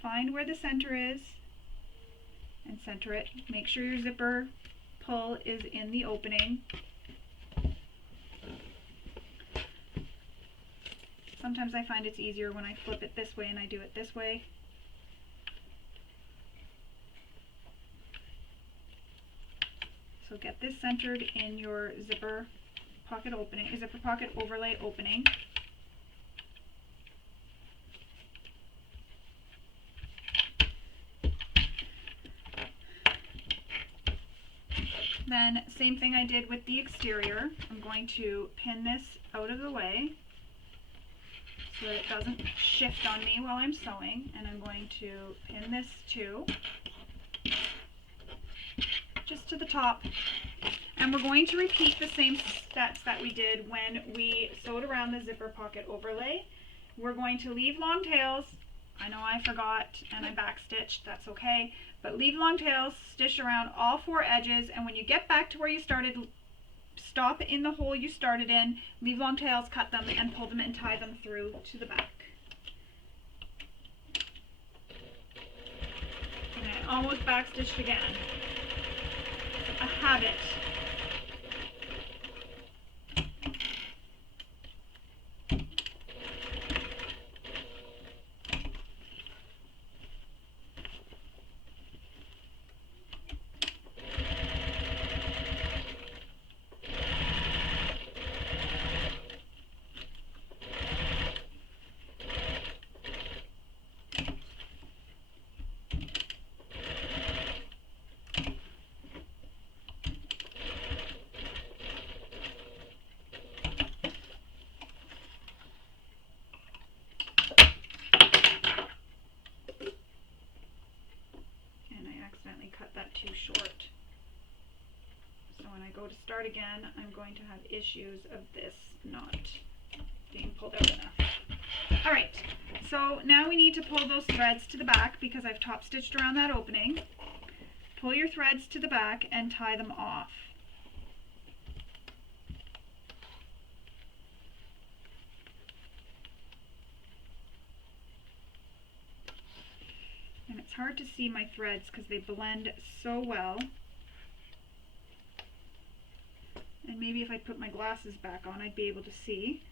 find where the center is and center it. Make sure your zipper pull is in the opening. Sometimes I find it's easier when I flip it this way and I do it this way. So get this centered in your zipper pocket opening, zipper pocket overlay opening. Then same thing I did with the exterior. I'm going to pin this out of the way so that it doesn't shift on me while I'm sewing. And I'm going to pin this too, just to the top. And we're going to repeat the same steps that we did when we sewed around the zipper pocket overlay. We're going to leave long tails. I know I forgot and I backstitched, that's okay. But leave long tails, stitch around all 4 edges, and when you get back to where you started, stop in the hole you started in, leave long tails, cut them, and pull them and tie them through to the back. And I almost backstitched again. A habit. Cut that too short. So when I go to start again, I'm going to have issues of this not being pulled out enough. Alright, so now we need to pull those threads to the back because I've top stitched around that opening. Pull your threads to the back and tie them off. And it's hard to see my threads because they blend so well. And maybe if I put my glasses back on, I'd be able to see.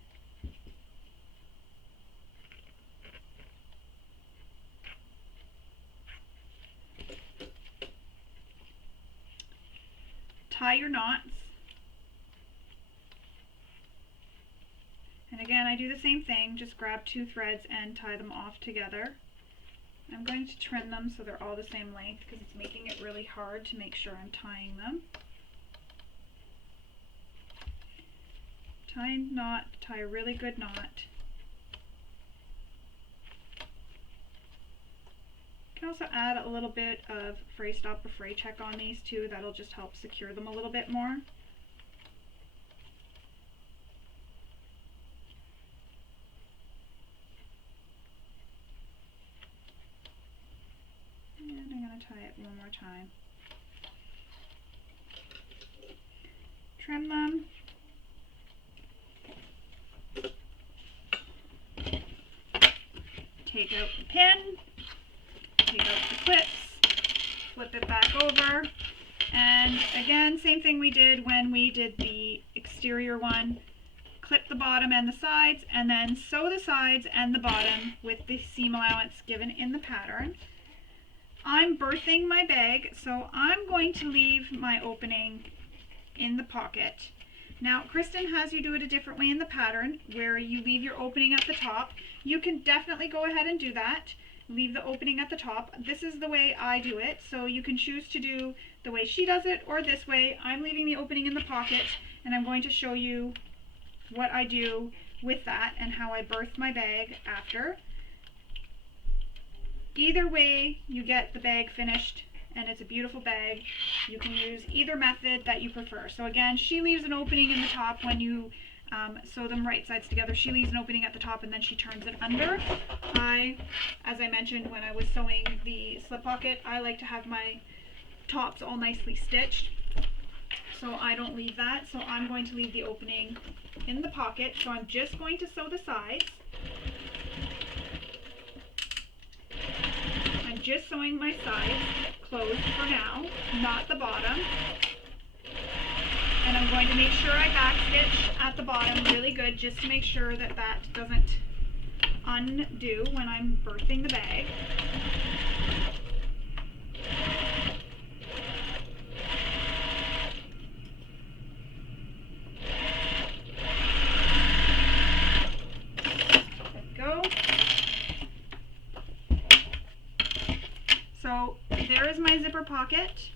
Tie your knots. And again, I do the same thing, just grab 2 threads and tie them off together. I'm going to trim them so they're all the same length because it's making it really hard to make sure I'm tying them. Tie a knot, tie a really good knot. You can also add a little bit of fray stop or fray check on these too. That'll just help secure them a little bit more. And I'm going to tie it one more time. Trim them. Take out the pin. Take out the clips. Flip it back over. And again, same thing we did when we did the exterior one. Clip the bottom and the sides, and then sew the sides and the bottom with the seam allowance given in the pattern. I'm birthing my bag, so I'm going to leave my opening in the pocket. Now, Kristen has you do it a different way in the pattern, where you leave your opening at the top. You can definitely go ahead and do that. Leave the opening at the top. This is the way I do it, so you can choose to do the way she does it or this way. I'm leaving the opening in the pocket, and I'm going to show you what I do with that and how I birth my bag after. Either way, you get the bag finished and it's a beautiful bag. You can use either method that you prefer. So again, she leaves an opening in the top when you sew them right sides together. She leaves an opening at the top and then she turns it under. As I mentioned when I was sewing the slip pocket, I like to have my tops all nicely stitched. So I don't leave that. So I'm going to leave the opening in the pocket. So I'm just going to sew the sides. I'm just sewing my sides closed for now, not the bottom. And I'm going to make sure I backstitch at the bottom really good just to make sure that that doesn't undo when I'm birthing the bag. There we go. So there is my zipper pocket,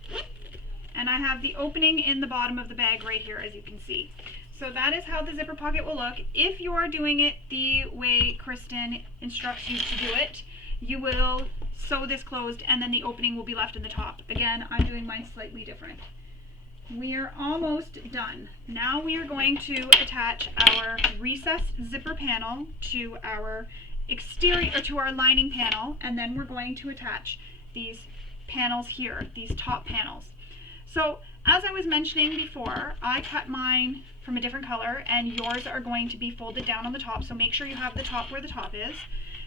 and I have the opening in the bottom of the bag right here, as you can see. So that is how the zipper pocket will look. If you are doing it the way Kristen instructs you to do it, you will sew this closed and then the opening will be left in the top. Again, I'm doing mine slightly different. We are almost done. Now we are going to attach our recessed zipper panel to our exterior, or to our lining panel, and then we're going to attach these panels here, these top panels. So as I was mentioning before, I cut mine from a different color and yours are going to be folded down on the top, so make sure you have the top where the top is.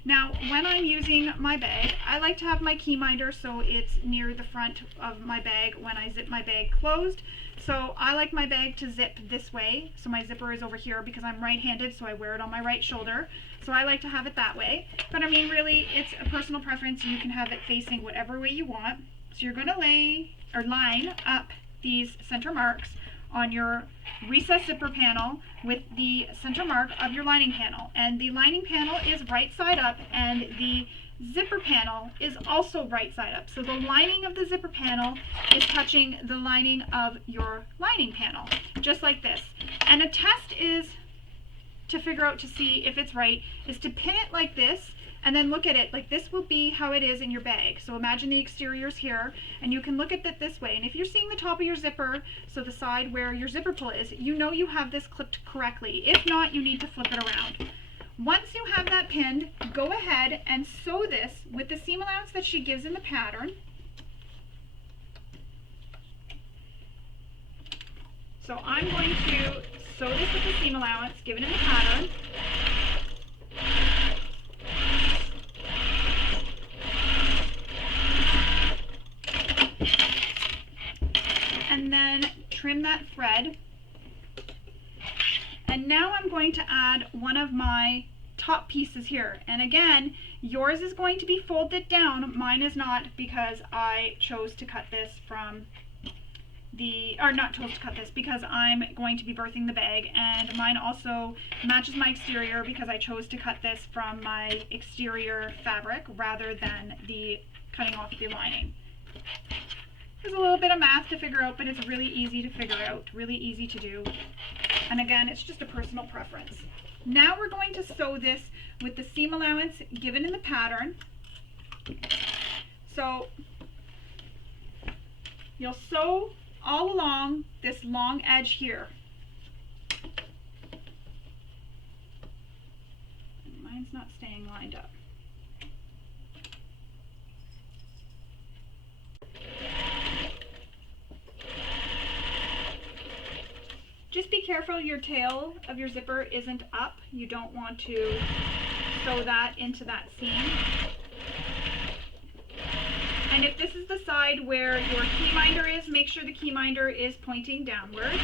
Now when I'm using my bag, I like to have my key minder so it's near the front of my bag when I zip my bag closed. So I like my bag to zip this way, so my zipper is over here because I'm right-handed, so I wear it on my right shoulder. So I like to have it that way. But I mean, really, it's a personal preference. You can have it facing whatever way you want. So you're going to line up these center marks on your recessed zipper panel with the center mark of your lining panel. And the lining panel is right side up and the zipper panel is also right side up. So the lining of the zipper panel is touching the lining of your lining panel, just like this. And a test is to figure out to see if it's right is to pin it like this and then look at it like this will be how it is in your bag. So imagine the exterior's here and you can look at it this way, and if you're seeing the top of your zipper, so the side where your zipper pull is, you know you have this clipped correctly. If not, you need to flip it around. Once you have that pinned, go ahead and sew this with the seam allowance that she gives in the pattern. So I'm going to sew this with the seam allowance given in the pattern. And then trim that thread. And now I'm going to add one of my top pieces here. And again, yours is going to be folded down. Mine is not, because I chose to cut this from because I'm going to be birthing the bag, and mine also matches my exterior because I chose to cut this from my exterior fabric rather than the cutting off the lining. There's a little bit of math to figure out, but it's really easy to figure out, really easy to do. And again, it's just a personal preference. Now we're going to sew this with the seam allowance given in the pattern. So you'll sew all along this long edge here. Mine's not staying lined up. Just be careful your tail of your zipper isn't up. You don't want to sew that into that seam. And if this is the side where your key minder is, make sure the key minder is pointing downwards.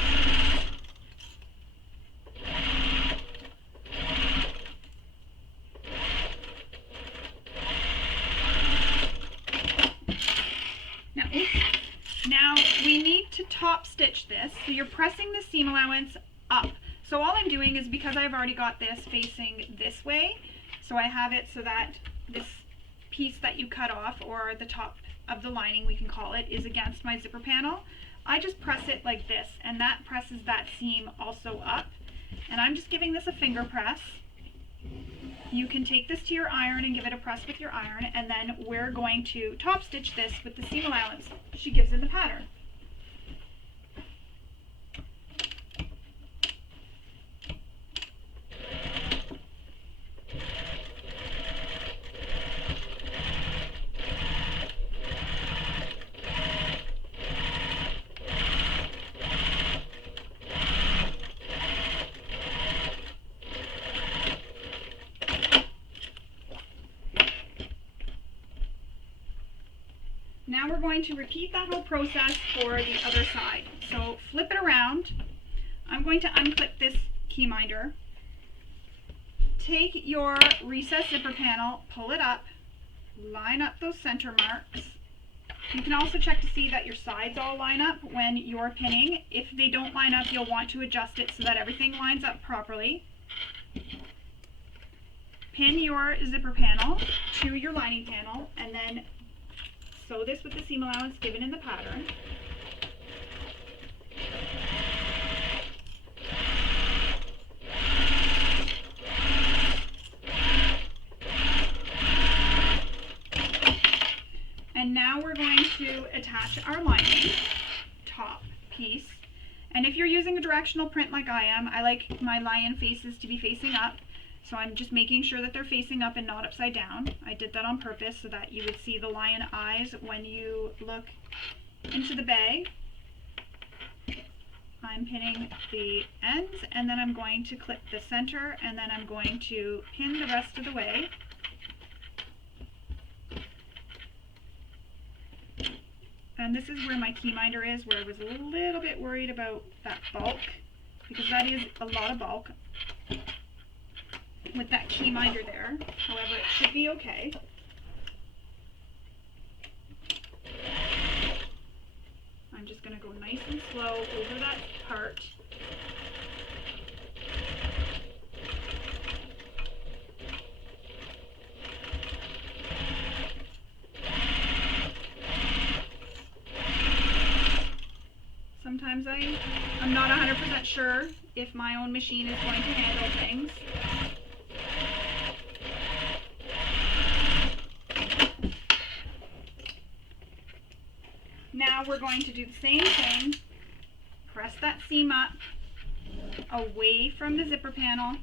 Now we need to top stitch this, so you're pressing the seam allowance up. So all I'm doing is, because I've already got this facing this way, so I have it so that this piece that you cut off, or the top of the lining we can call it, is against my zipper panel. I just press it like this, and that presses that seam also up. And I'm just giving this a finger press. You can take this to your iron and give it a press with your iron, and then we're going to top stitch this with the seam allowance she gives in the pattern. Now we're going to repeat that whole process for the other side. So flip it around. I'm going to unclip this key minder. Take your recessed zipper panel, pull it up, line up those center marks. You can also check to see that your sides all line up when you're pinning. If they don't line up, you'll want to adjust it so that everything lines up properly. Pin your zipper panel to your lining panel, and then sew this with the seam allowance given in the pattern. to our lining top piece. And if you're using a directional print like I am, I like my lion faces to be facing up. So I'm just making sure that they're facing up and not upside down. I did that on purpose so that you would see the lion eyes when you look into the bag. I'm pinning the ends, and then I'm going to clip the center, and then I'm going to pin the rest of the way. And this is where my key minder is, where I was a little bit worried about that bulk, because that is a lot of bulk with that key minder there. However, it should be okay. I'm just going to go nice and slow over that part. Sometimes I'm not 100% sure if my own machine is going to handle things. Now we're going to do the same thing. Press that seam up away from the zipper panel,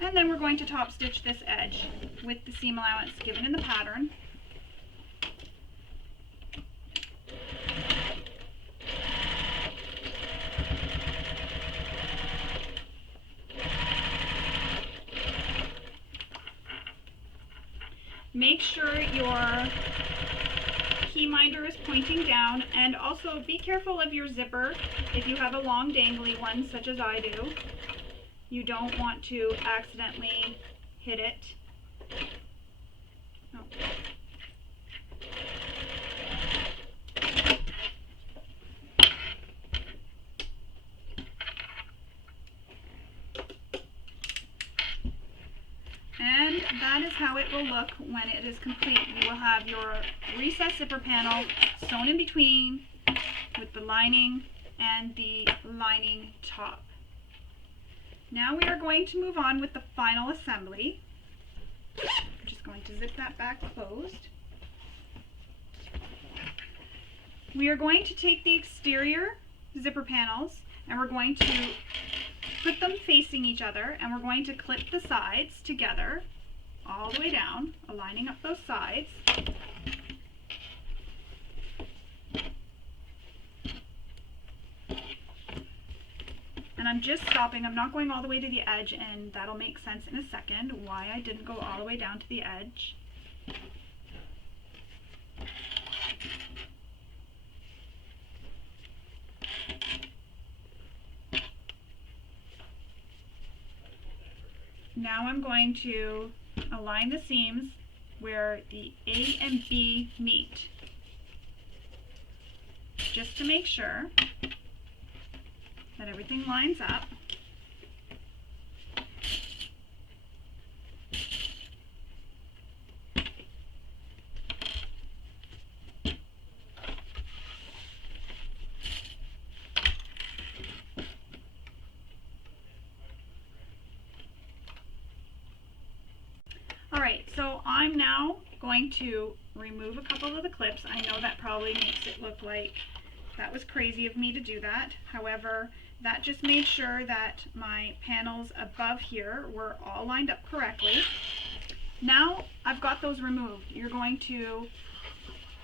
and then we're going to top stitch this edge with the seam allowance given in the pattern. Make sure your key minder is pointing down, and also be careful of your zipper. If you have a long dangly one such as I do, you don't want to accidentally hit it. Oh. And that is how it will look when it is complete. You will have your recessed zipper panel sewn in between with the lining and the lining top. Now we are going to move on with the final assembly. I'm just going to zip that back closed. We are going to take the exterior zipper panels and we're going to put them facing each other, and we're going to clip the sides together all the way down, aligning up those sides. And I'm just stopping. I'm not going all the way to the edge, and that'll make sense in a second why I didn't go all the way down to the edge. Now I'm going to align the seams where the A and B meet, just to make sure that everything lines up. Alright, so I'm now going to remove a couple of the clips. I know that probably makes it look like that was crazy of me to do that. However, that just made sure that my panels above here were all lined up correctly. Now I've got those removed. You're going to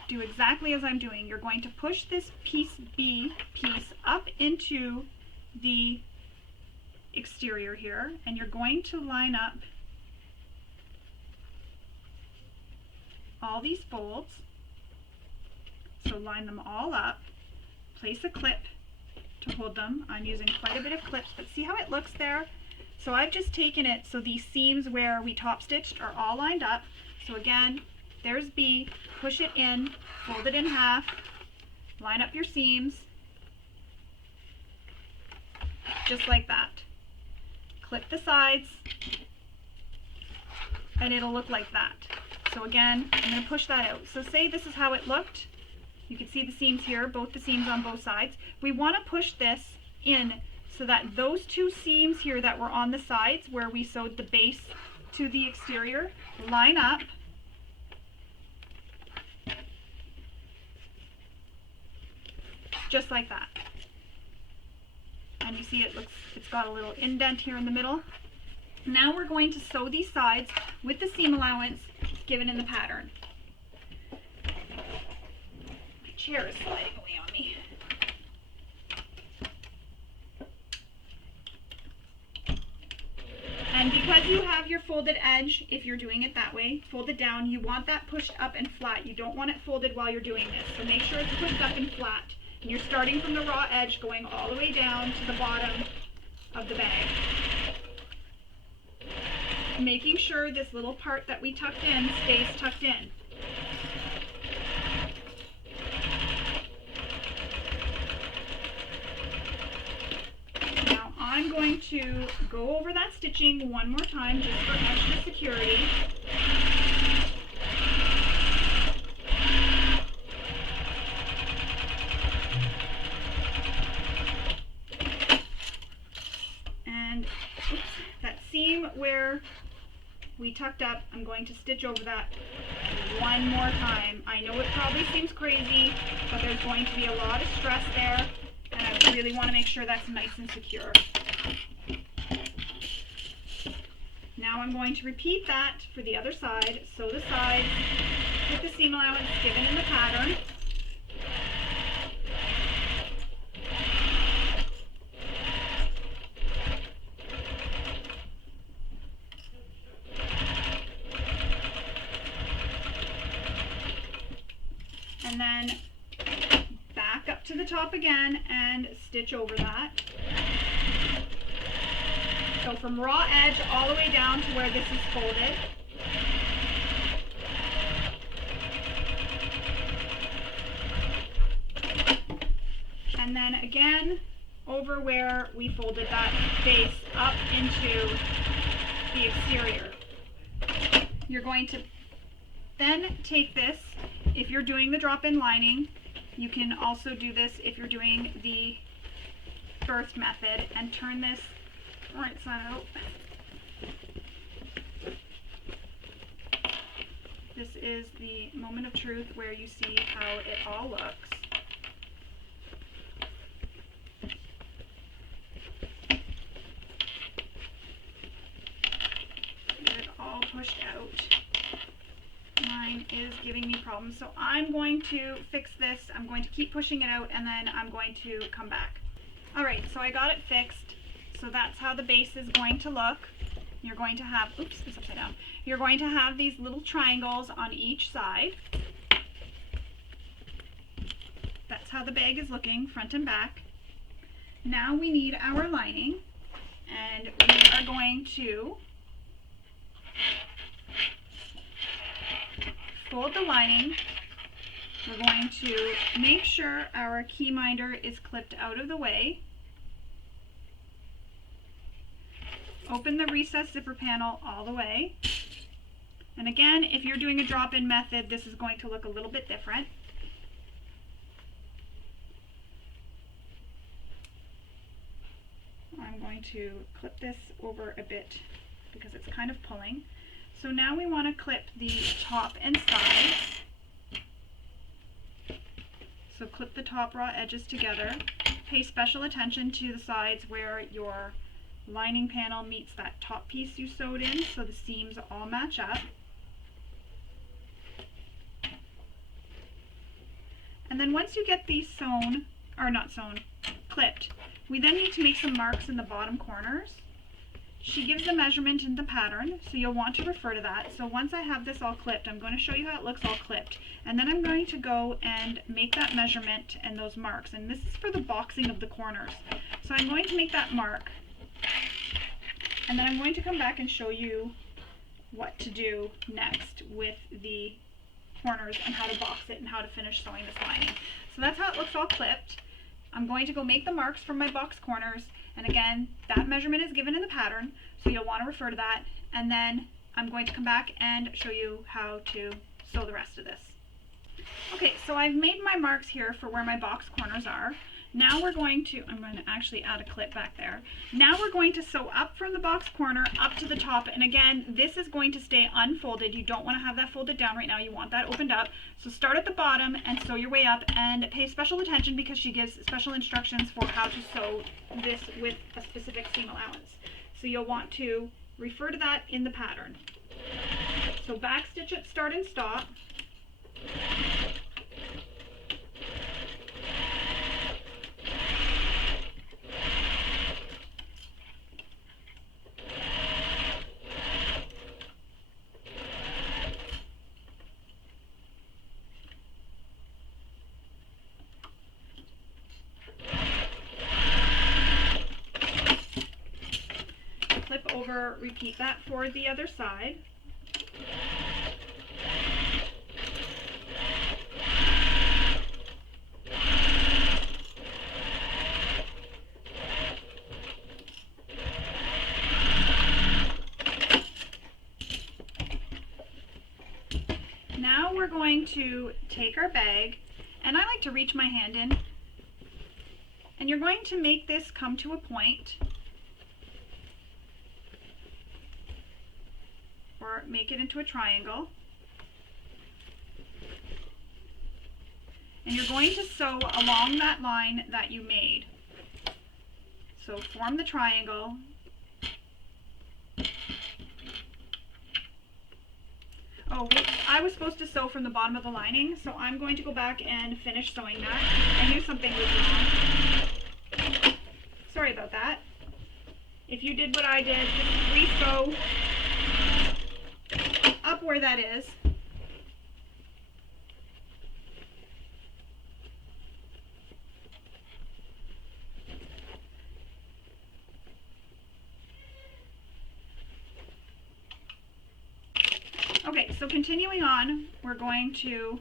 do exactly as I'm doing. You're going to push this piece B piece up into the exterior here, and you're going to line up all these folds. So line them all up, place a clip to hold them. I'm using quite a bit of clips, but see how it looks there? So I've just taken it so these seams where we top stitched are all lined up. So again, there's B, push it in, fold it in half, line up your seams, just like that. Clip the sides, and it'll look like that. So again, I'm going to push that out. So say this is how it looked. You can see the seams here, both the seams on both sides. We want to push this in so that those two seams here that were on the sides where we sewed the base to the exterior line up. just like that. And you see it's got a little indent here in the middle. Now we're going to sew these sides with the seam allowance given in the pattern. My chair is sliding away on me. And because you have your folded edge, if you're doing it that way, folded down, you want that pushed up and flat. You don't want it folded while you're doing this. So make sure it's pushed up and flat. And you're starting from the raw edge, going all the way down to the bottom of the bag. Making sure this little part that we tucked in stays tucked in. Now I'm going to go over that stitching one more time just for extra security. And oops, that seam where we tucked up, I'm going to stitch over that one more time. I know it probably seems crazy, but there's going to be a lot of stress there, and I really want to make sure that's nice and secure. Now I'm going to repeat that for the other side. Sew the sides with the seam allowance given in the pattern. And then back up to the top again and stitch over that. So from raw edge all the way down to where this is folded. And then again over where we folded that base up into the exterior. You're going to then take this, if you're doing the drop-in lining, you can also do this if you're doing the birth method, and turn this right side out. This is the moment of truth where you see how it all looks. Get it all pushed out. Mine is giving me problems, so I'm going to fix this. I'm going to keep pushing it out, and then I'm going to come back. Alright, so I got it fixed. So that's how the base is going to look. You're going to have, oops, it's upside down. You're going to have these little triangles on each side. That's how the bag is looking, front and back. Now we need our lining, and we are going to fold the lining. We're going to make sure our key minder is clipped out of the way. Open the recessed zipper panel all the way. And again, if you're doing a drop-in method, this is going to look a little bit different. I'm going to clip this over a bit because it's kind of pulling. So now we want to clip the top and sides. So clip the top raw edges together. Pay special attention to the sides where your lining panel meets that top piece you sewed in, so the seams all match up. And then once you get these sewn, or not sewn, clipped, we then need to make some marks in the bottom corners. She gives a measurement in the pattern, so you'll want to refer to that. So once I have this all clipped, I'm going to show you how it looks all clipped. And then I'm going to go and make that measurement and those marks. And this is for the boxing of the corners. So I'm going to make that mark. And then I'm going to come back and show you what to do next with the corners and how to box it and how to finish sewing this lining. So that's how it looks all clipped. I'm going to go make the marks from my box corners, and again, that measurement is given in the pattern, so you'll want to refer to that, and then I'm going to come back and show you how to sew the rest of this. Okay, so I've made my marks here for where my box corners are. Now we're going to, I'm going to actually add a clip back there. Now we're going to sew up from the box corner up to the top. And again, this is going to stay unfolded. You don't want to have that folded down right now. You want that opened up. So start at the bottom and sew your way up, and pay special attention because she gives special instructions for how to sew this with a specific seam allowance. So you'll want to refer to that in the pattern. So back stitch at start and stop. Flip over, repeat that for the other side. Now we're going to take our bag, and I like to reach my hand in, and you're going to make this come to a point, or make it into a triangle, and you're going to sew along that line that you made. So form the triangle, oh wait, I was supposed to sew from the bottom of the lining, so I'm going to go back and finish sewing that. I knew something was wrong. Sorry about that. If you did what I did, just re-sew up where that is. Okay, so continuing on, we're going to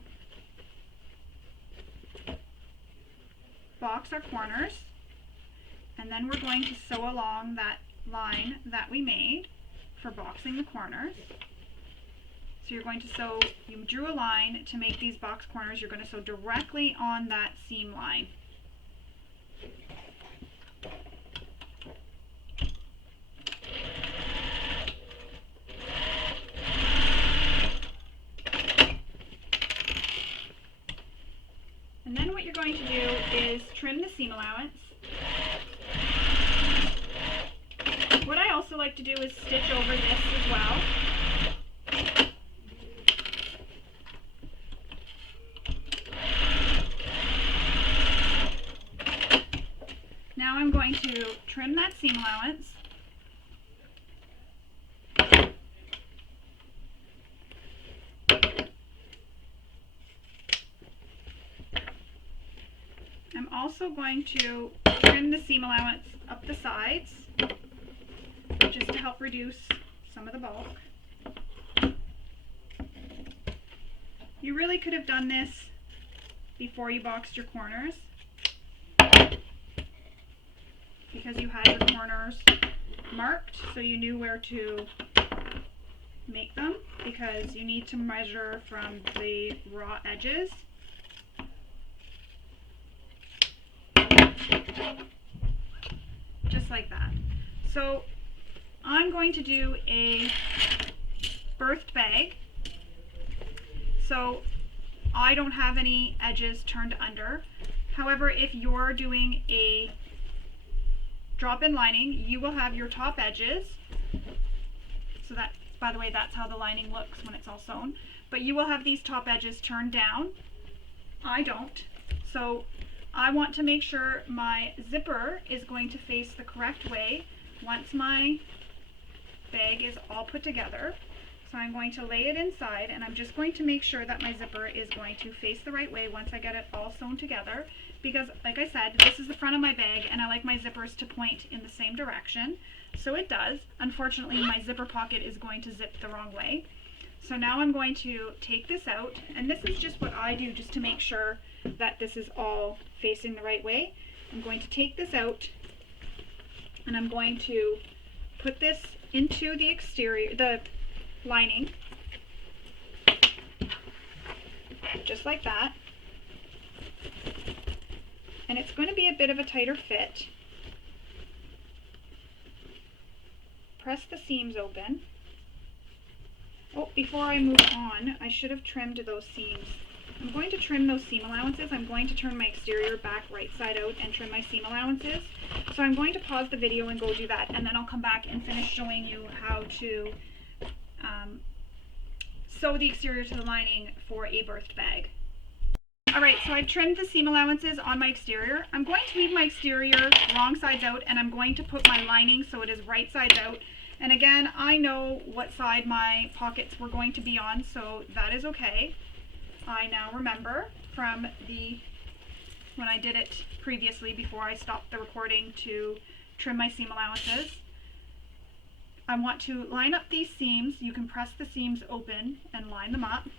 box our corners, and then we're going to sew along that line that we made for boxing the corners. So you're going to sew, you drew a line to make these box corners, you're going to sew directly on that seam line. And then what you're going to do is trim the seam allowance. What I also like to do is stitch over this as well. Now I'm going to trim that seam allowance. I'm also going to trim the seam allowance up the sides, just to help reduce some of the bulk. You really could have done this before you boxed your corners, because you had your corners marked so you knew where to make them, because you need to measure from the raw edges. Just like that. So I'm going to do a birthed bag. So I don't have any edges turned under. However, if you're doing a drop-in lining, you will have your top edges. So that, by the way, that's how the lining looks when it's all sewn. But you will have these top edges turned down. I don't. So I want to make sure my zipper is going to face the correct way once my bag is all put together. So I'm going to lay it inside, and I'm just going to make sure that my zipper is going to face the right way once I get it all sewn together, because like I said, this is the front of my bag and I like my zippers to point in the same direction. So it does. Unfortunately, my zipper pocket is going to zip the wrong way. So now I'm going to take this out, and this is just what I do just to make sure that this is all facing the right way. I'm going to take this out, and I'm going to put this into the exterior, the lining, just like that. and it's going to be a bit of a tighter fit. Press the seams open. Oh, before I move on, I should have trimmed those seams. I'm going to trim those seam allowances. I'm going to turn my exterior back right side out and trim my seam allowances. So I'm going to pause the video and go do that, and then I'll come back and finish showing you how to sew the exterior to the lining for a birthed bag. Alright, so I've trimmed the seam allowances on my exterior. I'm going to leave my exterior wrong sides out, and I'm going to put my lining so it is right sides out. And again, I know what side my pockets were going to be on, so that is okay. I now remember from when I did it previously before I stopped the recording to trim my seam allowances. I want to line up these seams. You can press the seams open and line them up.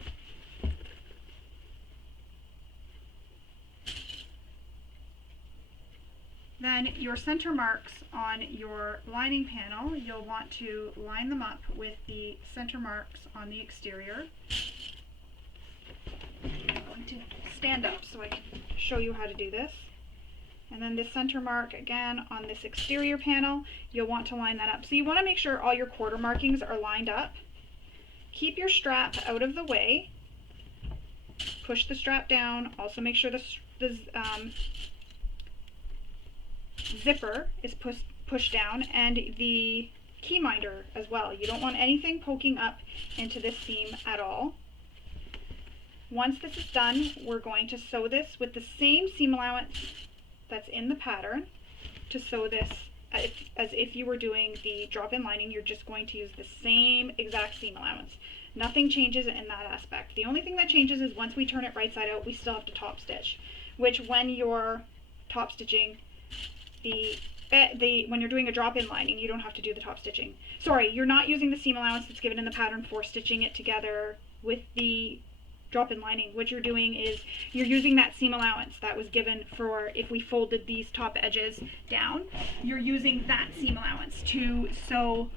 Then your center marks on your lining panel, you'll want to line them up with the center marks on the exterior. I'm going to stand up so I can show you how to do this. And then the center mark again on this exterior panel, you'll want to line that up. So you want to make sure all your quarter markings are lined up. Keep your strap out of the way. Push the strap down. Also make sure the zipper is pushed down, and the key minder as well. You don't want anything poking up into this seam at all. Once this is done, we're going to sew this with the same seam allowance that's in the pattern to sew this as if you were doing the drop-in lining. You're just going to use the same exact seam allowance. Nothing changes in that aspect. The only thing that changes is once we turn it right side out, we still have to top stitch, which when you're top stitching when you're doing a drop-in lining, you don't have to do the top stitching. Sorry, you're not using the seam allowance that's given in the pattern for stitching it together with the drop-in lining. What you're doing is you're using that seam allowance that was given for if we folded these top edges down. You're using that seam allowance to sew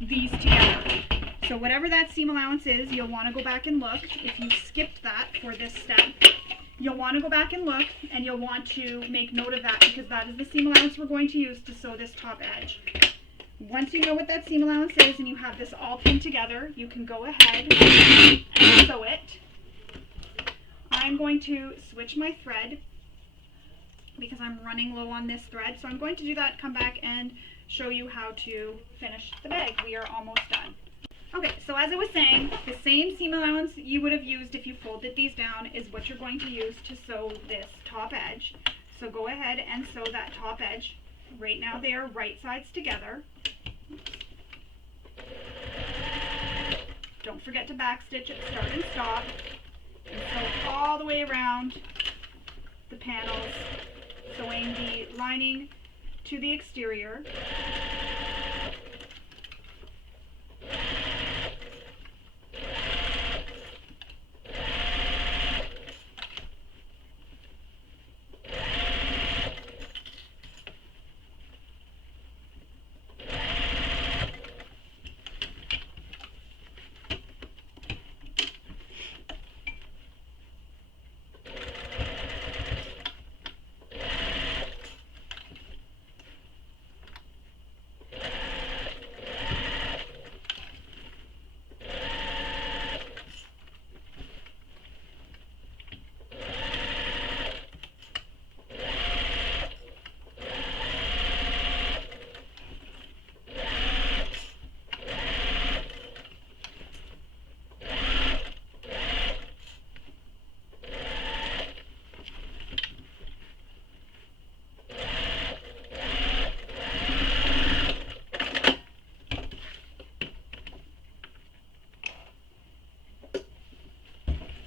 these together. So whatever that seam allowance is, you'll want to go back and look. If you skipped that for this step, you'll want to go back and look, and you'll want to make note of that, because that is the seam allowance we're going to use to sew this top edge. Once you know what that seam allowance is and you have this all pinned together, you can go ahead and sew it. I'm going to switch my thread because I'm running low on this thread, so I'm going to do that, come back and show you how to finish the bag. We are almost done. Okay, so as I was saying, the same seam allowance you would have used if you folded these down is what you're going to use to sew this top edge. So go ahead and sew that top edge. Right now they are right sides together. Don't forget to backstitch at start and stop. And sew all the way around the panels, sewing the lining to the exterior.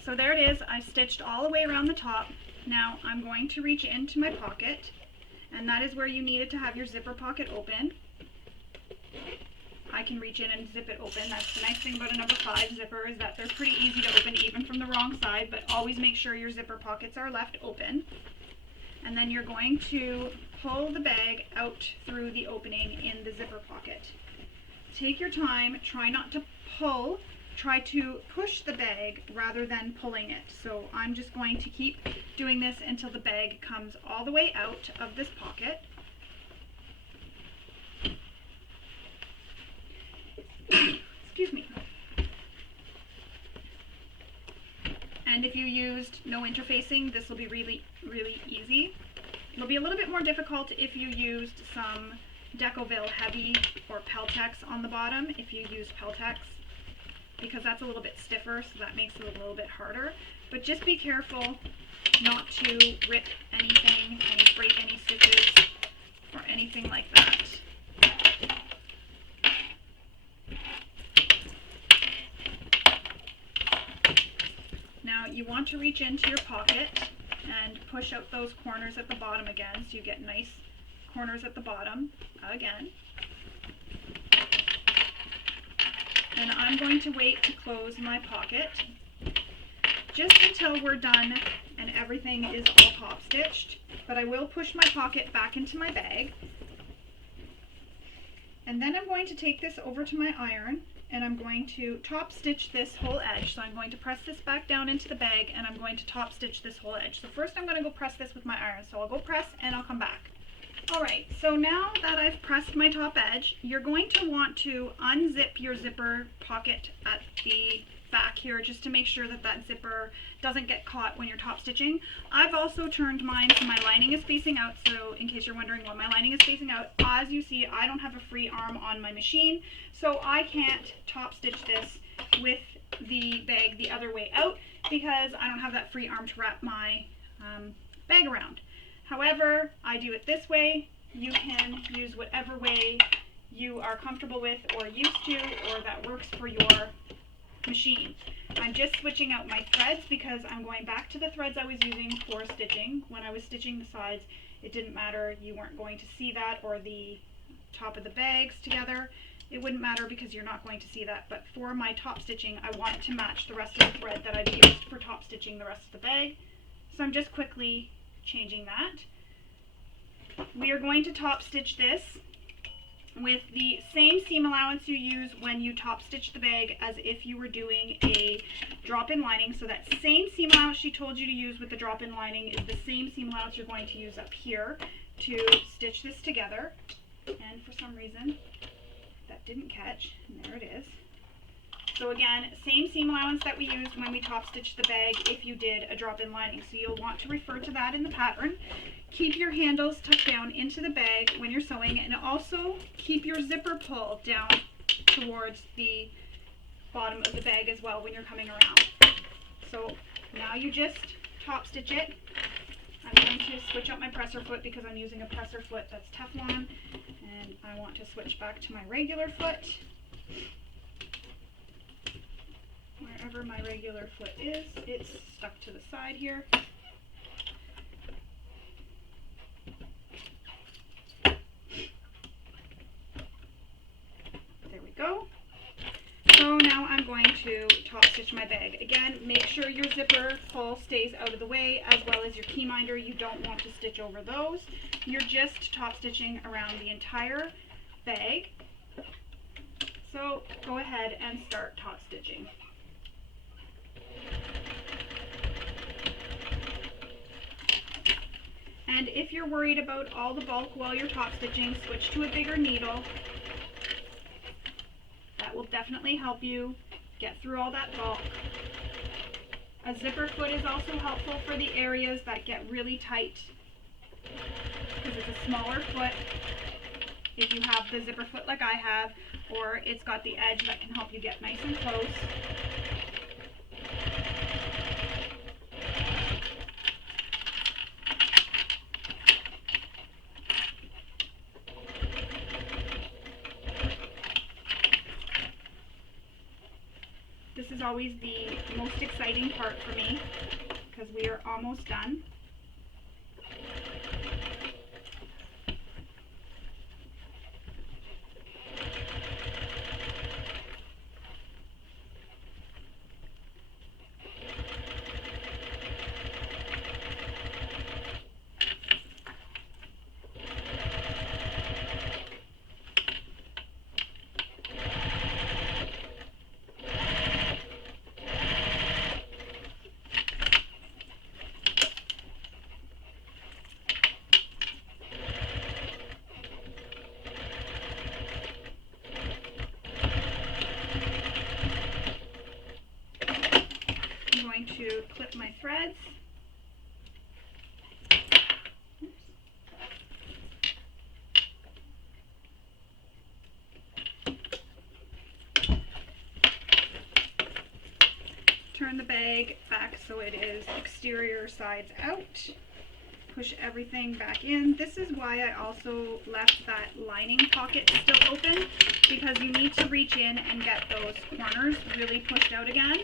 So there it is. I stitched all the way around the top. Now I'm going to reach into my pocket, and that is where you needed to have your zipper pocket open. I can reach in and zip it open. That's the nice thing about a number 5 zipper, is that they're pretty easy to open even from the wrong side, but always make sure your zipper pockets are left open. And then you're going to pull the bag out through the opening in the zipper pocket. Take your time, try not to pull try to push the bag rather than pulling it. So I'm just going to keep doing this until the bag comes all the way out of this pocket. Excuse me. And if you used no interfacing, this will be really, really easy. It'll be a little bit more difficult if you used some Decoville Heavy or Peltex on the bottom, if you use Peltex, because that's a little bit stiffer, so that makes it a little bit harder. But just be careful not to rip anything and break any stitches or anything like that. Now you want to reach into your pocket and push out those corners at the bottom again, so you get nice corners at the bottom again. And I'm going to wait to close my pocket just until we're done and everything is all top stitched. But I will push my pocket back into my bag. And then I'm going to take this over to my iron and I'm going to top stitch this whole edge. So I'm going to press this back down into the bag and I'm going to top stitch this whole edge. So first I'm going to go press this with my iron. So I'll go press and I'll come back. Alright, so now that I've pressed my top edge, you're going to want to unzip your zipper pocket at the back here just to make sure that that zipper doesn't get caught when you're top stitching. I've also turned mine so my lining is facing out, so in case you're wondering why my lining is facing out, as you see I don't have a free arm on my machine, so I can't top stitch this with the bag the other way out because I don't have that free arm to wrap my bag around. However, I do it this way. You can use whatever way you are comfortable with or used to or that works for your machine. I'm just switching out my threads because I'm going back to the threads I was using for stitching. When I was stitching the sides, it didn't matter. You weren't going to see that, or the top of the bags together. It wouldn't matter because you're not going to see that. But for my top stitching, I want it to match the rest of the thread that I've used for top stitching the rest of the bag. So I'm just quickly changing that. We are going to top stitch this with the same seam allowance you use when you top stitch the bag as if you were doing a drop-in lining. So that same seam allowance she told you to use with the drop-in lining is the same seam allowance you're going to use up here to stitch this together. And for some reason that didn't catch, and there it is. So again, same seam allowance that we used when we top stitched the bag if you did a drop-in lining. So you'll want to refer to that in the pattern. Keep your handles tucked down into the bag when you're sewing, and also keep your zipper pull down towards the bottom of the bag as well when you're coming around. So now you just top stitch it. I'm going to switch out my presser foot because I'm using a presser foot that's Teflon, and I want to switch back to my regular foot. Wherever my regular foot is, it's stuck to the side here. There we go. So now I'm going to top stitch my bag. Again, make sure your zipper pull stays out of the way, as well as your key minder. You don't want to stitch over those. You're just top stitching around the entire bag. So go ahead and start top stitching. And if you're worried about all the bulk while you're top stitching, switch to a bigger needle. That will definitely help you get through all that bulk. A zipper foot is also helpful for the areas that get really tight because it's a smaller foot. If you have the zipper foot like I have, or it's got the edge that can help you get nice and close. This is always the most exciting part for me because we are almost done. my threads. Turn the bag back so it is exterior sides out. Push everything back in. This is why I also left that lining pocket still open, because you need to reach in and get those corners really pushed out again.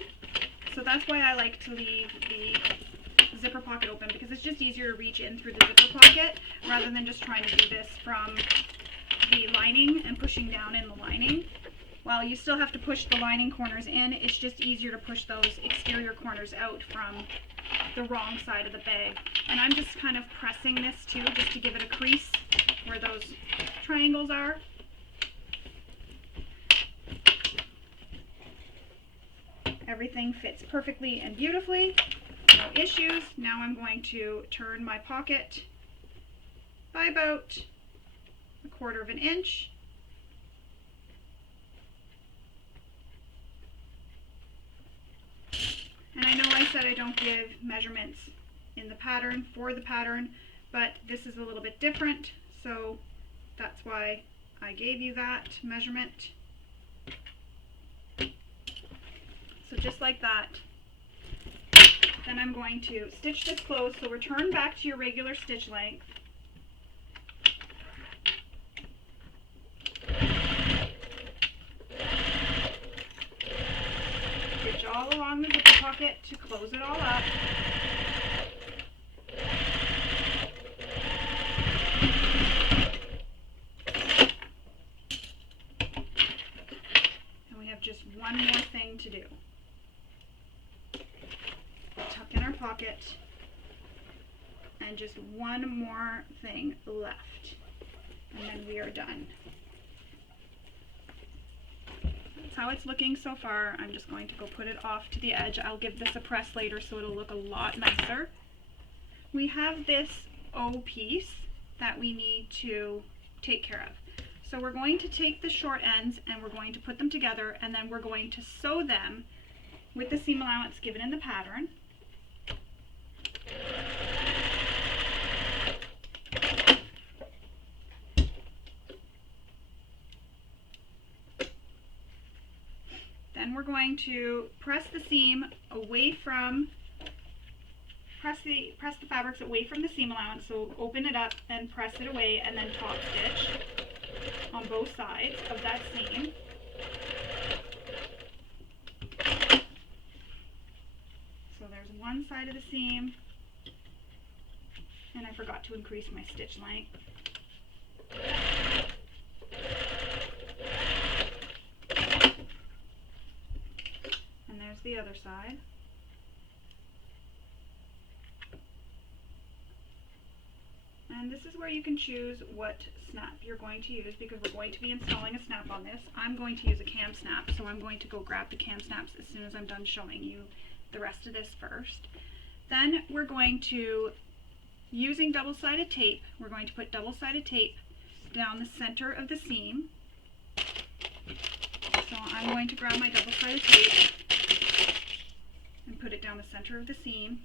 So that's why I like to leave the zipper pocket open, because it's just easier to reach in through the zipper pocket rather than just trying to do this from the lining and pushing down in the lining. While you still have to push the lining corners in, it's just easier to push those exterior corners out from the wrong side of the bag. And I'm just kind of pressing this too, just to give it a crease where those triangles are. Everything fits perfectly and beautifully, no issues. Now I'm going to turn my pocket by about 1/4 of an inch. And I know I said I don't give measurements in the pattern for the pattern, but this is a little bit different, so that's why I gave you that measurement. So just like that. Then I'm going to stitch this closed, so return back to your regular stitch length. Stitch all along the zipper pocket to close it all up. And we have just one more thing to do. Tuck in our pocket, and just one more thing left, and then we are done. That's how it's looking so far. I'm just going to go put it off to the edge. I'll give this a press later so it'll look a lot nicer. We have this O piece that we need to take care of. So we're going to take the short ends and we're going to put them together, and then we're going to sew them with the seam allowance given in the pattern. Then we're going to press the seam away from, press the fabrics away from the seam allowance, so open it up and press it away, and then top stitch on both sides of that seam. So there's one side of the seam, and I forgot to increase my stitch length. And there's the other side. And this is where you can choose what snap you're going to use, because we're going to be installing a snap on this. I'm going to use a cam snap, so I'm going to go grab the cam snaps as soon as I'm done showing you the rest of this first. Then we're going to, using double-sided tape, we're going to put double-sided tape down the center of the seam. So I'm going to grab my double-sided tape and put it down the center of the seam,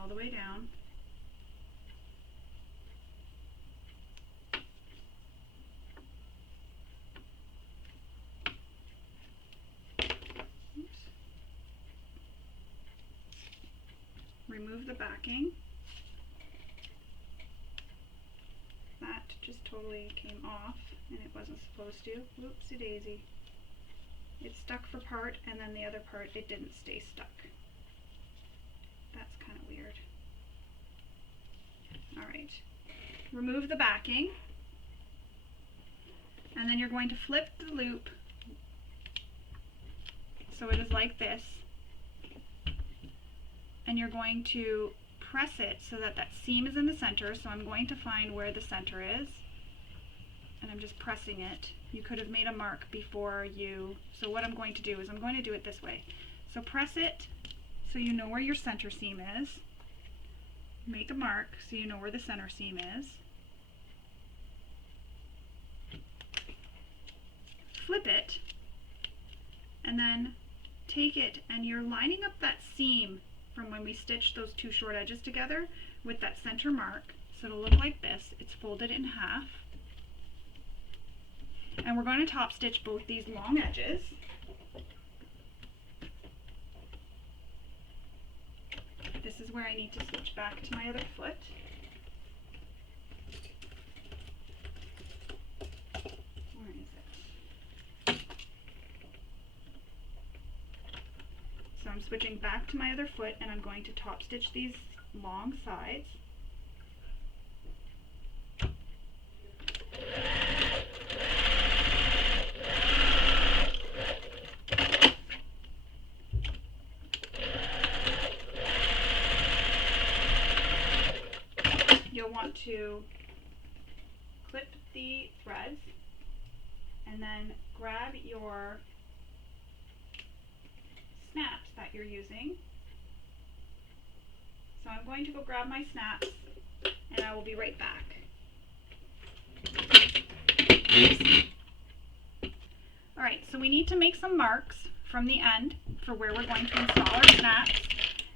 all the way down. Oops. Remove the backing. That just totally came off, and it wasn't supposed to. Whoopsie daisy. It stuck for part, and then the other part, it didn't stay stuck. That's kind of weird. Alright. Remove the backing, and then you're going to flip the loop so it is like this, and you're going to press it so that that seam is in the center. So I'm going to find where the center is, and I'm just pressing it. You could have made a mark before you, so what I'm going to do is I'm going to do it this way. So press it so you know where your center seam is. Make a mark so you know where the center seam is. Flip it and then take it and you're lining up that seam from when we stitched those two short edges together with that center mark. So it'll look like this. It's folded in half. And we're going to top stitch both these long edges. This is where I need to switch back to my other foot. Where is it? So I'm switching back to my other foot and I'm going to top stitch these long sides. You'll want to clip the threads and then grab your snaps that you're using. So I'm going to go grab my snaps and I will be right back. Alright, so we need to make some marks from the end for where we're going to install our snaps.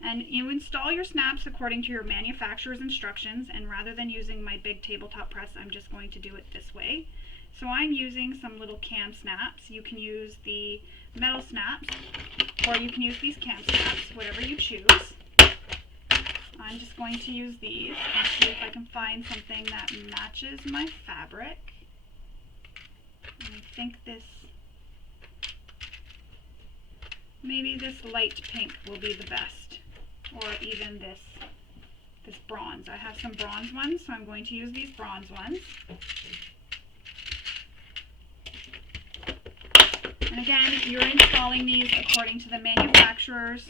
And you install your snaps according to your manufacturer's instructions, and rather than using my big tabletop press, I'm just going to do it this way. So I'm using some little cam snaps. You can use the metal snaps, or you can use these cam snaps, whatever you choose. I'm just going to use these and see if I can find something that matches my fabric. And I think maybe this light pink will be the best, or even this bronze. I have some bronze ones, so I'm going to use these bronze ones. And again, you're installing these according to the manufacturer's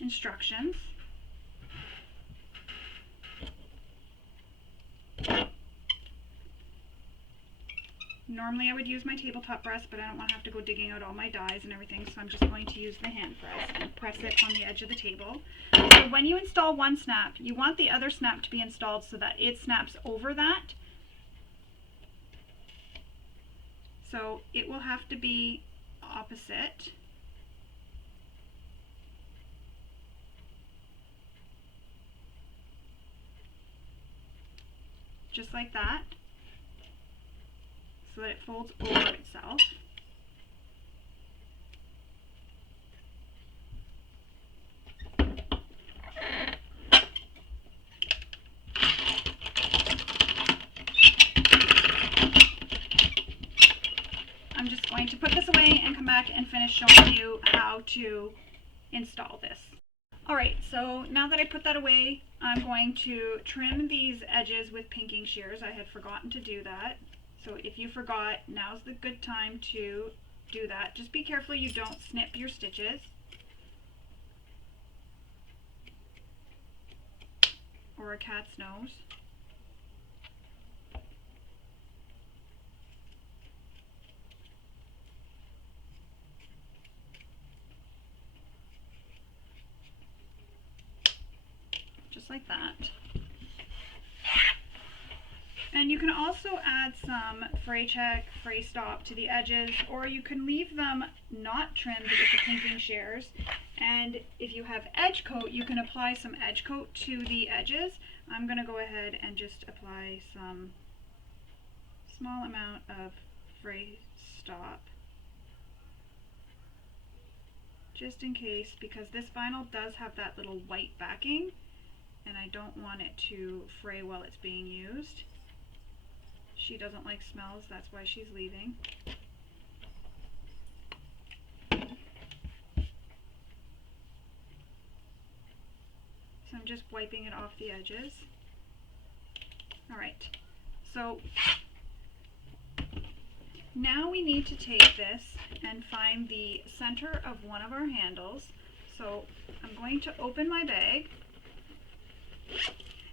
instructions. Normally I would use my tabletop press, but I don't want to have to go digging out all my dies and everything, so I'm just going to use the hand press and press it on the edge of the table. So when you install one snap, you want the other snap to be installed so that it snaps over that. So it will have to be opposite. Just like that. So that it folds over itself. I'm just going to put this away and come back and finish showing you how to install this. Alright, so now that I put that away, I'm going to trim these edges with pinking shears. I had forgotten to do that. So if you forgot, now's the good time to do that. Just be careful you don't snip your stitches or a cat's nose. Just like that. And you can also add some fray check, fray stop to the edges, or you can leave them not trimmed with the pinking shears. And if you have edge coat, you can apply some edge coat to the edges. I'm going to go ahead and just apply some small amount of fray stop, just in case, because this vinyl does have that little white backing, and I don't want it to fray while it's being used. She doesn't like smells, that's why she's leaving. So I'm just wiping it off the edges. Alright, so now we need to take this and find the center of one of our handles. So I'm going to open my bag,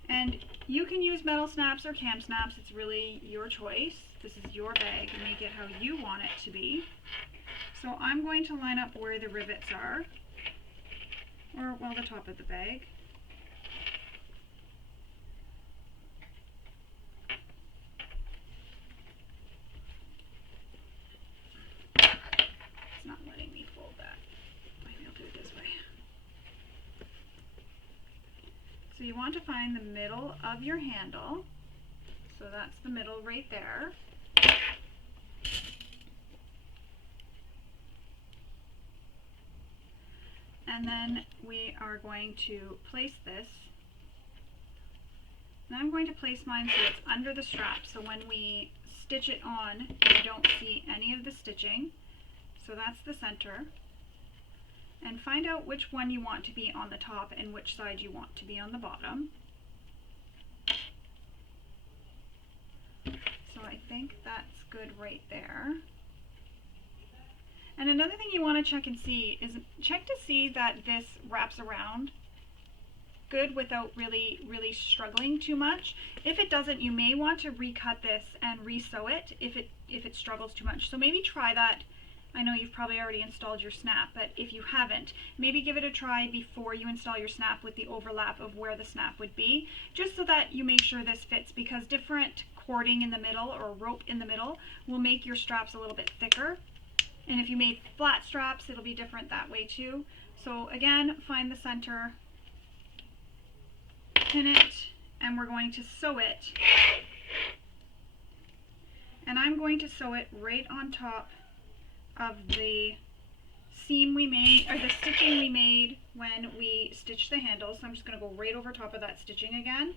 and you can use metal snaps or cam snaps. It's really your choice. This is your bag. Make it how you want it to be. So I'm going to line up where the rivets are, or well, the top of the bag. So you want to find the middle of your handle. So that's the middle right there. And then we are going to place this. And I'm going to place mine so it's under the strap, so when we stitch it on, you don't see any of the stitching. So that's the center. And find out which one you want to be on the top and which side you want to be on the bottom. So I think that's good right there. And another thing you want to check and see is check to see that this wraps around good without really struggling too much. If it doesn't, you may want to recut this and re-sew it if it struggles too much. So maybe try that. I know you've probably already installed your snap, but if you haven't, maybe give it a try before you install your snap with the overlap of where the snap would be, just so that you make sure this fits, because different cording in the middle or rope in the middle will make your straps a little bit thicker. And if you made flat straps, it'll be different that way too. So again, find the center, pin it, and we're going to sew it. And I'm going to sew it right on top of the seam we made, or the stitching we made when we stitched the handles. So I'm just going to go right over top of that stitching again,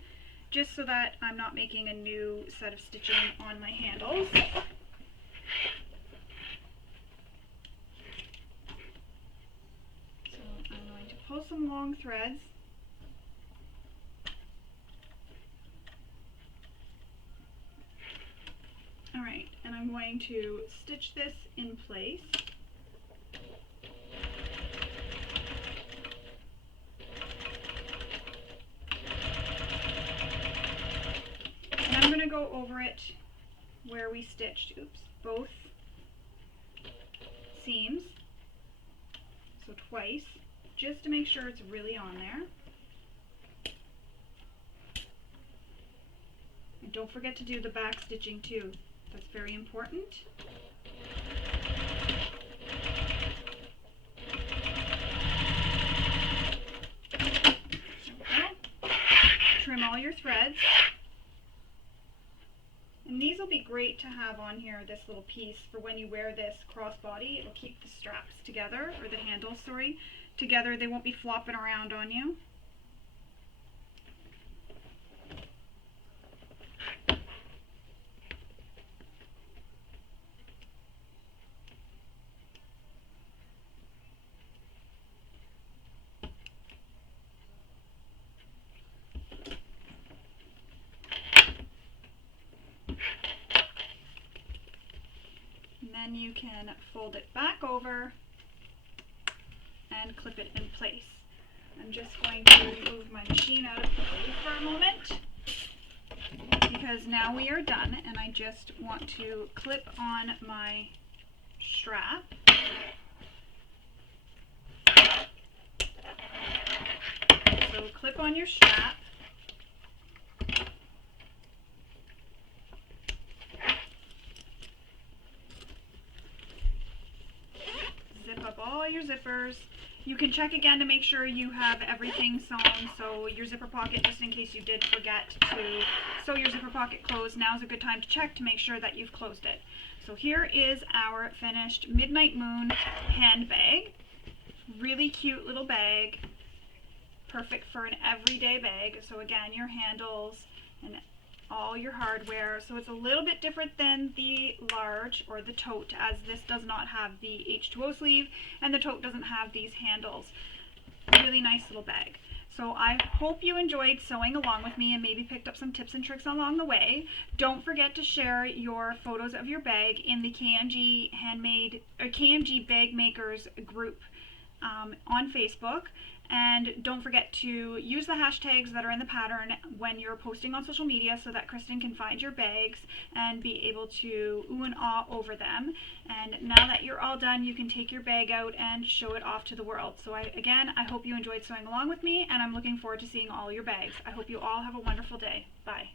just so that I'm not making a new set of stitching on my handles. So I'm going to pull some long threads. Alright, and I'm going to stitch this in place. And I'm going to go over it where we stitched, both seams, so twice, just to make sure it's really on there. And don't forget to do the back stitching too. That's very important. Trim all your threads. And these will be great to have on here, this little piece, for when you wear this crossbody. It'll keep the straps together, or the handles, sorry, together. They won't be flopping around on you. Then you can fold it back over and clip it in place. I'm just going to move my machine out of the way for a moment, because now we are done, and I just want to clip on my strap. So clip on your strap. Zip up all your zippers. You can check again to make sure you have everything sewn, so your zipper pocket, just in case you did forget to sew your zipper pocket closed, now is a good time to check to make sure that you've closed it. So here is our finished Midnight Moon handbag. Really cute little bag, perfect for an everyday bag. So again, your handles and all your hardware. So it's a little bit different than the large or the tote, as this does not have the H2O sleeve and the tote doesn't have these handles. Really nice little bag. So I hope you enjoyed sewing along with me and maybe picked up some tips and tricks along the way. Don't forget to share your photos of your bag in the KMG Handmade or KMG Bag Makers group on Facebook. And don't forget to use the hashtags that are in the pattern when you're posting on social media, so that Kristen can find your bags and be able to ooh and ah over them. And now that you're all done, you can take your bag out and show it off to the world. So again, I hope you enjoyed sewing along with me, and I'm looking forward to seeing all your bags. I hope you all have a wonderful day. Bye.